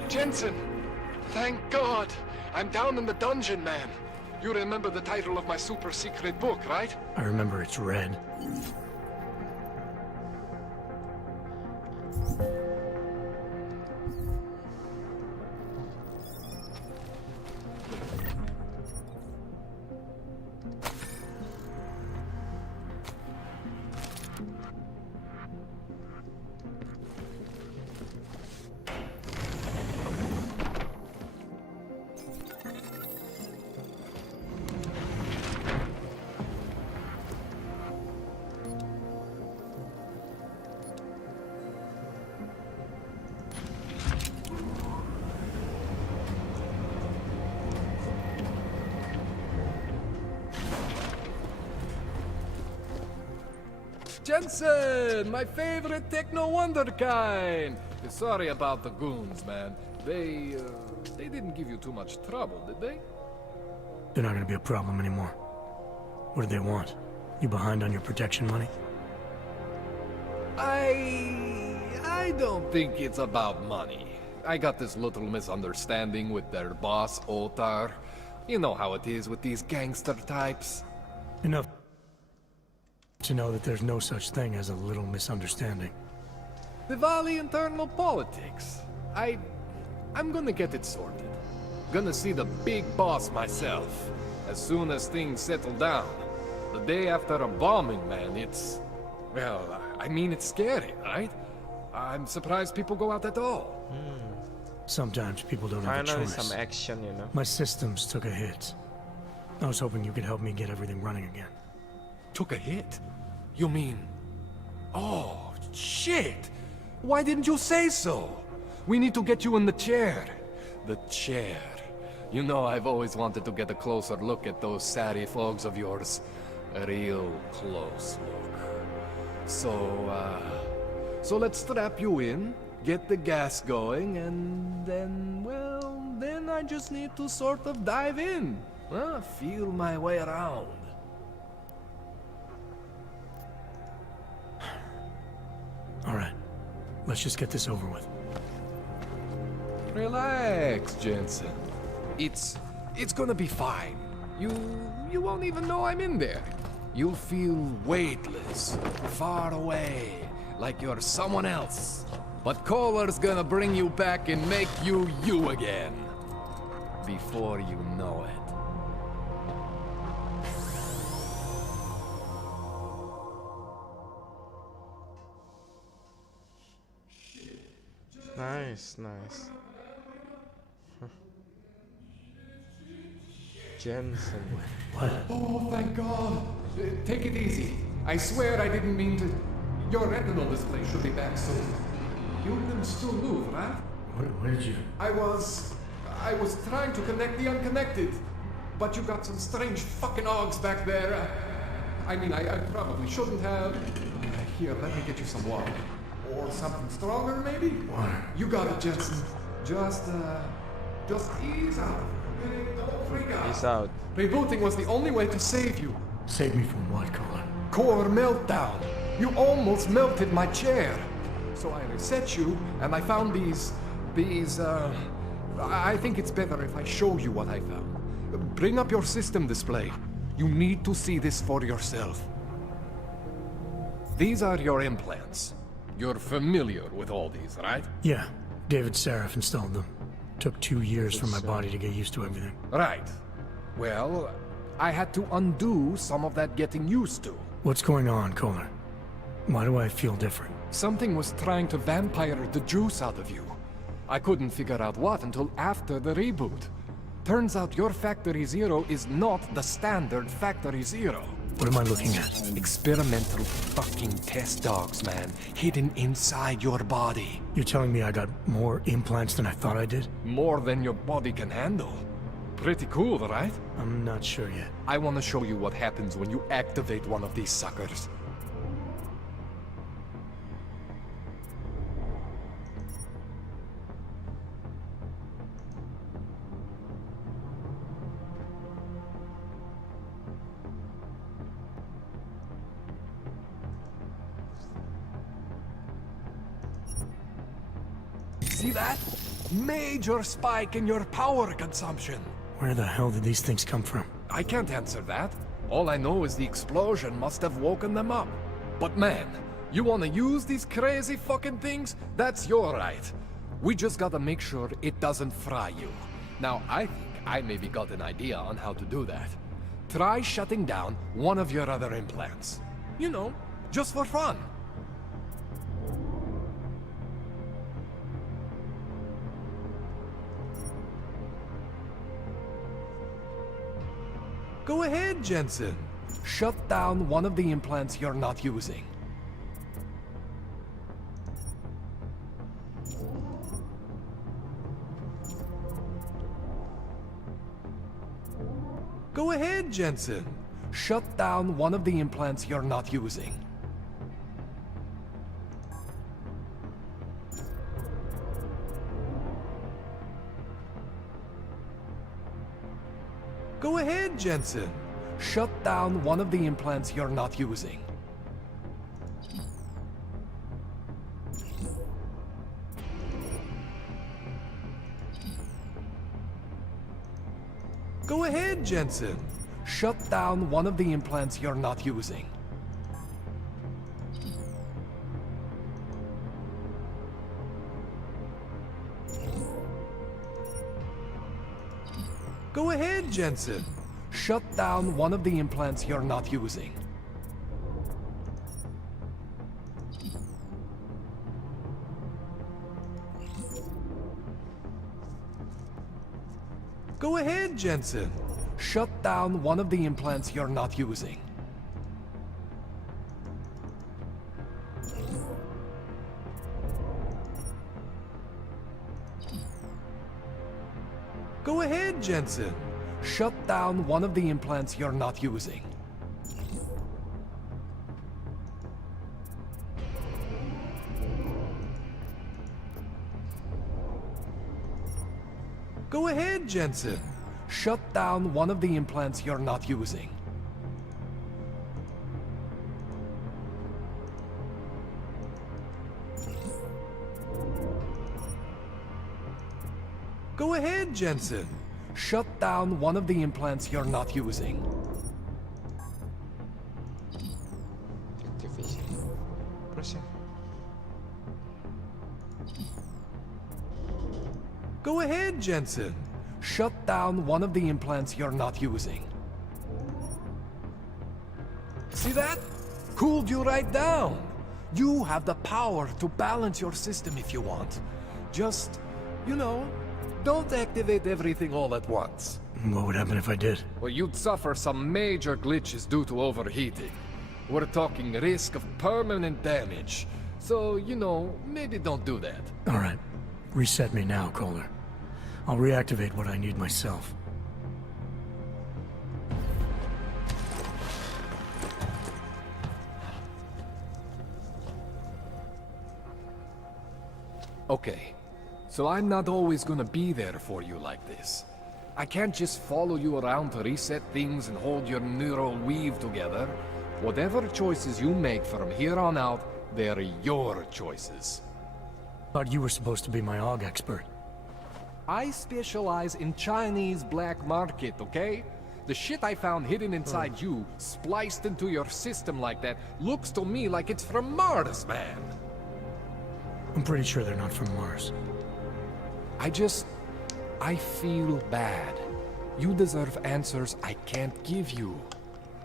Jensen! Thank God! I'm down in the dungeon, man. You remember the title of my super secret book, right? I remember it's red. Jensen, my favorite techno wonderkind. Sorry about the goons, man. They didn't give you too much trouble, did they? They're not gonna be a problem anymore. What do they want? You behind on your protection money? I don't think it's about money. I got this little misunderstanding with their boss, Otar. You know how it is with these gangster types. Enough to know that there's no such thing as a little misunderstanding. The Valley internal politics. I'm gonna get it sorted. Gonna see the big boss myself. As soon as things settle down. The day after a bombing, man, it's... Well, I mean, it's scary, right? I'm surprised people go out at all. Sometimes people don't have a Finally choice. some action, you know. My systems took a hit. I was hoping you could help me get everything running again. Took a hit? You mean... Oh, shit! Why didn't you say so? We need to get you in the chair. The chair. You know, I've always wanted to get a closer look at those Serif logs of yours. A real close look. So let's strap you in, get the gas going, and then, well, then I just need to sort of dive in. Feel my way around. All right, let's just get this over with. Relax, Jensen. It's gonna be fine. You won't even know I'm in there. You'll feel weightless, far away, like you're someone else. But Kohler's gonna bring you back and make you you again. Before you know it. Nice, nice. Jensen. What? Oh, thank God. Take it easy. I swear I didn't mean to... Your retinal display should be back soon. You can still move, right? Where did you... I was trying to connect the unconnected. But you got some strange fucking ogs back there. I mean, I probably shouldn't have... Here, let me get you some water. Or something stronger, maybe? Water. You got it, Jensen. Just ease out. Don't freak out. Ease out. Rebooting was the only way to save you. Save me from what, Kohler? Core meltdown. You almost melted my chair. So I reset you, and I found these, I think it's better if I show you what I found. Bring up your system display. You need to see this for yourself. These are your implants. You're familiar with all these, right? Yeah, David Serif installed them. Took 2 years for my body to get used to everything. Right. Well, I had to undo some of that getting used to. What's going on, Kohler? Why do I feel different? Something was trying to vampire the juice out of you. I couldn't figure out what until after the reboot. Turns out your Factory Zero is not the standard Factory Zero. What am I looking at? Experimental fucking test dogs, man. Hidden inside your body. You're telling me I got more implants than I thought I did? More than your body can handle. Pretty cool, right? I'm not sure yet. I want to show you what happens when you activate one of these suckers. See that? Major spike in your power consumption. Where the hell did these things come from? I can't answer that. All I know is the explosion must have woken them up. But man, you wanna use these crazy fucking things? That's your right. We just gotta make sure it doesn't fry you. Now, I think I maybe got an idea on how to do that. Try shutting down one of your other implants. You know, just for fun. Go ahead, Jensen. Shut down one of the implants you're not using. Go ahead, Jensen. Shut down one of the implants you're not using. Go ahead, Jensen. Shut down one of the implants you're not using. Go ahead, Jensen. Shut down one of the implants you're not using. Go ahead, Jensen. Shut down one of the implants you're not using. Go ahead, Jensen. Shut down one of the implants you're not using. Go ahead, Jensen. Shut down one of the implants you're not using. Go ahead, Jensen. Shut down one of the implants you're not using. Go ahead, Jensen. Shut down one of the implants you're not using. Go ahead, Jensen. Shut down one of the implants you're not using. See that? Cooled you right down. You have the power to balance your system if you want. Just, you know, don't activate everything all at once. What would happen if I did? Well, you'd suffer some major glitches due to overheating. We're talking risk of permanent damage. So, you know, maybe don't do that. All right. Reset me now, Kohler. I'll reactivate what I need myself. Okay. So I'm not always gonna be there for you like this. I can't just follow you around to reset things and hold your neural weave together. Whatever choices you make from here on out, they're your choices. Thought you were supposed to be my AUG expert. I specialize in Chinese black market, okay? The shit I found hidden inside you, spliced into your system like that, looks to me like it's from Mars, man. I'm pretty sure they're not from Mars. I feel bad. You deserve answers I can't give you.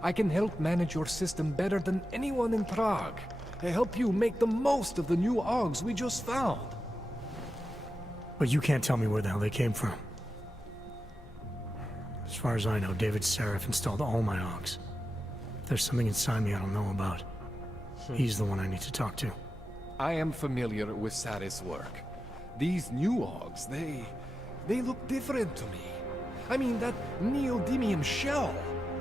I can help manage your system better than anyone in Prague. I help you make the most of the new AUGs we just found. But you can't tell me where the hell they came from. As far as I know, David Serif installed all my AUGs. If there's something inside me I don't know about, he's the one I need to talk to. I am familiar with Serif's work. These new AUGs, they look different to me. I mean, that neodymium shell.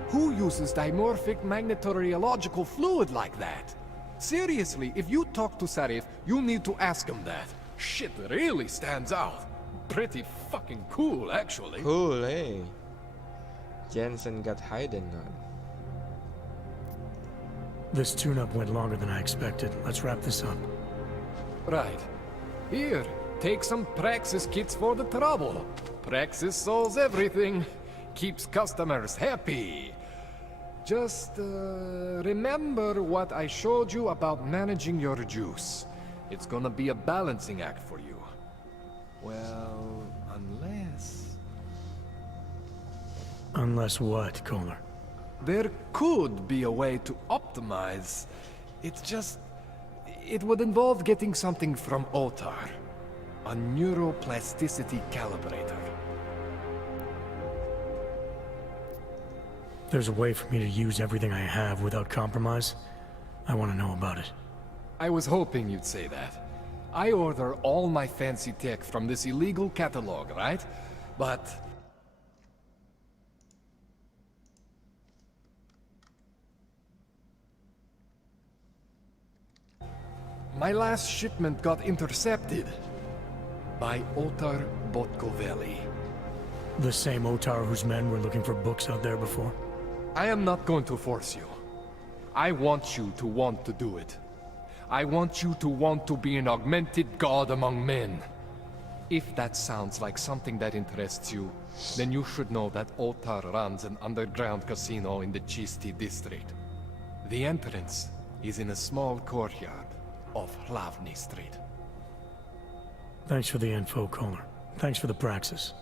Who uses dimorphic magnetorheological fluid like that? Seriously, if you talk to Serif, you need to ask him that. Shit really stands out. Pretty fucking cool, actually. Cool, eh? Jensen got hidden on. This tune-up went longer than I expected. Let's wrap this up. Right. Here, take some Praxis kits for the trouble. Praxis solves everything. Keeps customers happy. Just, remember what I showed you about managing your juice. It's gonna be a balancing act for you. Well, unless... Unless what, Kohler? There could be a way to optimize. It's just... It would involve getting something from Otar. A neuroplasticity calibrator. There's a way for me to use everything I have without compromise? I want to know about it. I was hoping you'd say that. I order all my fancy tech from this illegal catalog, right? But... my last shipment got intercepted by Otar Botkovelli. The same Otar whose men were looking for books out there before? I am not going to force you. I want you to want to do it. I want you to want to be an augmented god among men. If that sounds like something that interests you, then you should know that Otar runs an underground casino in the Chisti district. The entrance is in a small courtyard off Hlavny Street. Thanks for the info, Kohler. Thanks for the praxis.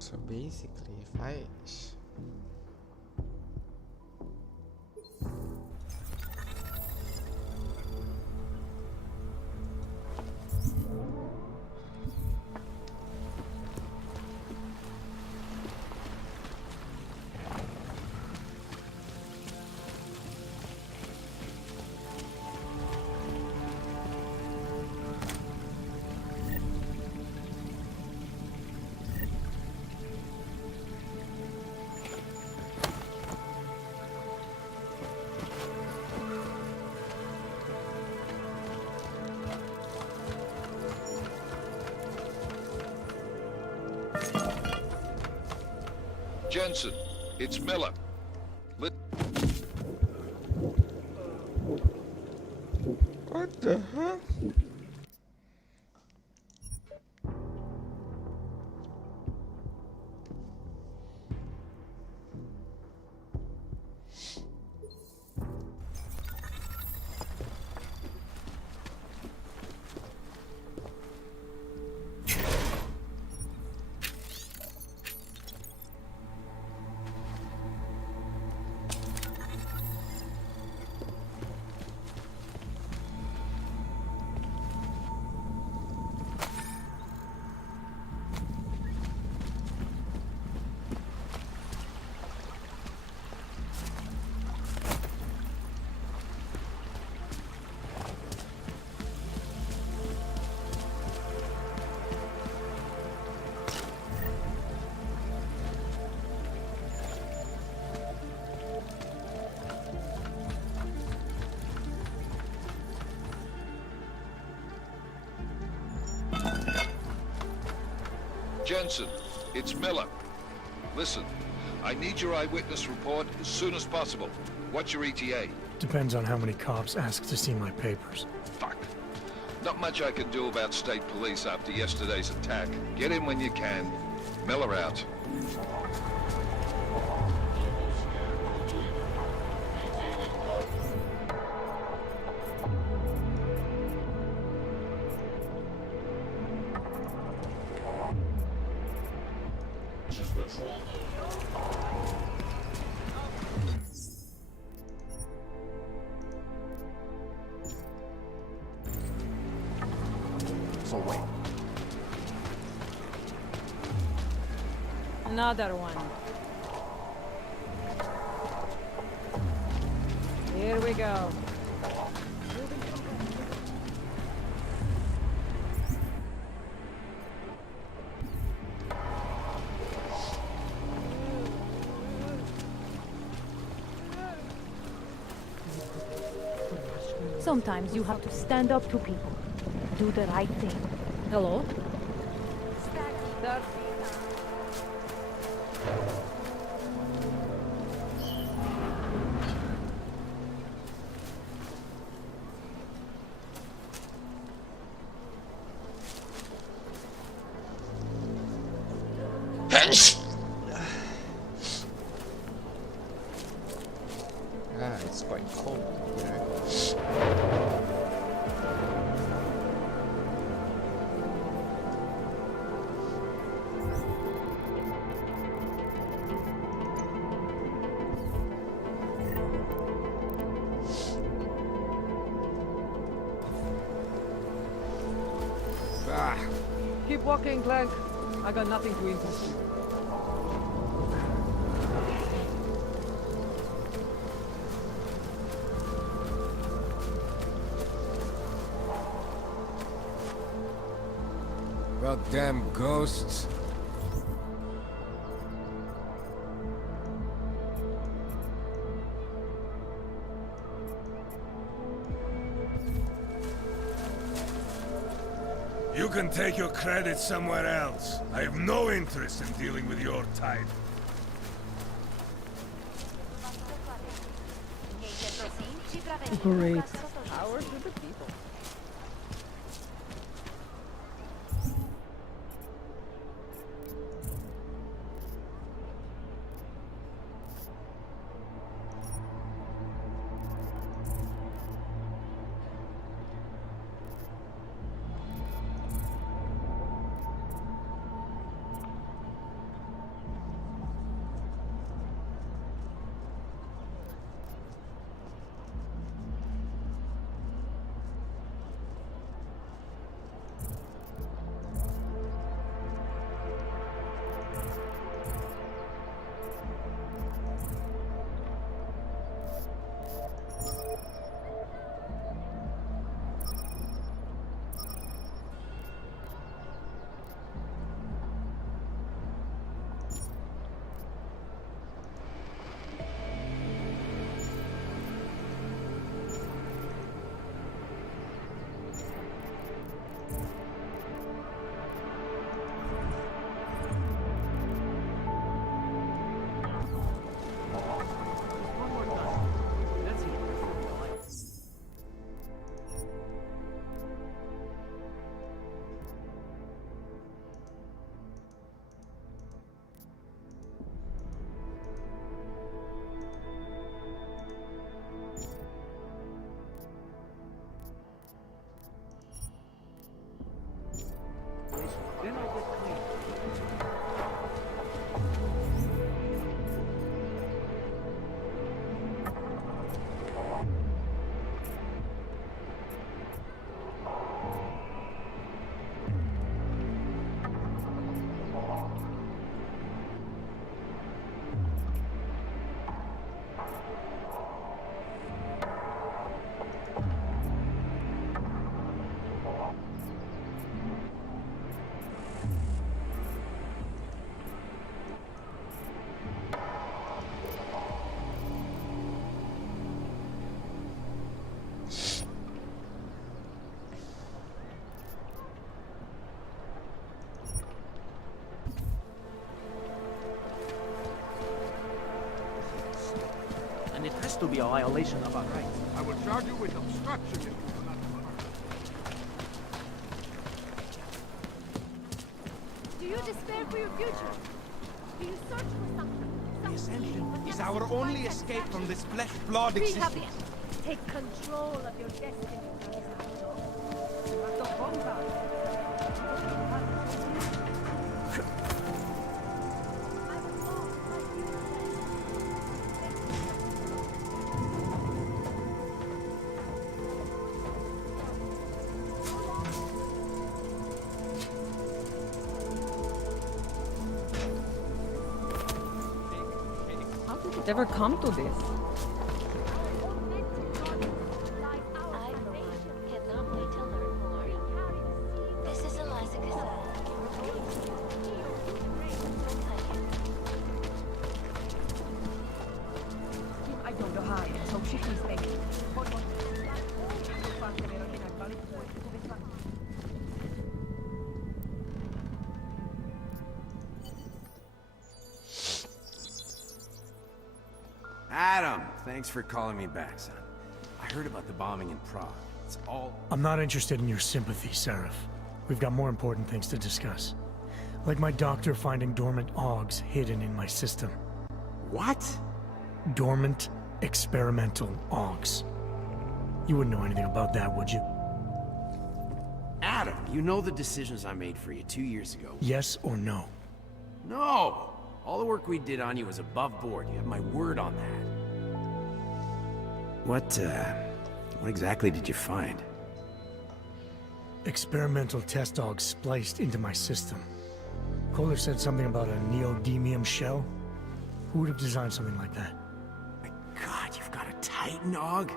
So basically, if I... Jensen, it's Miller. What the heck? Jensen, it's Miller. Listen, I need your eyewitness report as soon as possible. What's your ETA? Depends on how many cops ask to see my papers. Fuck. Not much I can do about state police after yesterday's attack. Get in when you can. Miller out. So wait. Another one. Here we go. Sometimes you have to stand up to people. Do the right thing. Hello? It's quite cold here. Keep walking, Clank. I got nothing to interest you. Goddamn ghosts. You can take your credit somewhere else. I have no interest in dealing with your type. Great. Ours with the people. It has to be a violation of our rights. I will charge you with obstruction if you do not Do you despair for your future? Do you search for something? This engine is our only escape from this flesh-blood We have existence. take control of your destiny. How did it ever come to this? I don't know how, so she keeps making. Adam, thanks for calling me back, son. I heard about the bombing in Prague. It's all... I'm not interested in your sympathy, Serif. We've got more important things to discuss. Like my doctor finding dormant OGs hidden in my system. What? Dormant, experimental OGs. You wouldn't know anything about that, would you? Adam, you know the decisions I made for you 2 years ago. Yes or no? No! All the work we did on you was above board. You have my word on that. What exactly did you find? Experimental test dogs spliced into my system. Kohler said something about a neodymium shell. Who would have designed something like that? My God, you've got a Titan Og?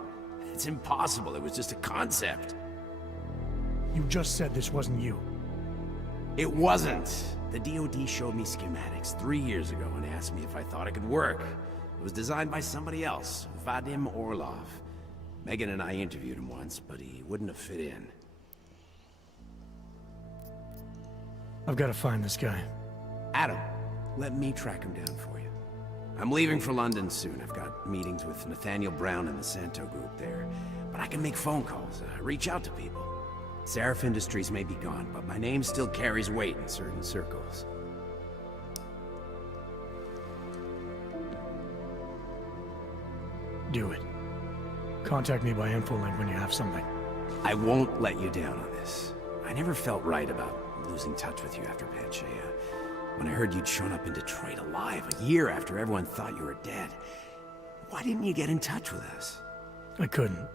It's impossible. It was just a concept. You just said this wasn't you. It wasn't. The DoD showed me schematics 3 years ago and asked me if I thought it could work. It was designed by somebody else, Vadim Orlov. Megan and I interviewed him once, but he wouldn't have fit in. I've got to find this guy. Adam, let me track him down for you. I'm leaving for London soon. I've got meetings with Nathaniel Brown and the Santo group there. But I can make phone calls, reach out to people. Serif Industries may be gone, but my name still carries weight in certain circles. Do it. Contact me by infolink when you have something. I won't let you down on this. I never felt right about losing touch with you after Panchea. When I heard you'd shown up in Detroit alive a year after everyone thought you were dead. Why didn't you get in touch with us? I couldn't.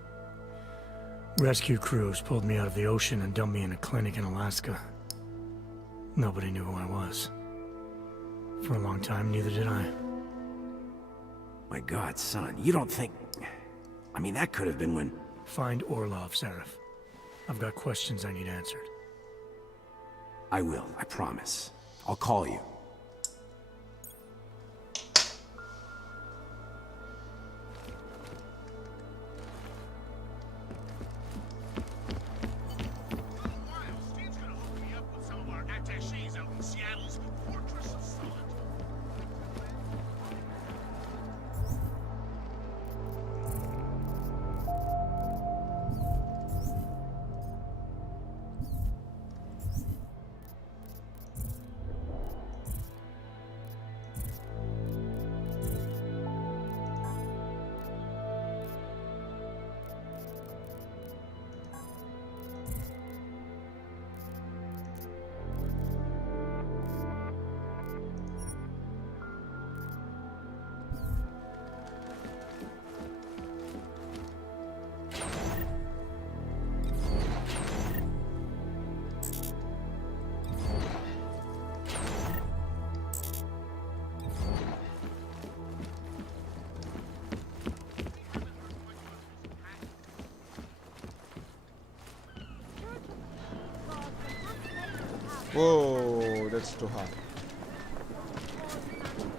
Rescue crews pulled me out of the ocean and dumped me in a clinic in Alaska. Nobody knew who I was. For a long time, neither did I. My God, son, you don't think... I mean, that could have been when... Find Orlov, Serif. I've got questions I need answered. I will, I promise. I'll call you. Whoa, that's too hot.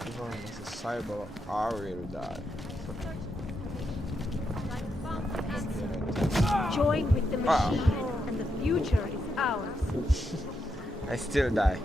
Even as a cyber, I will die. Join with the machine, and the future is ours. I still die.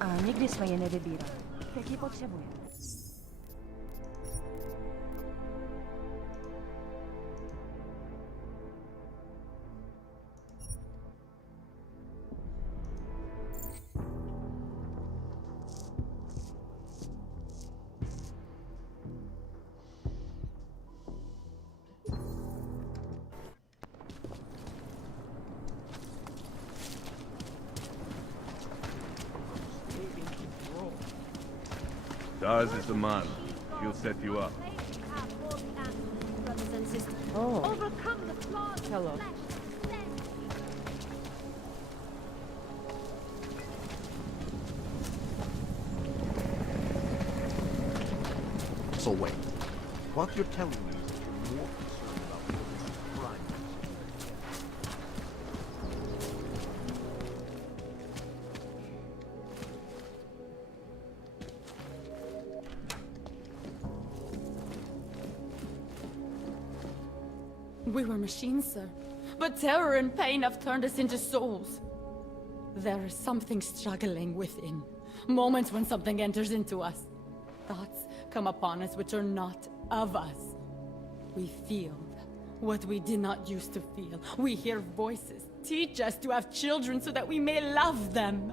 A nikdy jsme je nevybírali. Teď je potřebujeme. Dawes is the man. He'll set you up. Oh. Overcome the flaws of Hello. flesh. So wait, what you're telling me is that you're more concerned about the crime. We were machines, sir. But terror and pain have turned us into souls. There is something struggling within. Moments when something enters into us. Thoughts come upon us which are not of us. We feel what we did not used to feel. We hear voices teach us to have children so that we may love them.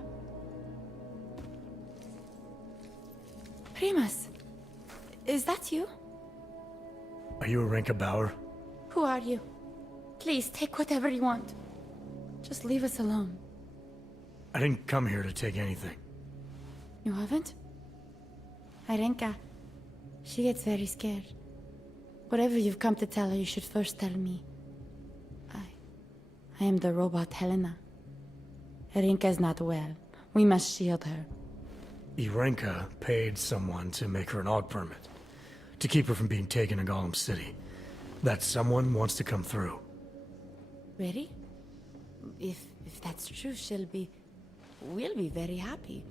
Primus, is that you? Are you Arenka Bauer? Who are you? Please, take whatever you want. Just leave us alone. I didn't come here to take anything. You haven't? Arenka, she gets very scared. Whatever you've come to tell her, you should first tell me. I am the robot Helena. Arenka is not well. We must shield her. Arenka paid someone to make her an AUG permit. To keep her from being taken to Golem City. That someone wants to come through. Really? If that's true, we'll be very happy.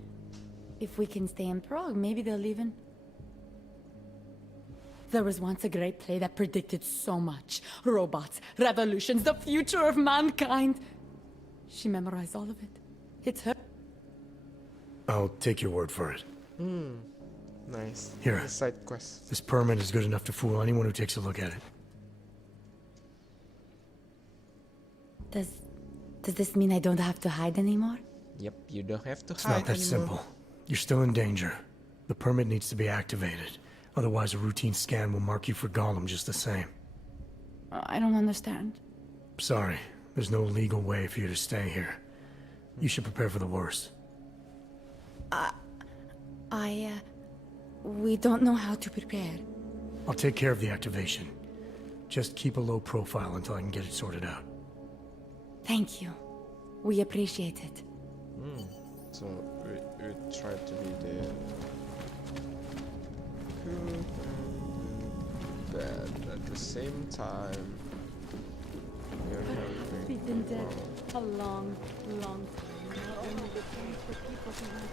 If we can stay in Prague, maybe they'll even... There was once a great play that predicted so much. Robots, revolutions, the future of mankind. She memorized all of it. It's her. I'll take your word for it. Nice. Here. The side quest. This permit is good enough to fool anyone who takes a look at it. Does this mean I don't have to hide anymore? Yep, you don't have to It's hide not that anymore. simple. You're still in danger. The permit needs to be activated. Otherwise, a routine scan will mark you for Golem just the same. I don't understand. Sorry, there's no legal way for you to stay here. You should prepare for the worst. We don't know how to prepare. I'll take care of the activation. Just keep a low profile until I can get it sorted out. Thank you. We appreciate it. So we try to be the good and bad at the same time. We've been dead a long, long time. Not only the things for people who want.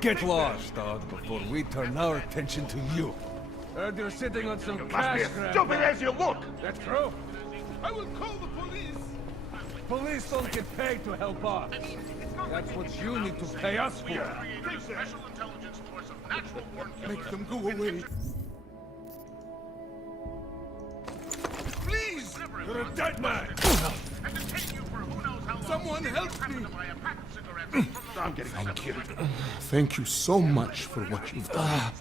Get lost, dog, before we turn our attention to you. Heard you're sitting on some cash grab. Stupid as you look! That's true. I will call the police! Police don't get paid to help us. That's what you need to pay us for. Special intelligence force of natural born killers. Make them go away. Please! You're a dead man! And detain you for who knows how long. Someone help me! I'm getting killed. Thank you so much for what you've done.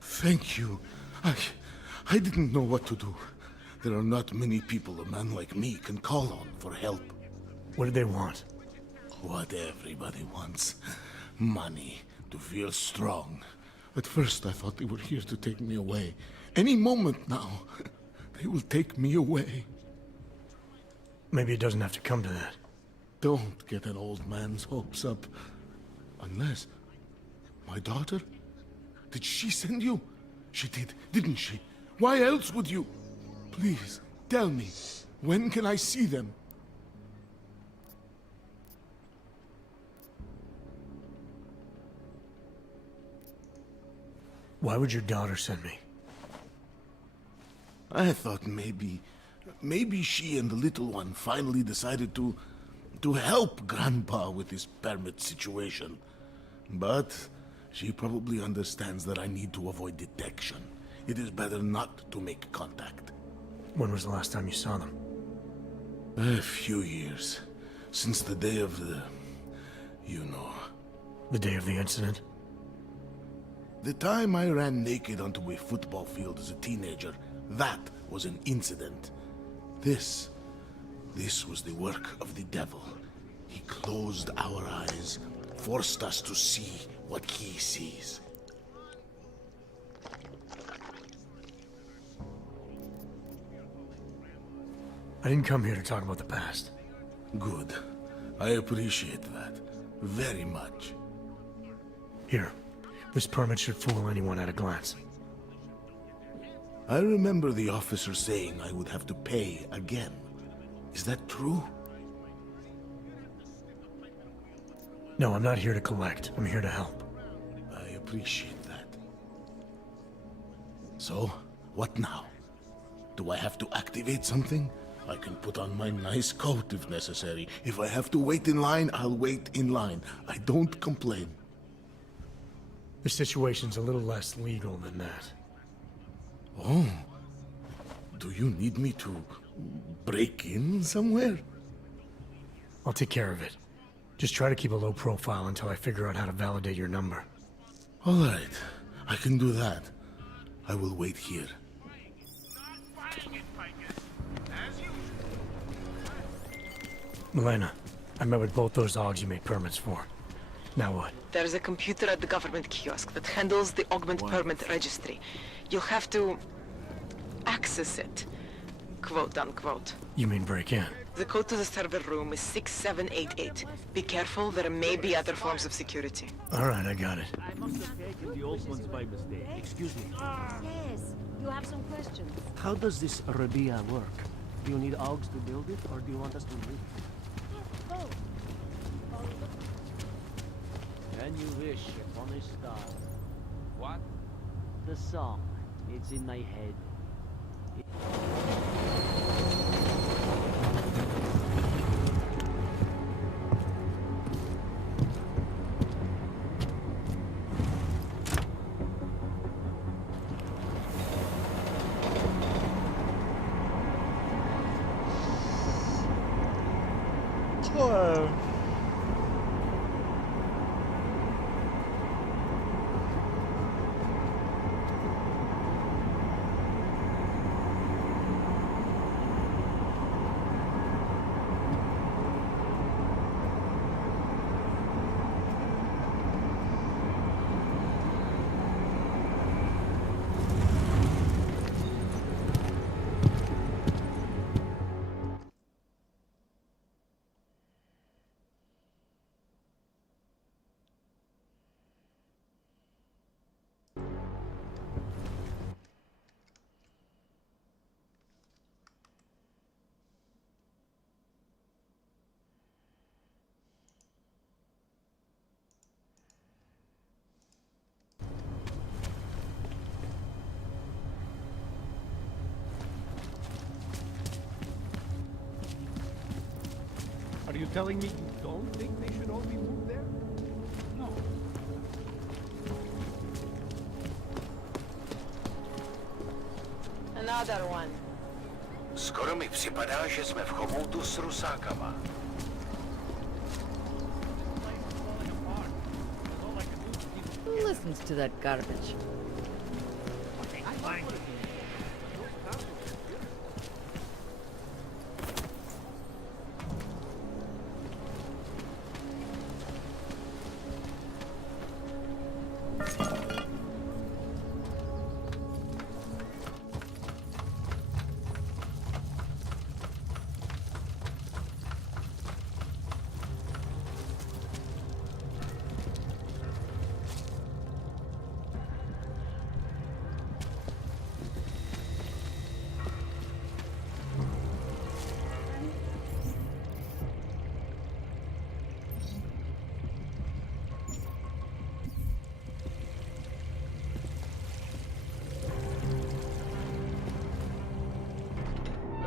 Thank you. I didn't know what to do. There are not many people a man like me can call on for help. What did they want? What everybody wants. Money. To feel strong. At first I thought they were here to take me away. Any moment now, they will take me away. Maybe it doesn't have to come to that. Don't get an old man's hopes up. Unless... my daughter? Did she send you? She did, didn't she? Why else would you? Please, tell me. When can I see them? Why would your daughter send me? I thought maybe she and the little one finally decided to help Grandpa with his permit situation. But she probably understands that I need to avoid detection. It is better not to make contact. When was the last time you saw them? A few years. Since the day of the... you know. The day of the incident? The time I ran naked onto a football field as a teenager, that was an incident. This was the work of the devil. He closed our eyes, forced us to see what he sees. I didn't come here to talk about the past. Good. I appreciate that. Very much. Here. This permit should fool anyone at a glance. I remember the officer saying I would have to pay again. Is that true? No, I'm not here to collect. I'm here to help. I appreciate that. So, what now? Do I have to activate something? I can put on my nice coat if necessary. If I have to wait in line, I'll wait in line. I don't complain. The situation's a little less legal than that. Oh. Do you need me to break in somewhere? I'll take care of it. Just try to keep a low profile until I figure out how to validate your number. All right. I can do that. I will wait here. Milena, I met with both those dogs you made permits for. Now what? There's a computer at the government kiosk that handles the augment permit registry. You'll have to access it, quote unquote. You mean break in? The code to the server room is 6788. Be careful, there may be other forms of security. All right, I got it. I must have taken the old ones by mistake. Excuse me. Yes, you have some questions. How does this Rabia work? Do you need augs to build it, or do you want us to build it? When you wish upon a star. What? The song. It's in my head. Whoa. Are you telling me you don't think they should all be moved there? No. Another one. Skoro mi připadá, že jsme v chomoutu s rusákama. Who listens to that garbage?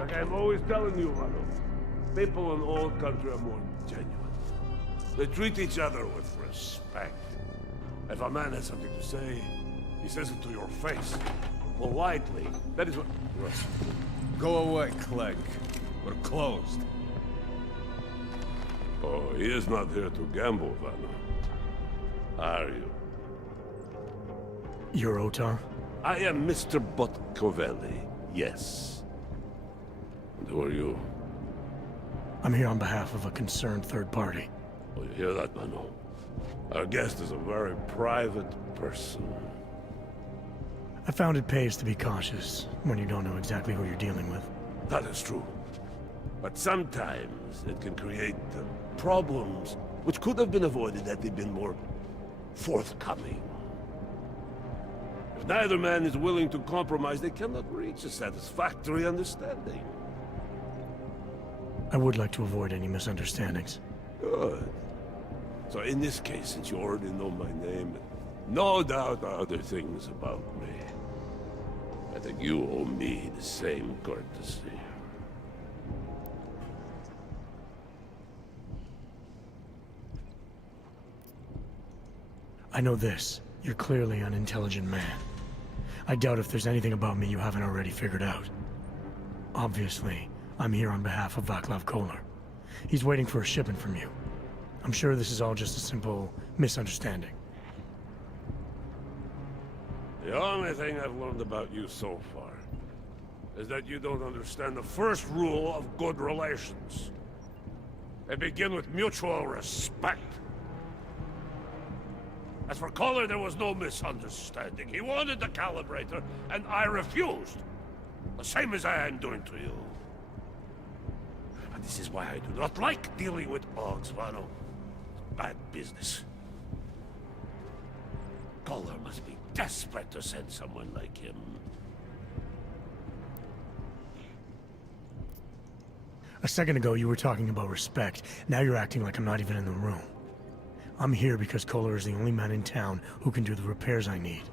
Like I'm always telling you, Vano, people in old country are more genuine. They treat each other with respect. If a man has something to say, he says it to your face. Politely. That is what... Russ. Go away, Clegg. We're closed. Oh, he is not here to gamble, Vano. Are you? You're Otar? I am Mr. Botkovelli, yes. And who are you? I'm here on behalf of a concerned third party. Oh, you hear that, Vano? Our guest is a very private person. I found it pays to be cautious when you don't know exactly who you're dealing with. That is true. But sometimes it can create problems which could have been avoided had they been more forthcoming. If neither man is willing to compromise, they cannot reach a satisfactory understanding. I would like to avoid any misunderstandings. Good. So in this case, since you already know my name, no doubt other things about me, I think you owe me the same courtesy. I know this. You're clearly an intelligent man. I doubt if there's anything about me you haven't already figured out. Obviously, I'm here on behalf of Vaclav Kolar. He's waiting for a shipment from you. I'm sure this is all just a simple misunderstanding. The only thing I've learned about you so far is that you don't understand the first rule of good relations. They begin with mutual respect. As for Kolar, there was no misunderstanding. He wanted the calibrator, and I refused. The same as I am doing to you. And this is why I do not like dealing with Boggs, Vano. Bad business. Kolar must be desperate to send someone like him. A second ago, you were talking about respect. Now you're acting like I'm not even in the room. I'm here because Kolar is the only man in town who can do the repairs I need.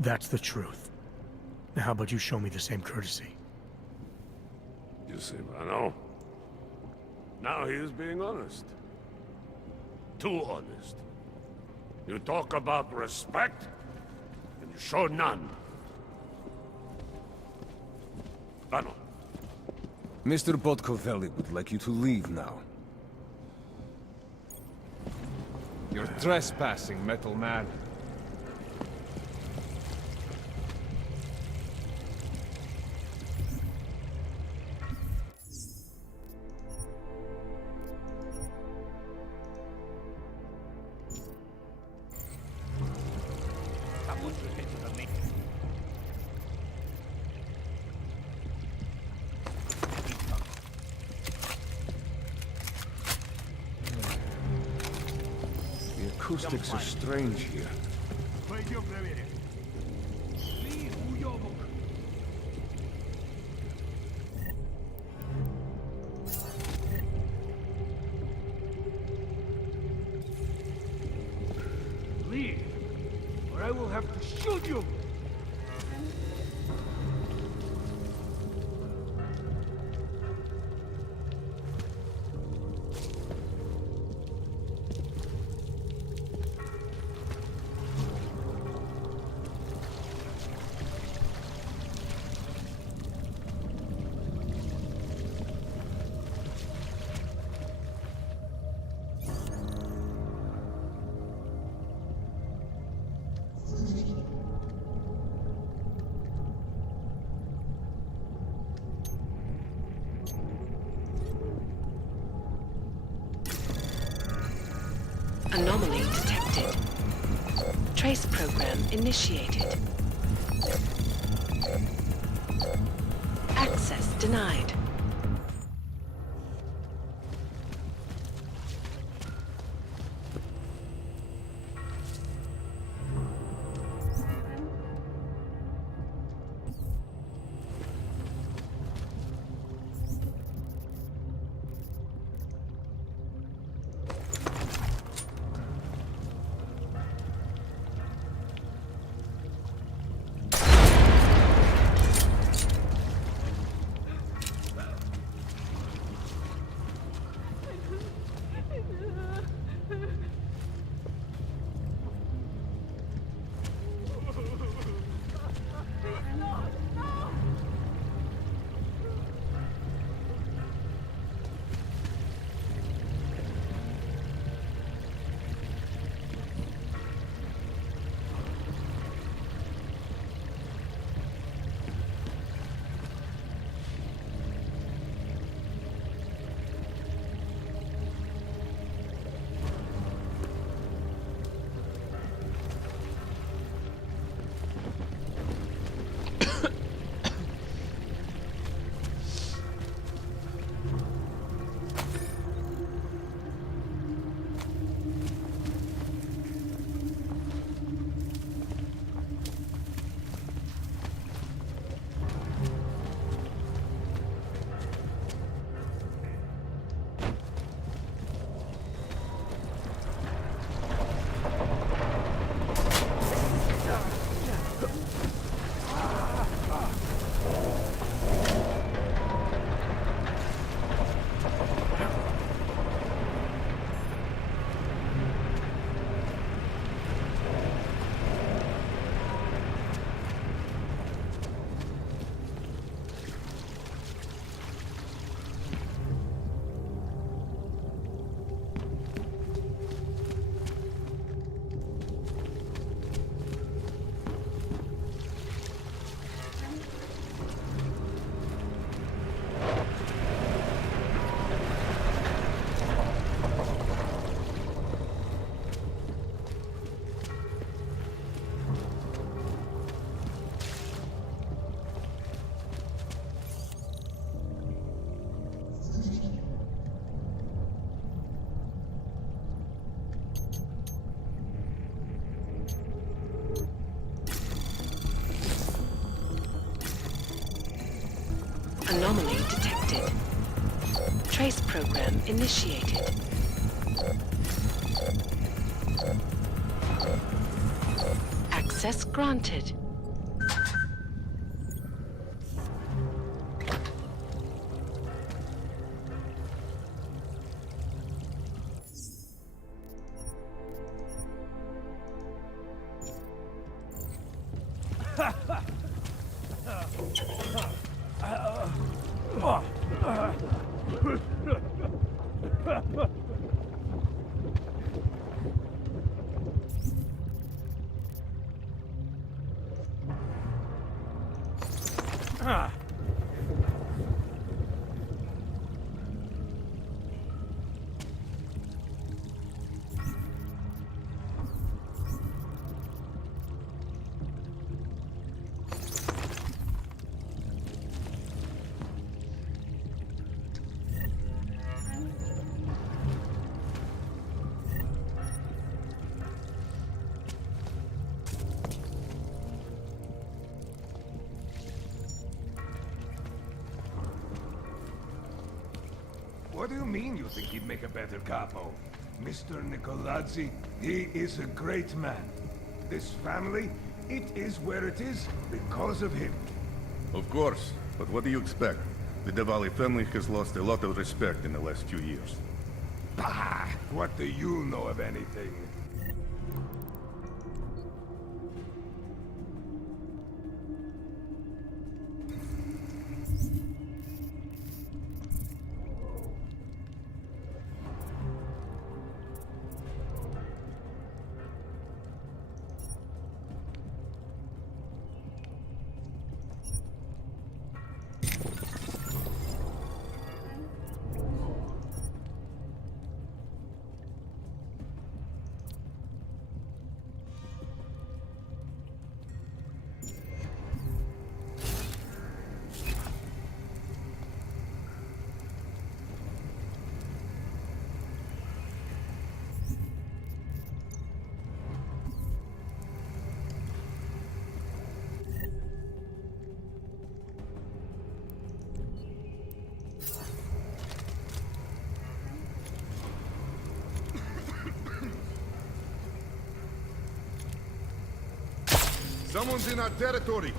That's the truth. Now how about you show me the same courtesy? You see, Vano? Now he is being honest. Too honest. You talk about respect, and you show none. Vano. Mr. Botkovelli would like you to leave now. You're trespassing, Metal Man. Acoustics are strange here. Leave, or I will have to shoot you! Anomaly detected. Trace program initiated. Access denied. Trace program initiated. Access granted. What do you mean you think he'd make a better capo? Mr. Nicolazzi, he is a great man. This family, it is where it is because of him. Of course, but what do you expect? The Diwali family has lost a lot of respect in the last few years. Bah! What do you know of anything? Someone's in our territory!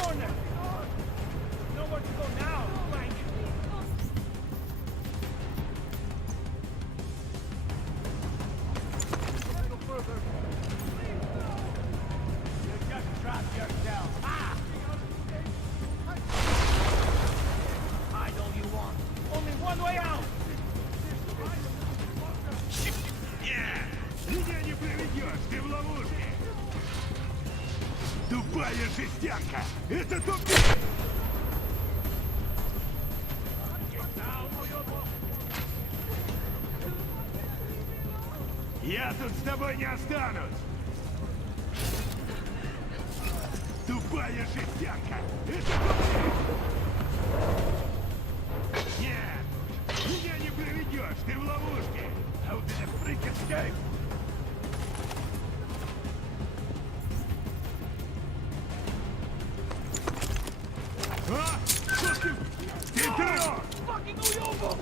corner! Nowhere to go now! You just dropped yourself! Ah! Hide all you want. Only one way out! Меня не приведешь, ты в ловушке! Тупая жестянка! Это тупик! Я тут с тобой не останусь! Тупая жестянка! Это тупик! Нет! Меня не приведешь, ты в ловушке! How did a freak escape? Ты трёх! Fucking уёбок!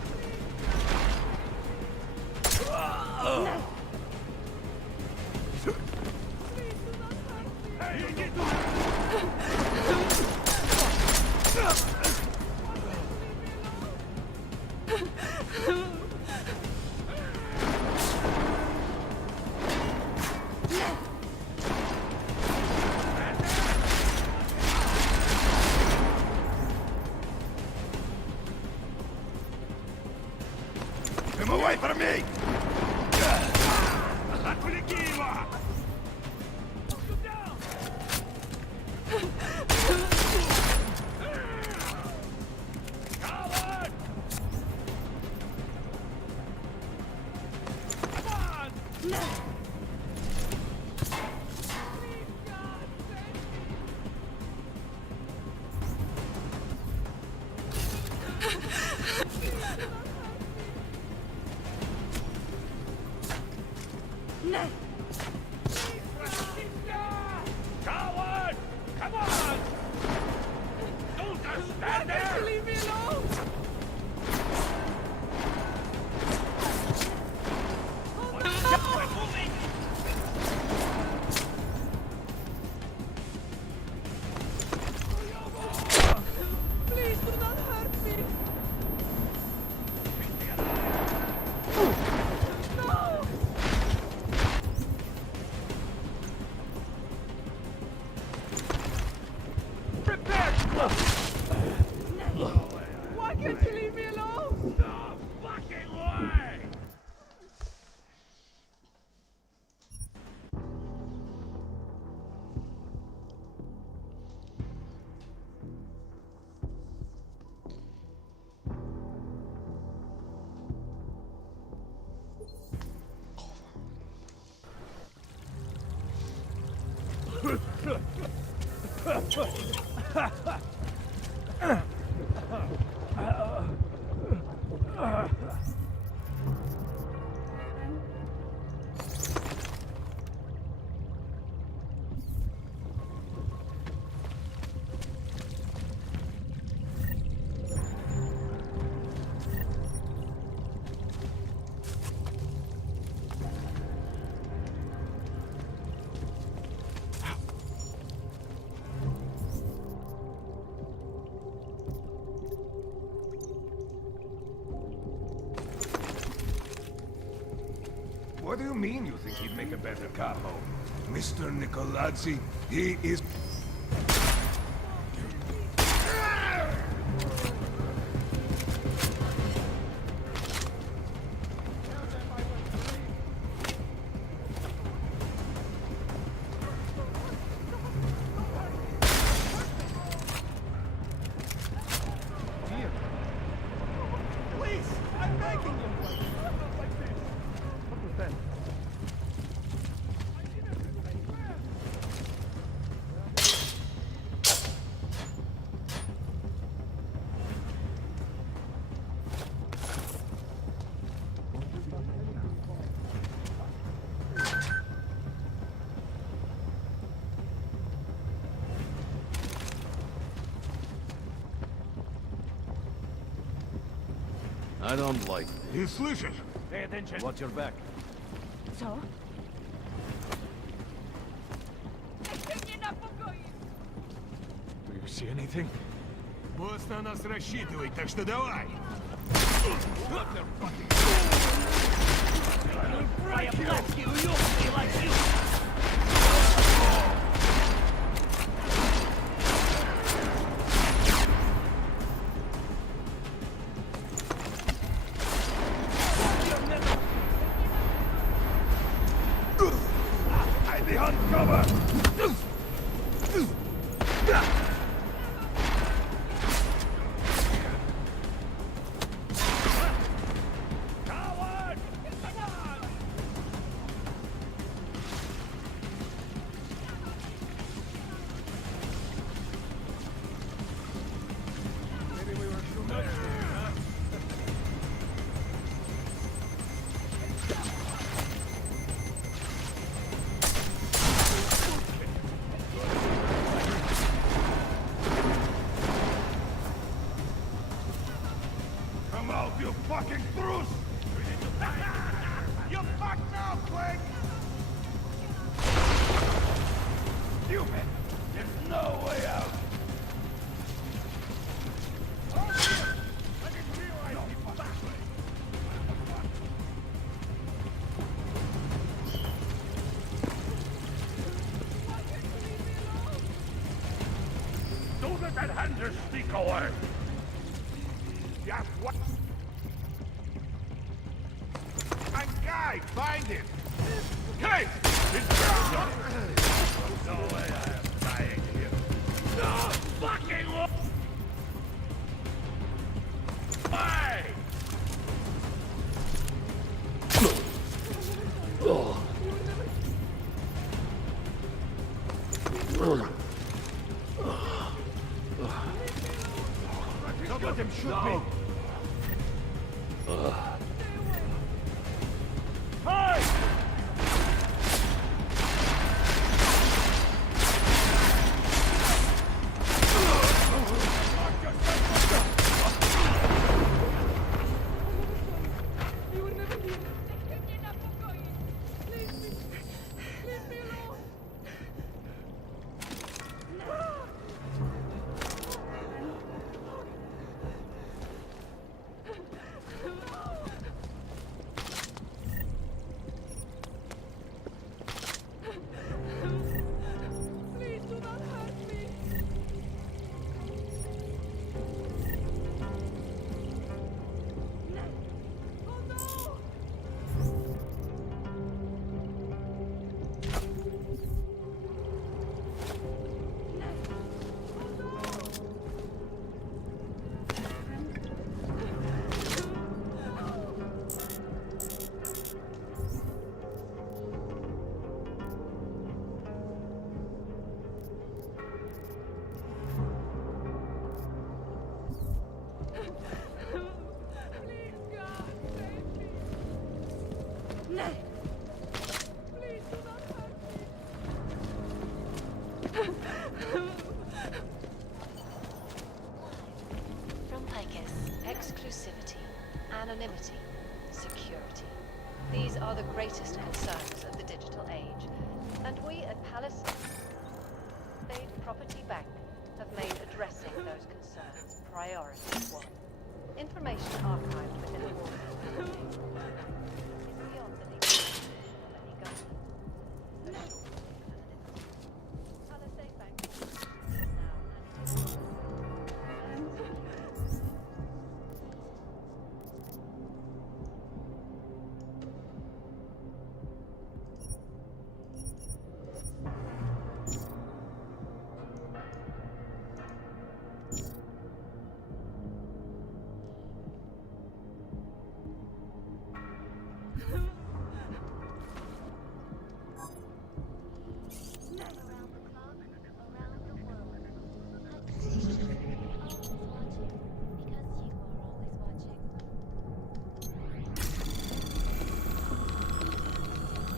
Эй, иди туда! Come away from me! Отвлеки его! Coward! Come on! Coward! Come on! Don't just stand there! Leave me alone! Please do not hurt me! No! Prepare! Why can't you leave me alone? No fucking way! What do you mean you think he'd make a better capo? Mr. Nicolazzi, he is... Please, I'm begging you! What was that? I don't like Ты слышишь? Pay attention. Watch your back. Co? We're See anything? Босс на нас рассчитывает, так что давай. I'm behind cover! Come out, you fucking truce! You fucked now, quick! Stupid! There's no way out! I didn't realize he fucked this way. Don't let that hander sneak away! Yeah, what? And guy, find him! Guys! No way I am dying here. No fucking way! Don't let him shoot me! Hey! From Icus, exclusivity, anonymity, security. These are the greatest concerns of the digital age. And we at Palace Spade Property Bank have made addressing those concerns priority one. Information archived within the walls is beyond the legal of any government. So short of anonymity. Palace Bank is now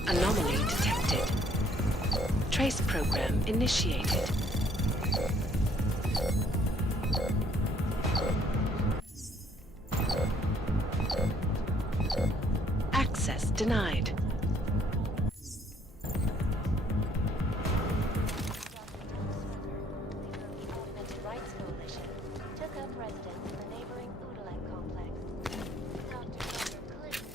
Anomaly detected. Trace program initiated. Access denied. coalition took up residence in the neighboring Udalet complex. Dr. Clinton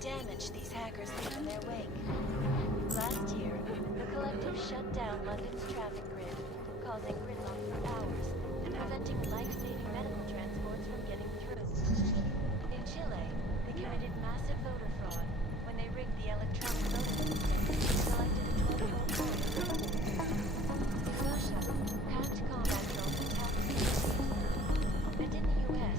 damage these hackers leave in their wake. Last year, the collective shut down London's traffic grid, causing gridlock for hours and preventing life-saving medical transports from getting through. In Chile, they committed massive voter fraud when they rigged the electronic voting system and selected a 12-year-old boy. In Russia, hacked combat drones attacked cities. And in the US,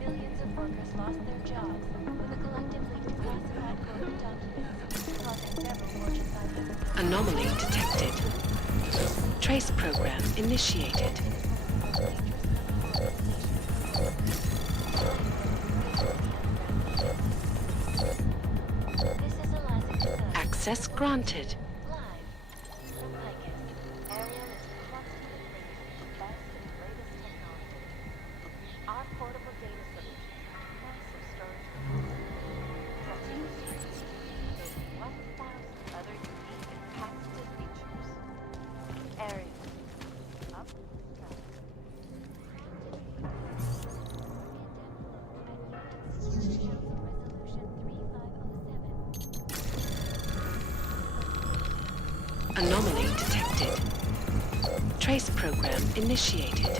millions of workers lost their jobs when the collective leaked classified corporate documents, causing several Fortune 500. Anomaly detected. Trace program initiated. Access granted. Anomaly detected. Trace program initiated.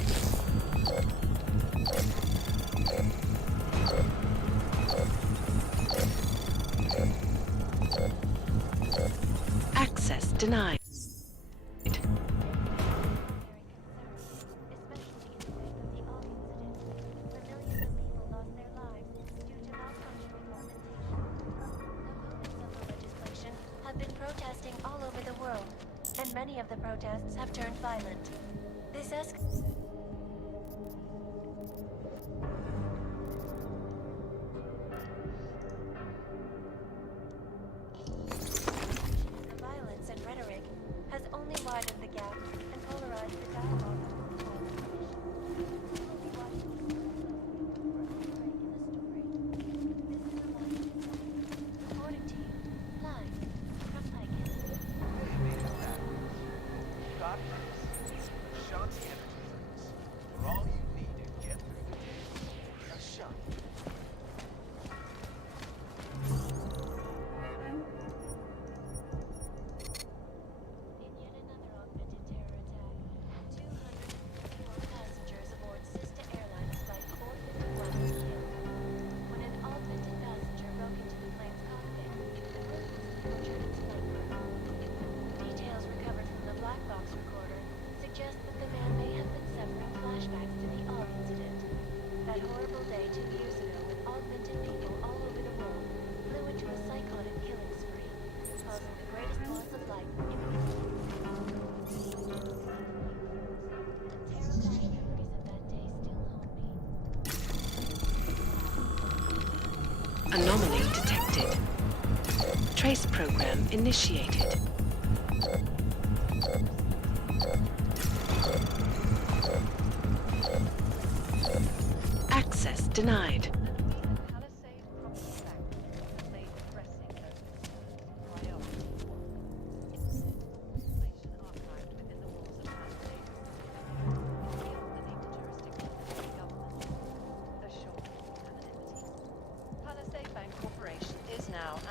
Access denied. Many of the protests have turned violent. This the violence and rhetoric has only widened the gap and polarized the dialogue. Anomaly detected. Trace program initiated. Access denied.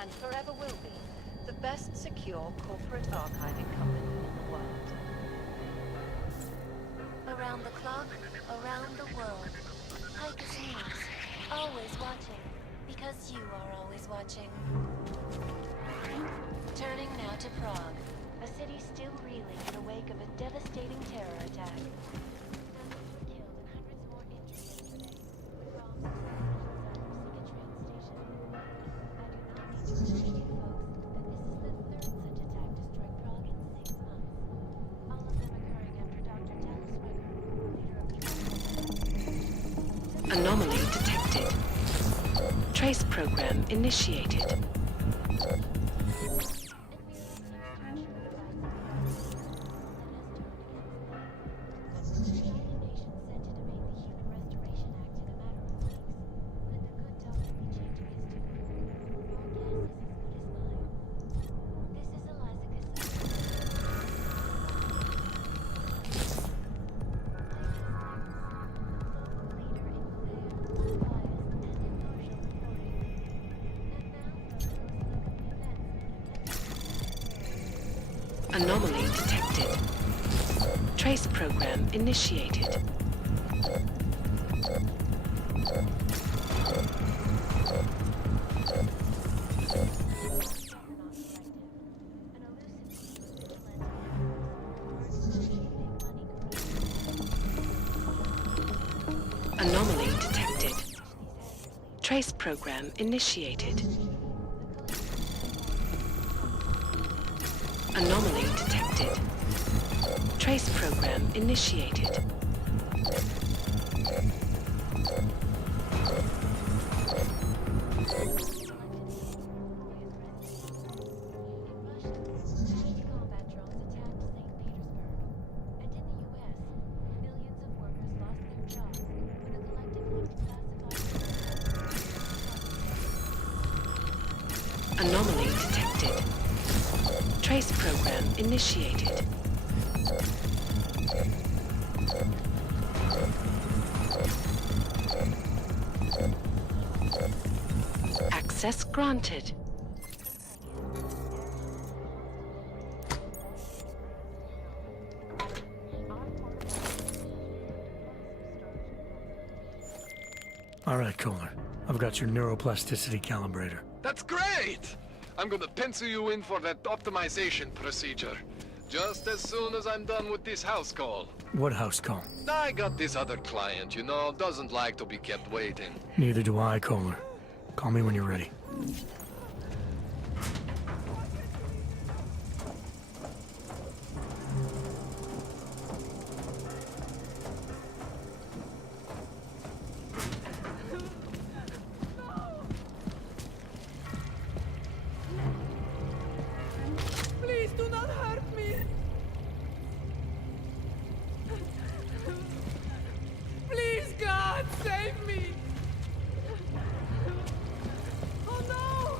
And forever will be the best secure corporate archiving company in the world. Around the clock, around the world. Picus News, always watching, because you are always watching. Turning now to Prague, a city still reeling in the wake of a devastating terror attack. Anomaly detected. Trace program initiated. Anomaly detected. Trace program initiated. Anomaly detected. Trace program initiated. Anomaly detected. Trace program initiated. Anomaly detected. Trace program initiated. Access granted. All right, Kohler. I've got your neuroplasticity calibrator. That's great! I'm gonna pencil you in for that optimization procedure. Just as soon as I'm done with this house call. What house call? I got this other client, you know, doesn't like to be kept waiting. Neither do I, Kohler. Call me when you're ready. Please do not hurt me. Please, God, save me. Oh no!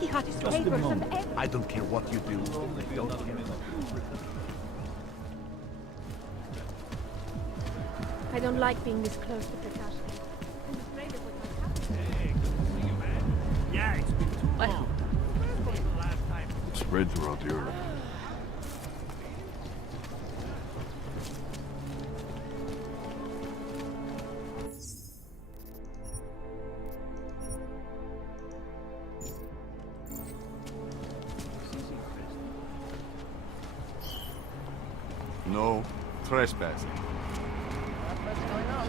He had his Just a papers moment. and everything. I don't care what you do. Don't care. I don't like being this close to Penthouses. I'm afraid of what might happen. Hey, good to see you, man. Yeah, it's been too long. Where's the last time? spread throughout Europe. No trespassing. What's going on?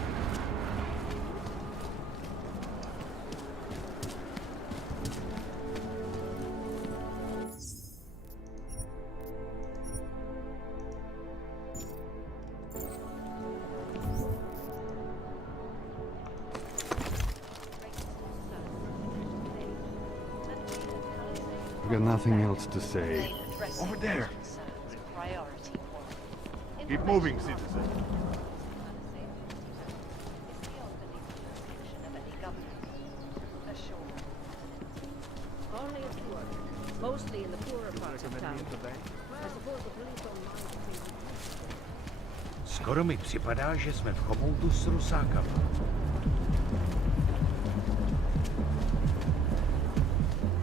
I've got nothing else to say. Over there. Keep moving, citizen. Only a few. Mostly in the poorer parts of town. I suppose the police don't mind. Skoro mi připadá, že jsme v chomoutu s rusákama.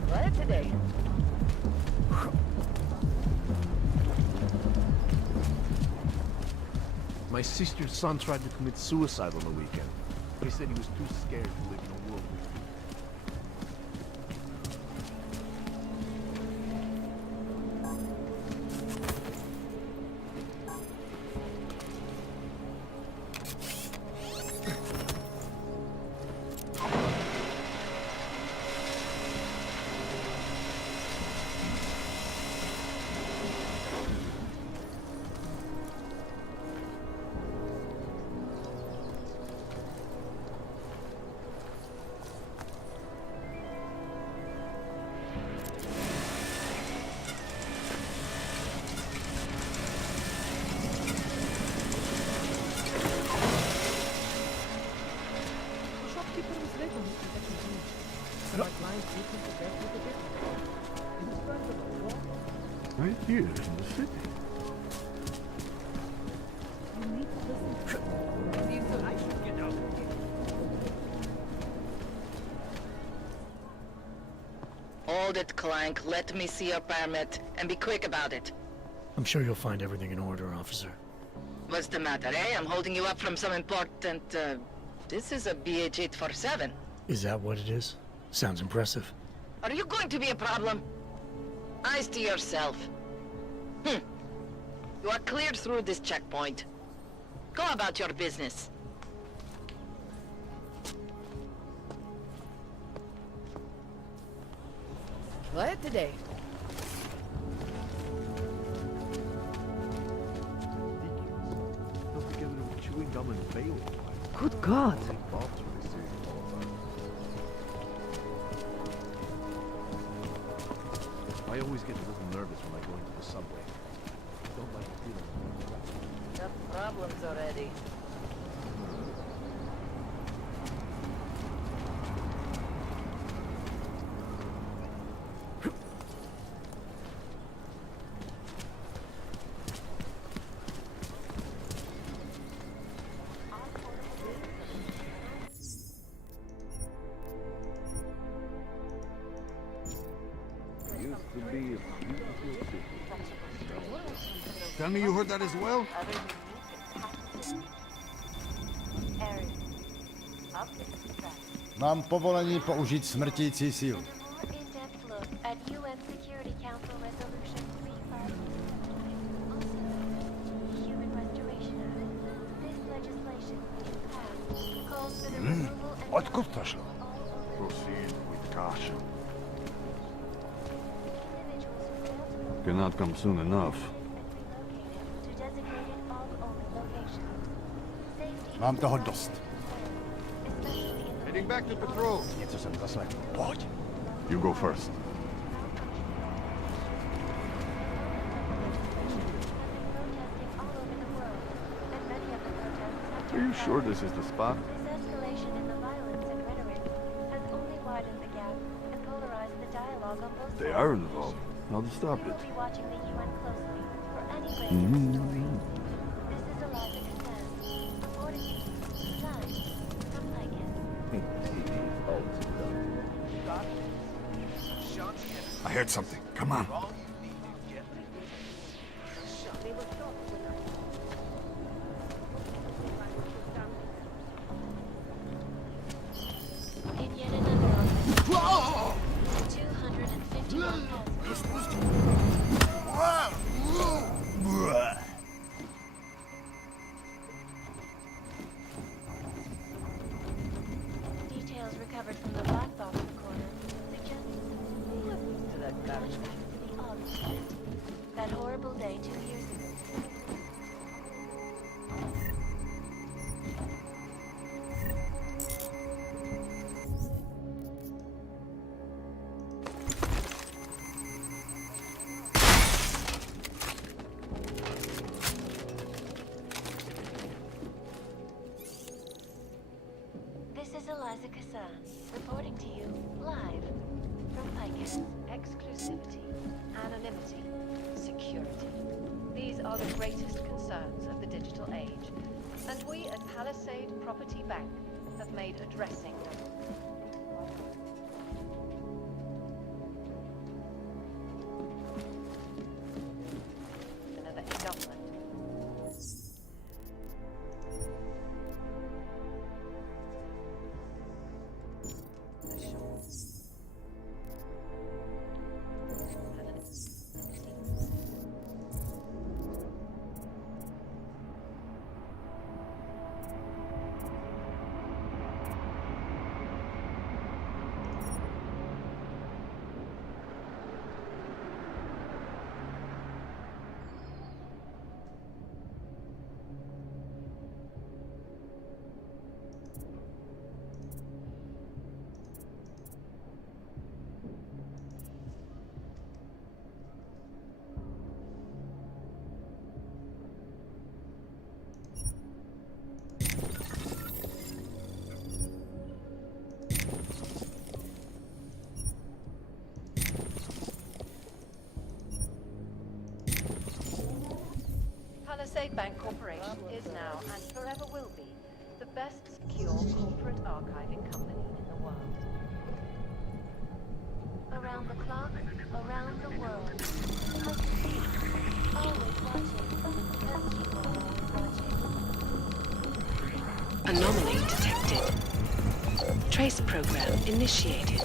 What today? My sister's son tried to commit suicide on the weekend. He said he was too scared to live in a world with people. Right here in the city. Hold it, Clank. Let me see your permit, and be quick about it. I'm sure you'll find everything in order, officer. What's the matter, eh? I'm holding you up from some important, This is a BH-847. Is that what it is? Sounds impressive. Are you going to be a problem? Eyes to yourself. You are cleared through this checkpoint. Go about your business. What today? Not together with chewing gum and veil. Good God. I always get a little nervous when I go into the subway. I don't like the feeling. Got problems already. Tell me you heard that as well? Mám povolení použít smrtící sílu. Odkud to šlo? Proceed with caution. Cannot come soon enough. Mám toho dost. Heading back to patrol. Něco jsem zaslechl. Pojď. You go first. Are you sure this is the spot? They are involved. How to stop it? I heard something. Come on. reporting to you live from Picus. Exclusivity, anonymity, security. These are the greatest concerns of the digital age, and we at Palisade Property Bank have made addressing them. Another government. Palisade Bank Corporation is now and forever will be the best secure corporate archiving company in the world. Around the clock, around the world. Always watching. And you are always watching. Anomaly detected. Trace program initiated.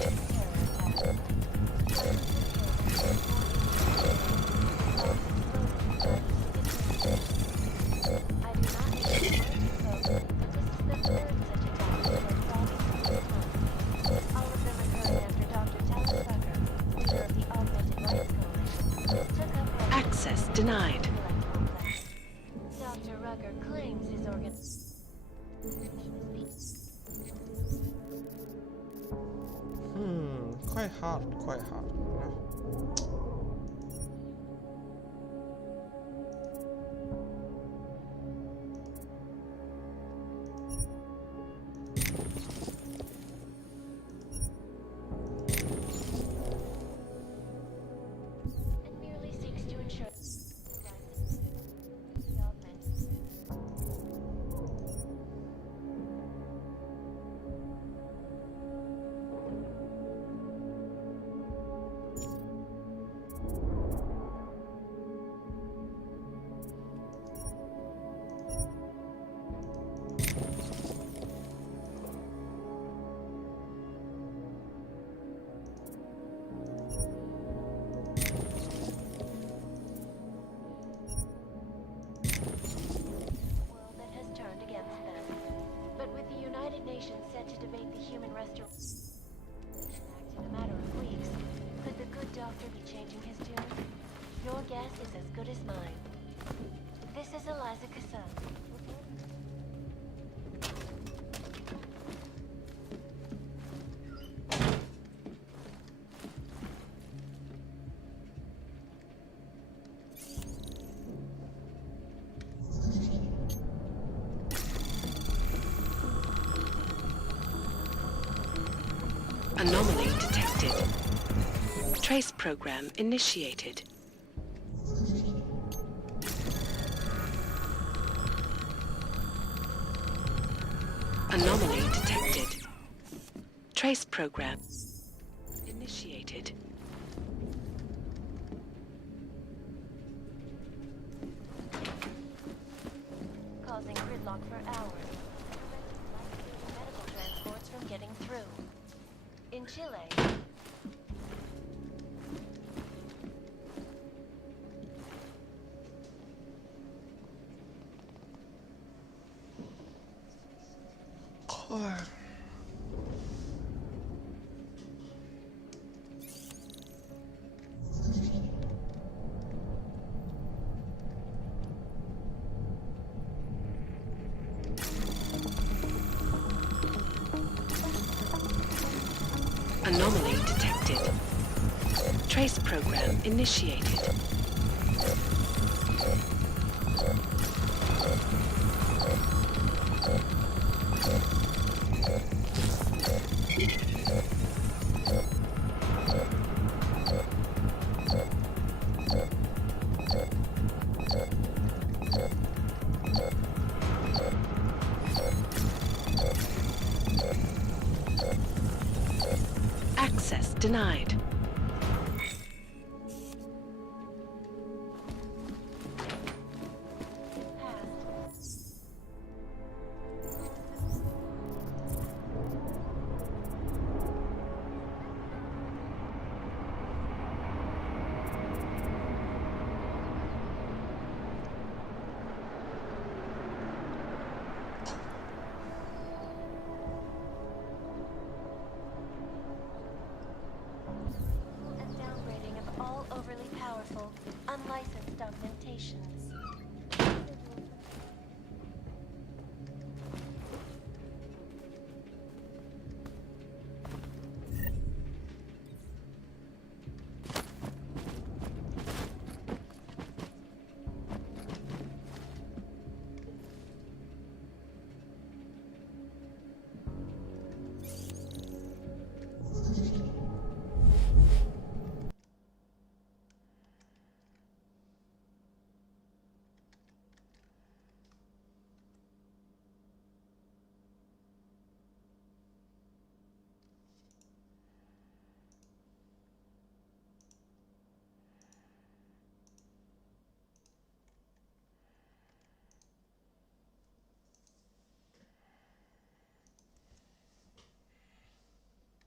Access denied. Dr. Rucker claims his organ. Quite hard, you know? And merely seeks to ensure set to debate the Human Restoration Act in a matter of weeks. Could the good doctor be changing his tune? Your guess is as good as mine. This is Eliza Kassan. Anomaly detected. Trace program initiated. Anomaly detected. Trace program initiated. Causing gridlock for hours. Medical transports from getting through. In Chile. Anomaly detected. Trace program initiated. Denied.